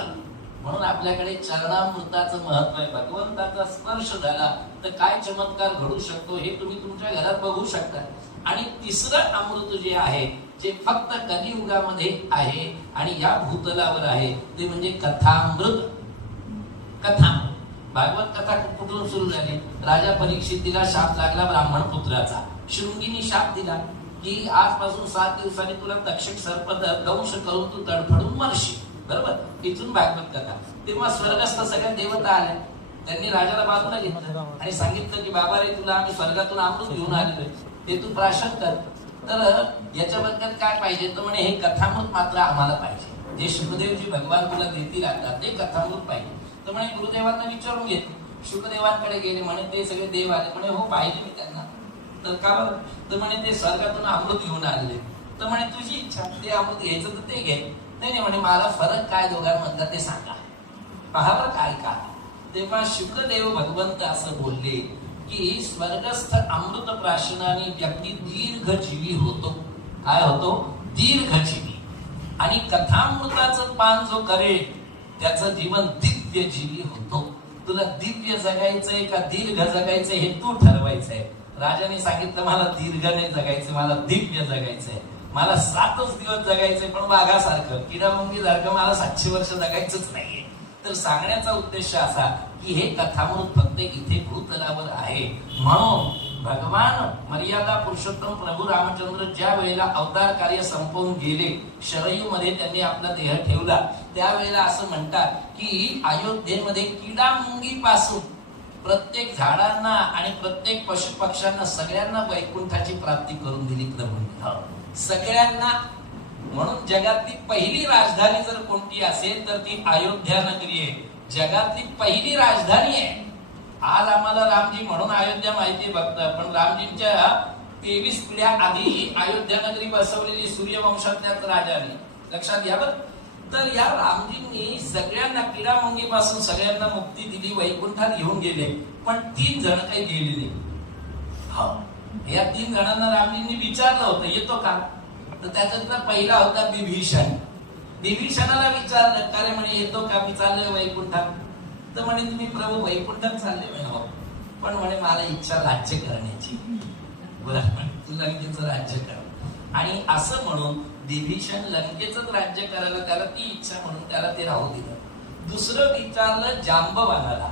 म्हणून आपल्याकडे चरणामृताचं महत्व आहे. भगवंताचा स्पर्श झाला तर काय चमत्कार घडू शकतो हे तुम्ही तुमच्या घरात बघू शकता. आणि तिसरं अमृत जे आहे जे फक्त कलियुगामध्ये आहे आणि या भूतलावर आहे ते म्हणजे कथामृत. कथा, भागवत कथा कुठून सुरू झाली? राजा परीक्षितीला शाप लागला ब्राह्मण पुत्राचा. शृंगीने शाप दिला की आजपासून 7 दिवसांनी तुला तक्षक सर्प दंश करून तू तडफडून मरशील, बरोबर. इथून भागवत कथा. तेव्हा स्वर्गस्थ सगळ्या देवता आल्या. त्यांनी राजाला बाजूला घेतलं आणि सांगितलं की बाबा रे, तुला आम्ही स्वर्गातून अमृत घेऊन आलेलो, ते तू प्राशन कर. तर याच्याबद्दल काय पाहिजे? तर म्हणे हे कथामृत मात्र आम्हाला पाहिजे. जे शुकदेवजी भगवान तुला देतील आता ते कथामृत पाहिजे. तर म्हणे गुरुदेवांना विचारून घेतले. शुकदेवांकडे गेले, म्हणे ते सगळे देव आले. म्हणे हो, पाहिजे मी त्यांना. तर का बरं? तर म्हणे ते स्वर्गातून अमृत घेऊन आलेले. तर म्हणे तुझी इच्छा, ते अमृत घ्यायचं तर ते घे. नाही म्हणे मला फरक काय दोघांमधला ते सांगा, पहा बरं काय का. तेव्हा शुकदेव भगवंत असं बोलले की स्वर्गस्थ अमृत प्राशनाने व्यक्ती दीर्घजीवी होतो. काय होतो? दीर्घजीवी. आणि कथामृताचं पान जो करेल त्याचं जीवन दिव्य जीवी होतो. तुला दिव्य जगायचंय का दीर्घ जगायचंय हे तू ठरवायचंय. राजाने सांगितलं मला दीर्घ नाही जगायचं, मला दिव्य जगायचंय. मला 7च दिवस जगायचंय, पण वाघासारखं किडामुंगी सारखं मला 700 वर्ष जगायचंच नाहीये. तर सांगण्याचा उद्देश असा की हे कथामृत फक्त इथे भूतलावर आहे. म्हणून भगवान मर्यादा पुरुषोत्तम प्रभू रामचंद्र ज्या वेळेला अवतार कार्य संपवून गेले, शरयूमध्ये त्यांनी आपला देह ठेवला, त्यावेळेला असं म्हणतात की अयोध्येमध्ये किडामुंगी पासून प्रत्येक झाडांना आणि प्रत्येक पशु पक्ष्यांना सगळ्यांना वैकुंठाची प्राप्ती करून दिली प्रभूंनी, सगळ्यांना. म्हणून जगातली पहिली राजधानी जर कोणती असेल तर ती अयोध्या नगरी आहे. जगातली पहिली राजधानी आहे. आज आम्हाला रामजी म्हणून अयोध्या माहिती बघतात, पण रामजींच्या 23 पिढ्या आधी अयोध्या नगरी बसवलेली सूर्यवंशातल्याच राजाने. लक्षात घ्या बरं. तर या रामजींनी सगळ्यांना किडामुंगी पासून सगळ्यांना मुक्ती दिली, वैकुंठात घेऊन गेले. पण 3 जण काही गेले नाही. या 3 जणांना रामजींनी विचारलं होतं येतो का? तर त्याच्यातला पहिला होता विभीषण. विभीषणाला विचारलं का रे, म्हणे येतो का? मी चाललोय वैकुंठात. तर म्हणे तुम्ही प्रभू वैकुंठात चालले? म्हणे हो, पण म्हणे मला इच्छा राज्य करण्याची. बोला, तू लंकेचं राज्य कर. आणि असं म्हणून विभीषण लंकेचंच राज्य करायला त्याला ती इच्छा म्हणून त्याला ते राहू दिलं. दुसरं विचारलं जांबवानाला.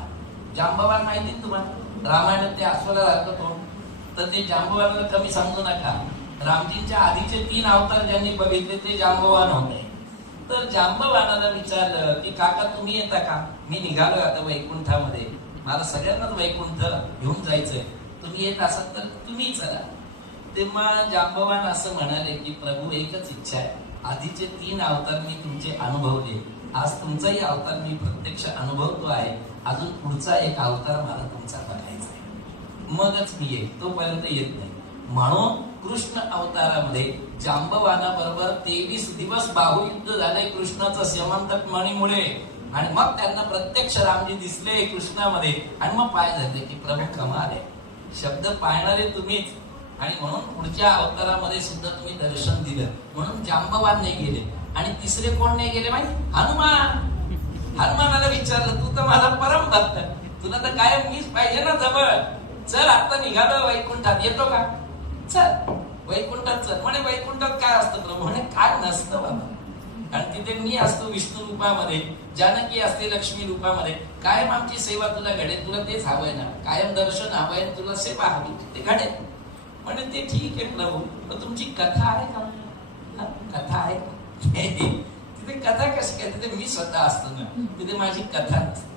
जांबवान माहिती तुम्हाला? रामायणात ते अस्वला राहतो. तर ते जांबवानाला कमी समजू नका. रामजींच्या आधीचे 3 अवतार ज्यांनी बघितले ते जांबवान होते. तर जांबवानाला विचारलं की काका तुम्ही येता का? मी निघालो आता वैकुंठामध्ये, मला सगळ्यांनाच वैकुंठ घेऊन जायचंय, तुम्ही येत असाल तर तुम्ही चला. तेव्हा जांबवान असं म्हणाले की प्रभू एकच इच्छा आहे, आधीचे 3 अवतार मी तुमचे अनुभवले, आज तुमचाही अवतार मी प्रत्यक्ष अनुभवतो आहे, अजून पुढचा एक अवतार मला तुमचा बघायचा आहे, मगच मी येईल, तोपर्यंत येत नाही. म्हणून कृष्ण अवतारामध्ये जांबवानाबरोबर 23 दिवस बाहुयुद्ध झालंय कृष्णाचं स्यमंतक मणीमुळे. आणि मग त्यांना प्रत्यक्ष रामजी दिसले कृष्णामध्ये आणि मग पाय धरले की प्रभू कमाल आहे, शब्द पाळणारे तुम्हीच, आणि म्हणून पुढच्या अवतारामध्ये सुद्धा तुम्ही दर्शन दिलं, म्हणून जांबवान नाही गेले. आणि तिसरे कोण नाही गेले माहिती? हनुमान. हनुमानाला विचारलं, तू तर माझा परम भक्त, तुला तर काय मीच पाहिजे ना जवळ, चल आता निघालो वैकुंठात, येतो का? चल वैकुंठात चल. म्हणे वैकुंठात काय असतं प्रभू? म्हणे काय नसतं बाबा, आणि तिथे मी असतो विष्णू रूपामध्ये, जानकी असते लक्ष्मी रूपामध्ये, कायम आमची सेवा तुला घडेल, तुला तेच हवंय ना, कायम दर्शन हवंय, तुला सेवा हवी, ते घडेल. म्हणे ते ठीक आहे प्रभू, पण तुमची कथा आहे का? कथा आहे का? तिथे कथा कशी काय? तिथे मी स्वतः असतो ना, तिथे माझी कथा नसते.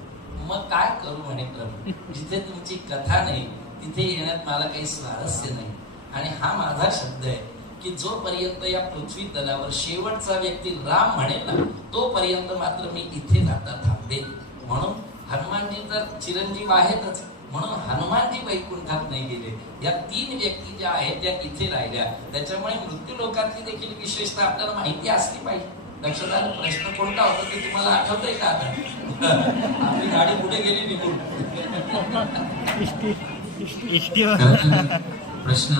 मग काय करू म्हणे प्रभू, जिथे तुमची कथा नाही तिथे येण्यात मला काही स्वारस्य नाही. आणि हा माझा शब्द आहे की जोपर्यंत या पृथ्वी तलावर शेवटचा व्यक्ती राम म्हणेल ना, तोपर्यंत मात्र मी इथे जाता थांबे. म्हणून हनुमानजी तर चिरंजीव आहेतच, म्हणून हनुमानजी वैकुंठात नाही गेले. या 3 व्यक्ती ज्या आहेत त्या इथे राहिल्या. त्याच्यामुळे मृत्यू लोकातली देखील विशेषतः आपल्याला माहिती असली पाहिजे. लक्षात आलं? प्रश्न कोणता होता ते तुम्हाला आठवतंय का? आता आपली गाडी पुढे गेली निघून. प्रश्न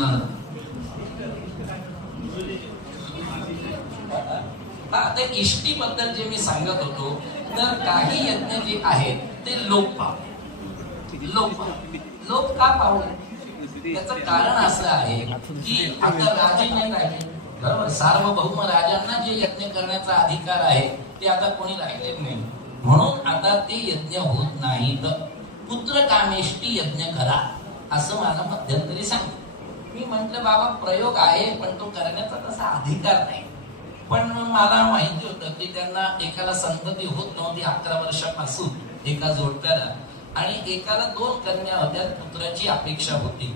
आता इष्टीबद्दल जे मी सांगत होतो, तर काही यज्ञ जे आहेत ते लोप पावले. लोप का पावले? त्याचं कारण असं आहे की आता राजे नाही राहिले, बरोबर? सार्वभौम राजांना जे यज्ञ करण्याचा अधिकार आहे ते आता कोणी राहिले नाही, म्हणून आता ते यज्ञ होत नाहीत. पुत्र कामेष्टी यज्ञ करा असं मला मध्यंतरी सांगितलं. मी म्हंटल बाबा प्रयोग आहे पण तो करण्याचा तसा अधिकार नाही. पण मला माहिती होतं की त्यांना एकाला संतती होत नव्हती 11 वर्षापासून एका जोडप्याला, आणि एकाला 2 कन्या होत्या, पुत्राची अपेक्षा होती.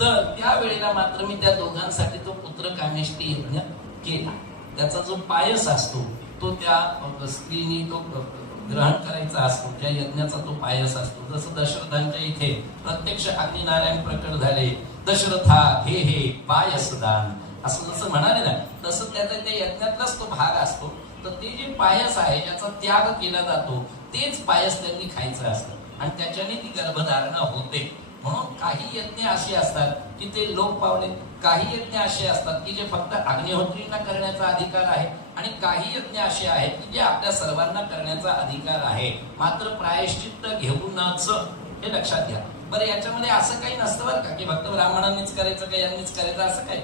तर त्यावेळेला मात्र मी त्या दोघांसाठी तो पुत्र कामेष्टी यज्ञ केला. त्याचा जो पायस असतो तो त्या स्त्रीनी तो ग्रहण करायचा असतो, त्या यज्ञाचा तो पायस असतो. जसं दशरथांच्या इथे प्रत्यक्ष अग्निनारायण प्रकट झाले, दशरथा हे पायस दान असं जसं म्हणाले ना, तसं त्याचा त्या यज्ञातलाच तो भाग असतो. तर ते जे पायस आहे ज्याचा त्याग केला जातो तेच पायस त्यांनी खायचं असतं, आणि त्याच्याने ती गर्भधारणा होते. म्हणून काही यज्ञ असे असतात की ते लोप पावले, काही यज्ञ असे असतात की जे फक्त अग्निहोत्रींना करण्याचा अधिकार आहे, आणि काही यज्ञ असे आहेत की जे आपल्या सर्वांना करण्याचा अधिकार आहे, मात्र प्रायश्चित्त घेऊनच. हे लक्षात घ्या बरं. याच्यामध्ये असं काही नसतं बरं का की फक्त ब्राह्मणांनीच करायचं का यांनीच करायचं, असं काही.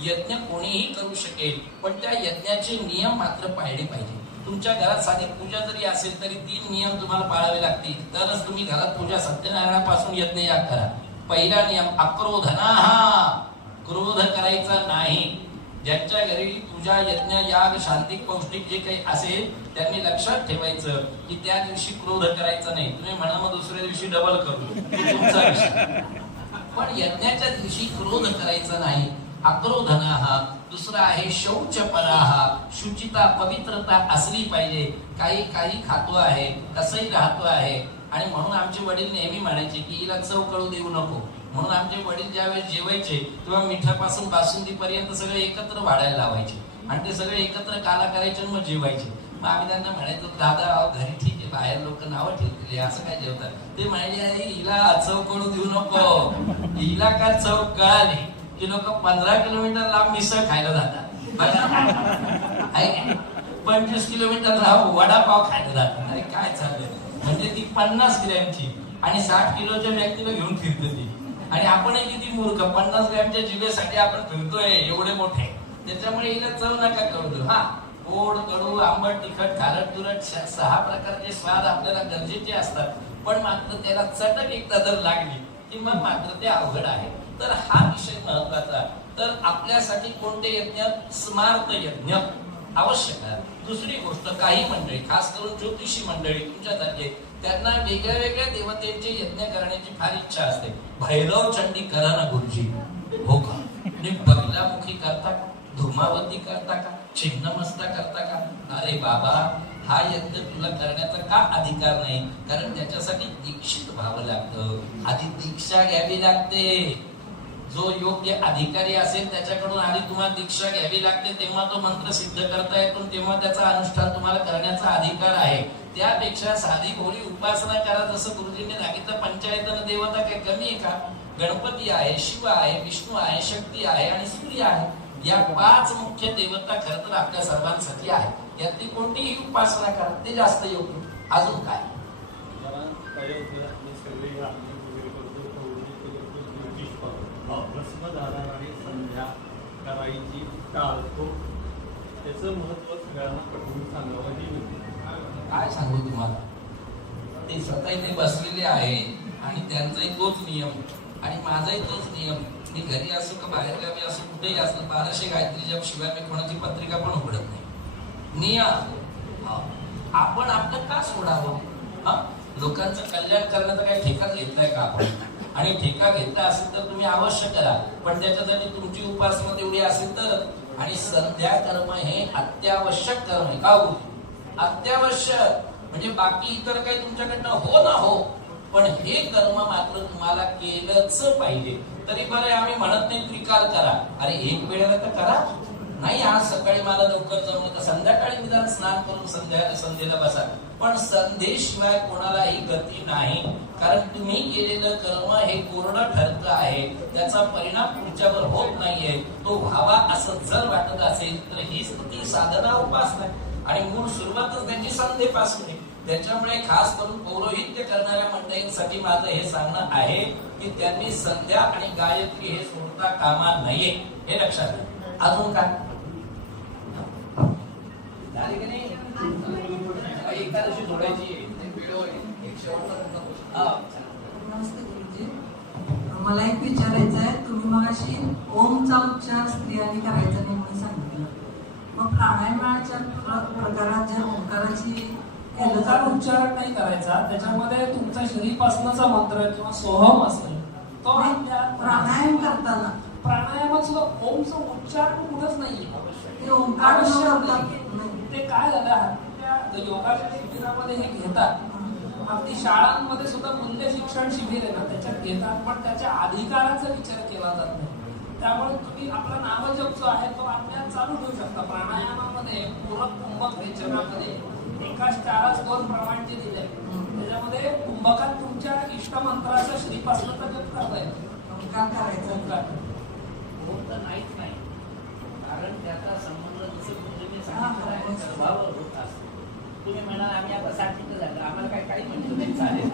यज्ञ कोणीही करू शकेल, पण त्या यज्ञाचे नियम मात्र पाळले पाहिजे. तुमच्या घरात साधी पूजा जरी असेल तरी 3 नियम तुम्हाला पाळावे लागतील, तरच तुम्ही घरात पूजा सत्यनारायणापासून यज्ञ याग करा. पहिला नियम अक्रोधनाहा, क्रोध करायचा नाही. ज्यांच्या घरी पूजा यज्ञ याग शांतिक पौष्टिक जे काही असेल त्यांनी लक्षात ठेवायचं की त्या दिवशी क्रोध करायचा नाही. तुम्ही म्हणा मग दुसऱ्या दिवशी डबल करू, तुमचा विषय. पण यज्ञाच्या दिवशी क्रोध करायचा नाही. अक्रोधनाहा. दुसरा आहे शौचपराहा, शुचिता पवित्रता असली पाहिजे. काही खातो आहे, कसंही राहतो आहे, आणि म्हणून आमचे वडील नेहमी म्हणायचे की हिला चव कळू देऊ नको. म्हणून आमचे वडील ज्यावेळेस जेवायचे तेव्हा मिठापासून बासुंदी पर्यंत सगळे एकत्र वाढायला लावायचे, आणि ते सगळे एकत्र काला करायचे आणि मग जेवायचे. मग आम्ही त्यांना म्हणायचो दादा घरी ठीक आहे, बाहेर लोक नावं ठेवतील असं काय जेवतात. ते म्हणायचे अरे हिला चव कळू देऊ नको, हिला का चव कळाली की लोक 15 किलोमीटर लांब मिसळ खायला जातात, 25 किलोमीटर लांब वडापाव खायला जातात. अरे काय चाललंय? म्हणजे ती 50 ग्रॅमची आणि 60 किलोच्या व्यक्तीला घेऊन फिरते ती. आणि आपणही किती मूर्ख, 50 ग्रॅमच्या जिभेसाठी आपण फिरतोय एवढे मोठे. त्याच्यामुळे हिला चव नका करू देऊ. हा, गोड कडू आंबट तिखट खारट तुरट 6 प्रकारचे स्वाद आपल्याला गरजेचे असतात, पण मात्र त्याला चटक एकदा जर लागली की मग मात्र ते अवघड आहे. तर हा विषय महत्वाचा. तर आपल्यासाठी कोणते यज्ञ? स्मार्त यज्ञ आवश्यक आहे. दुसरी गोष्ट, काही मंडळी खास करून ज्योतिषी मंडळी तुमच्यासारखे, त्यांना वेगळ्या वेगळ्या देवतेचे यज्ञ करण्याची फार इच्छा असते. भैरव चंडी करा ना गुरुजी, हो का? आणि बगलामुखी करता का? धूमावती करता का? छिन्नमस्ता करता का? अरे बाबा, हा यज्ञ तुला करण्याचा का अधिकार नाही? कारण त्याच्यासाठी दीक्षित व्हावं लागतं, आधी दीक्षा घ्यावी लागते. जो योग्य अधिकारी असेल त्याच्याकडून आधी तुम्हाला दीक्षा घ्यावी लागते, तेव्हा तो मंत्र सिद्ध करता येतो, तेव्हा त्याचा अनुष्ठान तुम्हाला करण्याचा अधिकार आहे. त्यापेक्षा साधी भोळी उपासना करा, जसं गुरुजींनी सांगितलं. पंचायतन देवता काही कमी आहे का? गणपती आहे, शिव आहे, विष्णू आहे, शक्ती आहे आणि सूर्य आहे. या 5 मुख्य देवता खरं तर आपल्या सर्वांसाठी आहे. यातली कोणतीही उपासना करा, ते जास्त योग्य. अजून काय? संध्या करायची टाळतो, त्याचं महत्व सगळ्यांना पटवून सांगावं ही विनंती. काय सांगू तुम्हाला, ते स्वतः इथे बसलेले आहे आणि त्यांचाही तोच नियम आणि माझाही तोच नियम. मी घरी असो का बाहेर गावी असो, कुठेही असो, 1200 गायत्री जप शिवाय मी कोणाची पत्रिका पण उघडत नाही. नियम. आपण आपलं का सोडावं? लोकांचं कल्याण करण्याचा काही ठेका घेतलाय का आपण? आणि ठेका घेतला असेल तर तुम्ही अवश्य करा, पण त्याच्यासाठी तुमची उपासना तेवढी असेल तर. आणि संध्या कर्म हे अत्यावश्यक कर्म आहे. का हो? अत्यावश्यक म्हणजे बाकी इतर काही तुमच्याकडनं हो ना हो, पण हे कर्म मात्र तुम्हाला केलंच पाहिजे. तरी बरं आम्ही म्हणत नाही त्रिकाल करा. अरे एक वेळेला तर करा. नाही आज सकाळी मला लवकर जमलं तर संध्याकाळी निदान स्नान करून संध्येला बसा. पण संध्येशिवाय कोणालाही गती नाही. कारण तुम्ही केलेलं कर्म हे कोरडं ठरतं आहे, त्याचा परिणाम पुढच्यावर होत नाहीये. तो व्हावा असं जर वाटत असेल तर हीच ती साधना उपासना आणि मूळ सुरुवातच त्यांची संध्येपासून आहे. त्याच्यामुळे खास करून पौरोहित्य करणाऱ्या मंडळींसाठी माझं हे सांगणं आहे की त्यांनी संध्या आणि गायत्री हे सोडता कामा नये, हे लक्षात घ्या. अजून काय? एकादशी जोडायची नमस्ते गुरुजी, मला एक विचारायचं आहे. तुम्ही मगाशी ओमचा उच्चार स्त्रियांनी करायचा नाही म्हणून सांगितलं, मग प्राणायामाच्या प्रकारात ज्या ओंकाराची ओंकार उच्चारण नाही करायचा, त्याच्यामध्ये तुमचा शरीरापासूनचा मंत्र किंवा सोहम असेल तो आपल्या प्राणायाम करताना प्राणायामात सुद्धा ओमचं उच्चारण कुठंच नाहीये. ते ओंकार ते काय झालं, त्या योगाच्या शिबिरामध्ये हे घेतात. अगदी शाळांमध्ये सुद्धा मूल्य शिक्षण शिबिर आहे ना, त्याच्यात घेतात, पण त्याच्या अधिकाराचा विचार केला जात नाही. त्यामुळे तुम्ही आपला नामजप जो आहे तो आपल्याला चालू ठेवू शकता. प्राणायामामध्ये पूरक कुंभक रेचनामध्ये एका स्टारास 2 प्रमाण जे दिले, त्याच्यामध्ये कुंभकात तुमच्या इष्टमंत्राचा श्रीपासनाचा जप करता येतो. ओंकार करायचा. ओंकार होत नाहीच नाही, कारण त्याचा संबंध जसं गुरुजींनी सांगितलं आहे सर्वावर होत असतो. तुम्ही म्हणाल आम्ही आता 60 झालं, आम्हाला काही म्हणतो नाही, चालेल.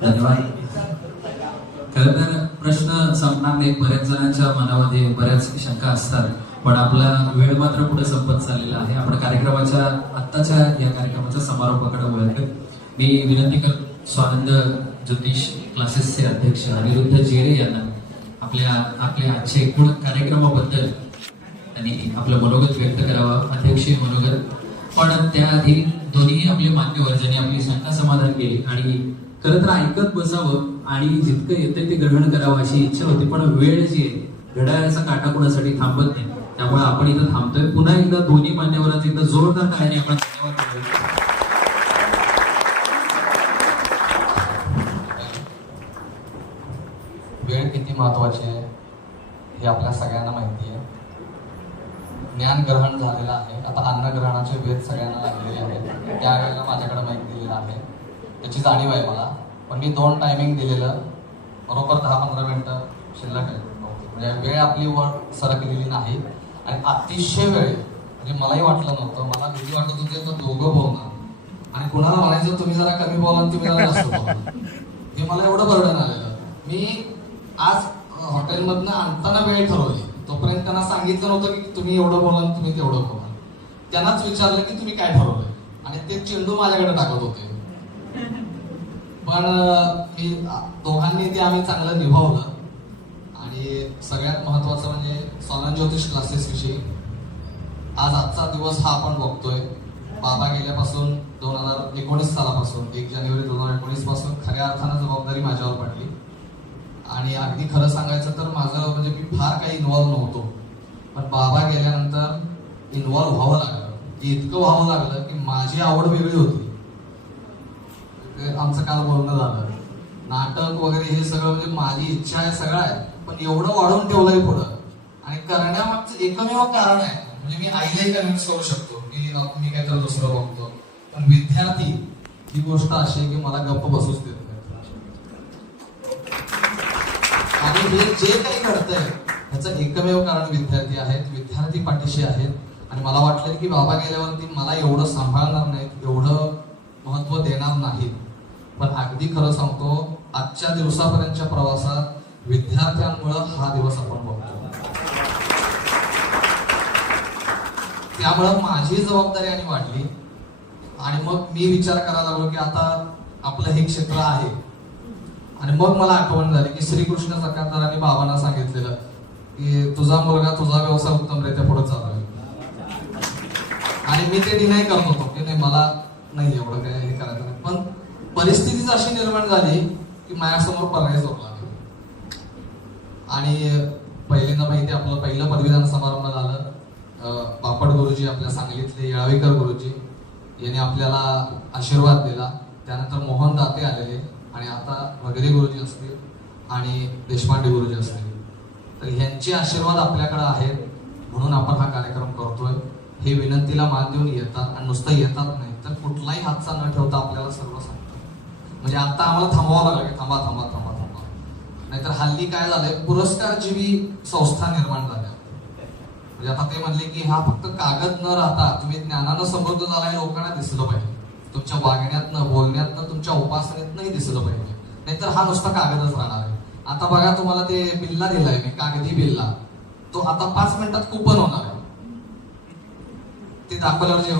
धन्यवाद. खरं तर प्रश्न संपणार नाही. बऱ्याच जणांच्या मनामध्ये बऱ्याच शंका असतात, पण आपला वेळ मात्र पुढे संपत चाललेला आहे. आपण कार्यक्रमाच्या आत्ताच्या या कार्यक्रमाच्या समारोपाकडे वळतोय. मी विनंती करतो स्वानंद ज्योतिष क्लासेसचे अध्यक्ष अनिरुद्ध जेरे यांना आपल्या आजच्या एकूण कार्यक्रमाबद्दल त्यांनी आपलं मनोगत व्यक्त करावं. अध्यक्ष मनोगत, पण त्याआधी दोन्ही आपले मान्यवर ज्यांनी आपली शंका समाधान केली आणि खरं तर ऐकत बसावं आणि जितकं येतं ते ग्रहण करावं अशी इच्छा होती, पण वेळ जी आहे घड्याळाचा काटा कोणासाठी थांबत नाही, त्यामुळे आपण इथं थांबतोय. पुन्हा एकदा दोन्ही मान्यवरांचे एकदा जोरदार टाळ्याने आपण धन्यवाद करूया. वेळ किती महत्वाची आहे हे आपल्या सगळ्यांना माहिती आहे. ज्ञान ग्रहण झालेलं आहे, आता अन्नग्रहणाचे वेध सगळ्यांना लागलेले आहेत. त्यावेळेला माझ्याकडे माहिती दिलेलं आहे, त्याची जाणीव आहे मला. पण मी 2 टायमिंग दिलेलं, बरोबर 10-15 मिनिटं शिल्लक आहे. म्हणजे वेळ आपली वर सरकलेली नाही आणि अतिशय वेळ म्हणजे मलाही वाटलं नव्हतं. मला भीती वाटत होती तर दोघं बोलणार आणि कुणाला म्हणायचं तुम्ही जरा कमी बोला आणि तुम्ही जरा जास्त बोला, हे मला एवढं बर्डन आलेलं. मी आज हॉटेलमधनं आणताना वेळ ठरवली, तोपर्यंत त्यांना सांगितलं नव्हतं की तुम्ही एवढं बोला आणि तुम्ही तेवढं बोला. त्यांनाच विचारलं की तुम्ही काय ठरवलंय आणि ते चेंडू माझ्याकडे टाकत होते. पण मी दोघांनी ते आम्ही चांगलं निभावलं. आणि सगळ्यात महत्वाचं म्हणजे स्वानंद ज्योतिष क्लासेस विषयी आज आजचा दिवस हा आपण बघतोय. बाबा गेल्यापासून 2019 सालापासून 1 जानेवारी 2019 पासून खऱ्या अर्थानं जबाबदारी माझ्यावर पडली. आणि अगदी खरं सांगायचं तर माझं म्हणजे मी फार काही इन्व्हॉल्व नव्हतो, पण बाबा गेल्यानंतर इन्व्हॉल्व व्हावं लागलं. इतकं व्हावं लागलं की माझी आवड वेगळी होती. आमचं काल बोलणं झालं, नाटक वगैरे हे सगळं म्हणजे माझी इच्छा आहे, सगळं आहे, पण एवढं वाढवून ठेवलंय पुढं. आणि करण्यामागचं एकमेव कारण आहे म्हणजे मी आईलाही कन्व्हिन्स करू शकतो की मी काहीतरी दुसरं बघतो. पण विद्यार्थी ही गोष्ट अशी आहे की मला गप्प बसूच देत नाही. आणि हे जे काही घडतंय ह्याचं एकमेव कारण विद्यार्थी आहेत, विद्यार्थी पाठीशी आहेत. आणि मला वाटलं की बाबा गेल्यावरती मला एवढं सांभाळणार नाहीत, एवढं महत्व देणार नाहीत. पण अगदी खरं सांगतो, आजच्या दिवसापर्यंतच्या प्रवासात विद्यार्थ्यांमुळं हा दिवस आपण बघतो. त्यामुळं माझी जबाबदारी आणि वाढली. आणि मग मी विचार करायला लागलो की आता आपलं हे क्षेत्र आहे. आणि मग मला आठवण झाली की श्रीकृष्ण सरकारदारांनी बाबांना सांगितलेलं की तुझा मुलगा तुझा व्यवसाय उत्तमरित्या पुढे चालू आहे. आणि मी ते डिनाय करत होतो की नाही, मला नाही एवढं काय हे करायचं नाही. पण परिस्थितीच अशी निर्माण झाली की माझ्यासमोर पर्याय झोपला. आणि पहिल्यांदा माहिती आपलं पहिलं पदवीदान समारंभ झालं. बापट गुरुजी, आपल्या सांगलीतले येळावीकर गुरुजी यांनी आपल्याला आशीर्वाद दिला. त्यानंतर मोहन दाते आलेले, आणि आता वगैरे गुरुजी असतील आणि देशपांडे गुरुजी असतील. तर ह्यांचे आशीर्वाद आपल्याकडे आहेत म्हणून आपण हा कार्यक्रम करतोय. हे विनंतीला मान देऊन येतात, आणि नुसतं येतात नाही तर कुठलाही हातचा न ठेवता आपल्याला सर्व सांगतात. म्हणजे आता आम्हाला थांबवावं लागलं की थांबा थांबा थांबा थांबा. नाहीतर हल्ली काय झालंय, पुरस्कारजीवी संस्था निर्माण झाल्या. म्हणजे आता ते म्हणले की हा फक्त कागद न राहता तुम्ही ज्ञानानं समृद्ध झालाय लोकांना दिसलं पाहिजे. तुमच्या वागण्यातनं, बोलण्यातनं, तुमच्या उपासनेतनंही दिसलं पाहिजे. नाहीतर हा नुसता कागदच राहणार आहे. आता बघा, तुम्हाला ते बिल्ला दिलाय मी, कागदी बिल्ला, तो आता 5 मिनिटात कुपन होणार आहे. ते दाखवल्यावर जे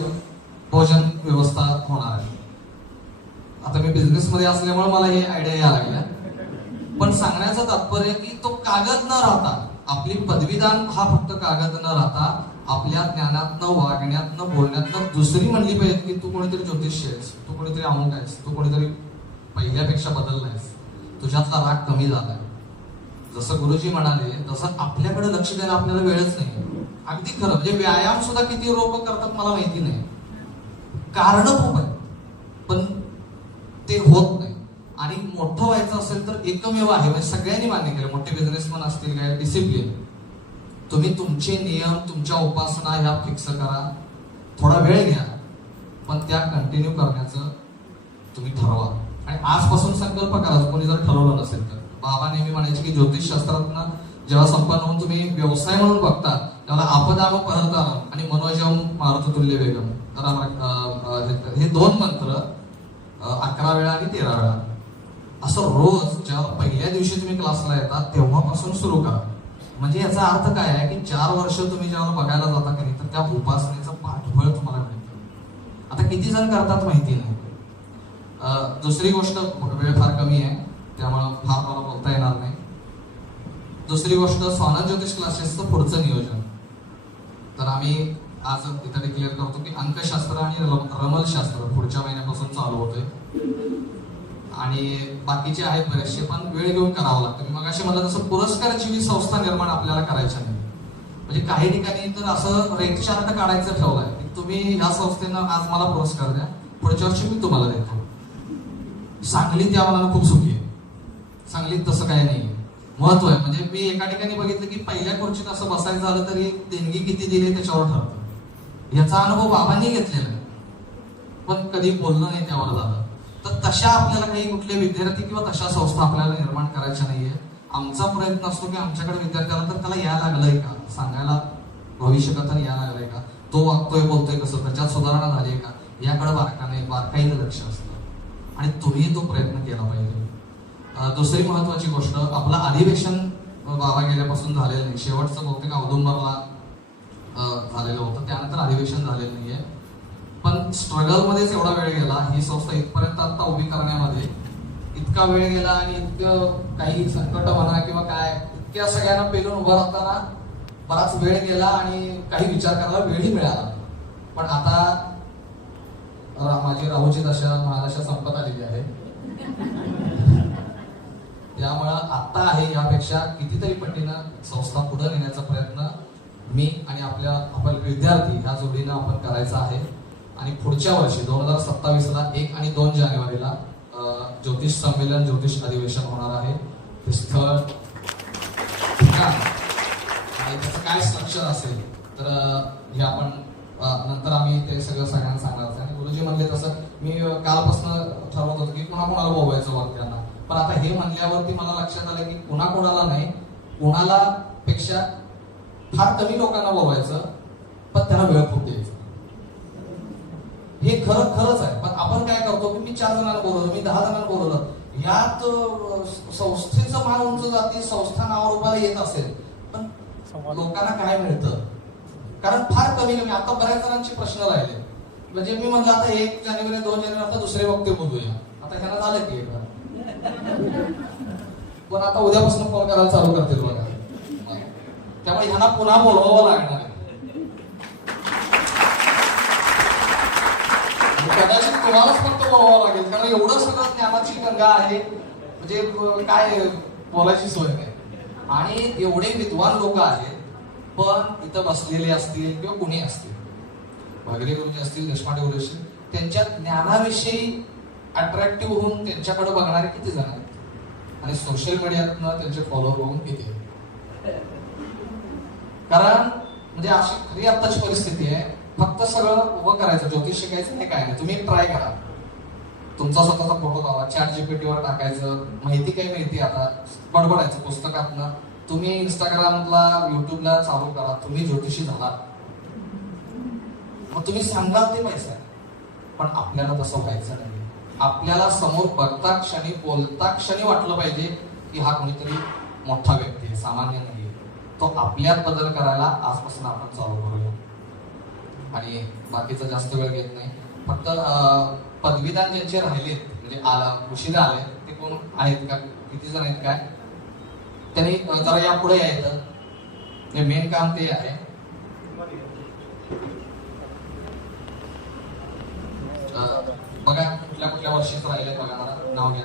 भोजन व्यवस्था होणार आहे. आता मी बिझनेस मध्ये असल्यामुळे मला हे आयडिया यायला लागल्या. पण सांगण्याचं तात्पर्य की तो कागद न राहता, आपली पदवीदान हा फक्त कागद न राहता आपल्या ज्ञानातनं, वागण्यातनं, बोलण्यातनं दुसरी म्हणली पाहिजे की तू कोणीतरी ज्योतिषी आहेस, तू कोणीतरी अमुक आहेस, तू कोणीतरी पहिल्यापेक्षा बदललायस, तुझ्यातला राग कमी झालाय. जसं गुरुजी म्हणाले तसं आपल्याकडे लक्ष द्यायला आपल्याला वेळच नाही. अगदी खरं. म्हणजे व्यायाम सुद्धा किती लोक करतात मला माहिती नाही, कारण खूप आहे, पण ते होत नाही. आणि मोठं व्हायचं असेल तर एकमेव आहे, म्हणजे सगळ्यांनी मान्य केलं, मोठे बिझनेसमॅन असतील काय, डिसिप्लिन. तुम्ही तुमचे नियम, तुमच्या उपासना ह्या फिक्स करा, थोडा वेळ घ्या, पण त्या कंटिन्यू करण्याचं तुम्ही ठरवा. आणि आजपासून संकल्प करा कोणी जर ठरवलं नसेल तर. बाबा नेहमी म्हणायचे की ज्योतिषशास्त्रातनं जेव्हा संपन्न होऊन तुम्ही व्यवसाय म्हणून बघता तेव्हा आपदाम परताम आणि मनोजम मारुततुल्य वेगम. तर हे 2 मंत्र 11 वेळा आणि 13 वेळा असं रोज जेव्हा पहिल्या दिवशी तुम्ही क्लासला येतात तेव्हापासून सुरू करा. म्हणजे याचा अर्थ काय आहे की 4 वर्ष तुम्ही जेव्हा बघायला जाता की नाही तर त्या उपासनेचं पाठबळ तुम्हाला मिळतं. आता किती जण करतात माहिती नाही. दुसरी गोष्ट, वेळ फार कमी आहे त्यामुळं फार मला बोलता येणार नाही. दुसरी गोष्ट, स्वानंद ज्योतिष क्लासेसचं पुढचं नियोजन. तर आम्ही आज इथं डिक्लेअर करतो की अंकशास्त्र आणि रमलशास्त्र पुढच्या महिन्यापासून चालू होतोय. आणि बाकीचे आहेत बरेचसे, पण वेळ घेऊन करावं लागतं. मी मगाशी म्हणलं तसं पुरस्कारजीवी संस्था निर्माण आपल्याला करायच्या नाही. म्हणजे काही ठिकाणी तर असं रेट चार्ट काढायचं ठेवलंय की तुम्ही ह्या संस्थेनं आज मला पुरस्कार द्या, पुढच्या वर्षी मी तुम्हाला देतो. सांगलीत या मनानं खूप सुखी आहे. सांगलीत तसं काही नाही महत्व आहे. म्हणजे मी एका ठिकाणी बघितलं की पहिल्या खुर्चीत असं बसायचं झालं तरी देणगी किती दिली त्याच्यावर ठरतं. याचा अनुभव बाबांनी घेतलेला आहे, पण कधी बोलणं नाही त्यावर झालं. तर तशा आपल्याला काही कुठले विद्यार्थी किंवा तशा संस्था आपल्याला निर्माण करायच्या नाहीये. आमचा प्रयत्न असतो की आमच्याकडे विद्यार्थ्याला तर त्याला यायला लागलंय का, सांगायला भविष्यकथा यायला लागलंय का, तो वागतोय बोलतोय कसं, त्याच्यात सुधारणा झाली का, याकडे बारकाईनं लक्ष असतं. आणि तुम्ही तो प्रयत्न केला पाहिजे. दुसरी महत्वाची गोष्ट, आपलं अधिवेशन बाबा गेल्यापासून झालेलं नाही. शेवटचं बहुतेक औदुंबरला झालेलं होतं, त्यानंतर अधिवेशन झालेलं नाहीये. पण स्ट्रगल मध्येच एवढा वेळ गेला. ही संस्था इथपर्यंत आता उभी करण्यामध्ये इतका वेळ गेला आणि इतकं काही संकट म्हणा किंवा काय, इतक्या सगळ्यांना पेलून उभं राहताना बराच वेळ गेला आणि काही विचार करायला वेळही मिळाला. पण आता माझी राहूची दशा, महादशा संपत आलेली आहे. त्यामुळं आता आहे यापेक्षा कितीतरी पटीनं संस्था पुढे नेण्याचा प्रयत्न मी आणि आपण विद्यार्थी ह्या जोडीनं आपण करायचा आहे. आणि पुढच्या वर्षी 2027ला 1 आणि 2 जानेवारीला ज्योतिष संमेलन, ज्योतिष अधिवेशन होणार आहे. ते स्थळ, ठिकाण आणि त्याचं काय स्ट्रक्चर असेल तर हे आपण नंतर आम्ही ते सगळं सगळ्यांना सांगणार आहे. आणि गुरुजी म्हणले तसं मी कालपासून ठरवत होतो की पुन्हा कोणाला बोलवायचं वक्त्यांना, पण आता हे म्हणल्यावरती मला लक्षात आलं की पुन्हा कोणाला नाही, कोणाला पेक्षा फार कमी लोकांना बोलवायचं, पण त्यांना वेळ खूप द्यायचा. हे खरंच आहे. पण आपण काय करतो की मी 4 जणांना बोलवलं, मी 10 जणांना बोलवलं, यात संस्थेचं मान उंच जाती, संस्था नावारूपाला येत असेल, पण लोकांना काय मिळतं? कारण फार कमी आता बऱ्याच जणांचे प्रश्न राहिले. म्हणजे मी म्हणलं आता 1 जानेवारी 2 जानेवारी आता दुसरे वक्ते बोलूया, आता ह्याला झालं की पण आता उद्यापासून फोन करायला चालू करतील बघा. त्यामुळे ह्यांना पुन्हा बोलवावं लागणार आहे. कदाचित तुम्हालाच फक्त बोलावं लागेल, कारण एवढं सगळं ज्ञानाची गंगा आहे, म्हणजे काय बोलायची सोय नाही. आणि एवढे विद्वान लोक आहेत, पण इथं बसलेले असतील किंवा कुणी असतील, भगरे गुरुजी असतील, देशपांडे गुरुजी असतील, त्यांच्या ज्ञानाविषयी अट्रॅक्टिव्ह होऊन त्यांच्याकडे बघणारे किती जण आहेत, आणि सोशल मीडियातनं त्यांचे फॉलोअर बघून किती आहेत. कारण म्हणजे अशी खरी आत्ताची परिस्थिती आहे. फक्त सगळं उभं करायचं, ज्योतिष शिकायचं नाही, काय नाही. तुम्ही ट्राय करा, तुमचा स्वतःचा फोटो लावा, ChatGPT वर टाकायचं, माहिती काय मिळते आता, बडबडायचं पुस्तकातनं. तुम्ही इंस्टाग्रामला, युट्यूबला चालू करा, तुम्ही ज्योतिषी झाला, मग तुम्ही सांगाल ते पैसा. पण आपल्याला तसं व्हायचं नाही. आपल्याला समोर बघता क्षणी, बोलता क्षणी वाटलं पाहिजे की हा कोणीतरी मोठा व्यक्ती आहे, सामान्य नाही. तो आपल्यात बदल करायला आजपासून आपण चालू करूया. आणि बाकीचा जास्त वेळ घेत नाही. फक्त पदवीदान ज्यांचे राहिलेत, म्हणजे उशिरा आले, ते कोण आहेत का, किती जण आहेत काय, त्यांनी जरा या पुढे यायचं. मेन काम ते आहे. बघा कुठल्या वर्षीच राहिले बघा, मला नाव घ्या.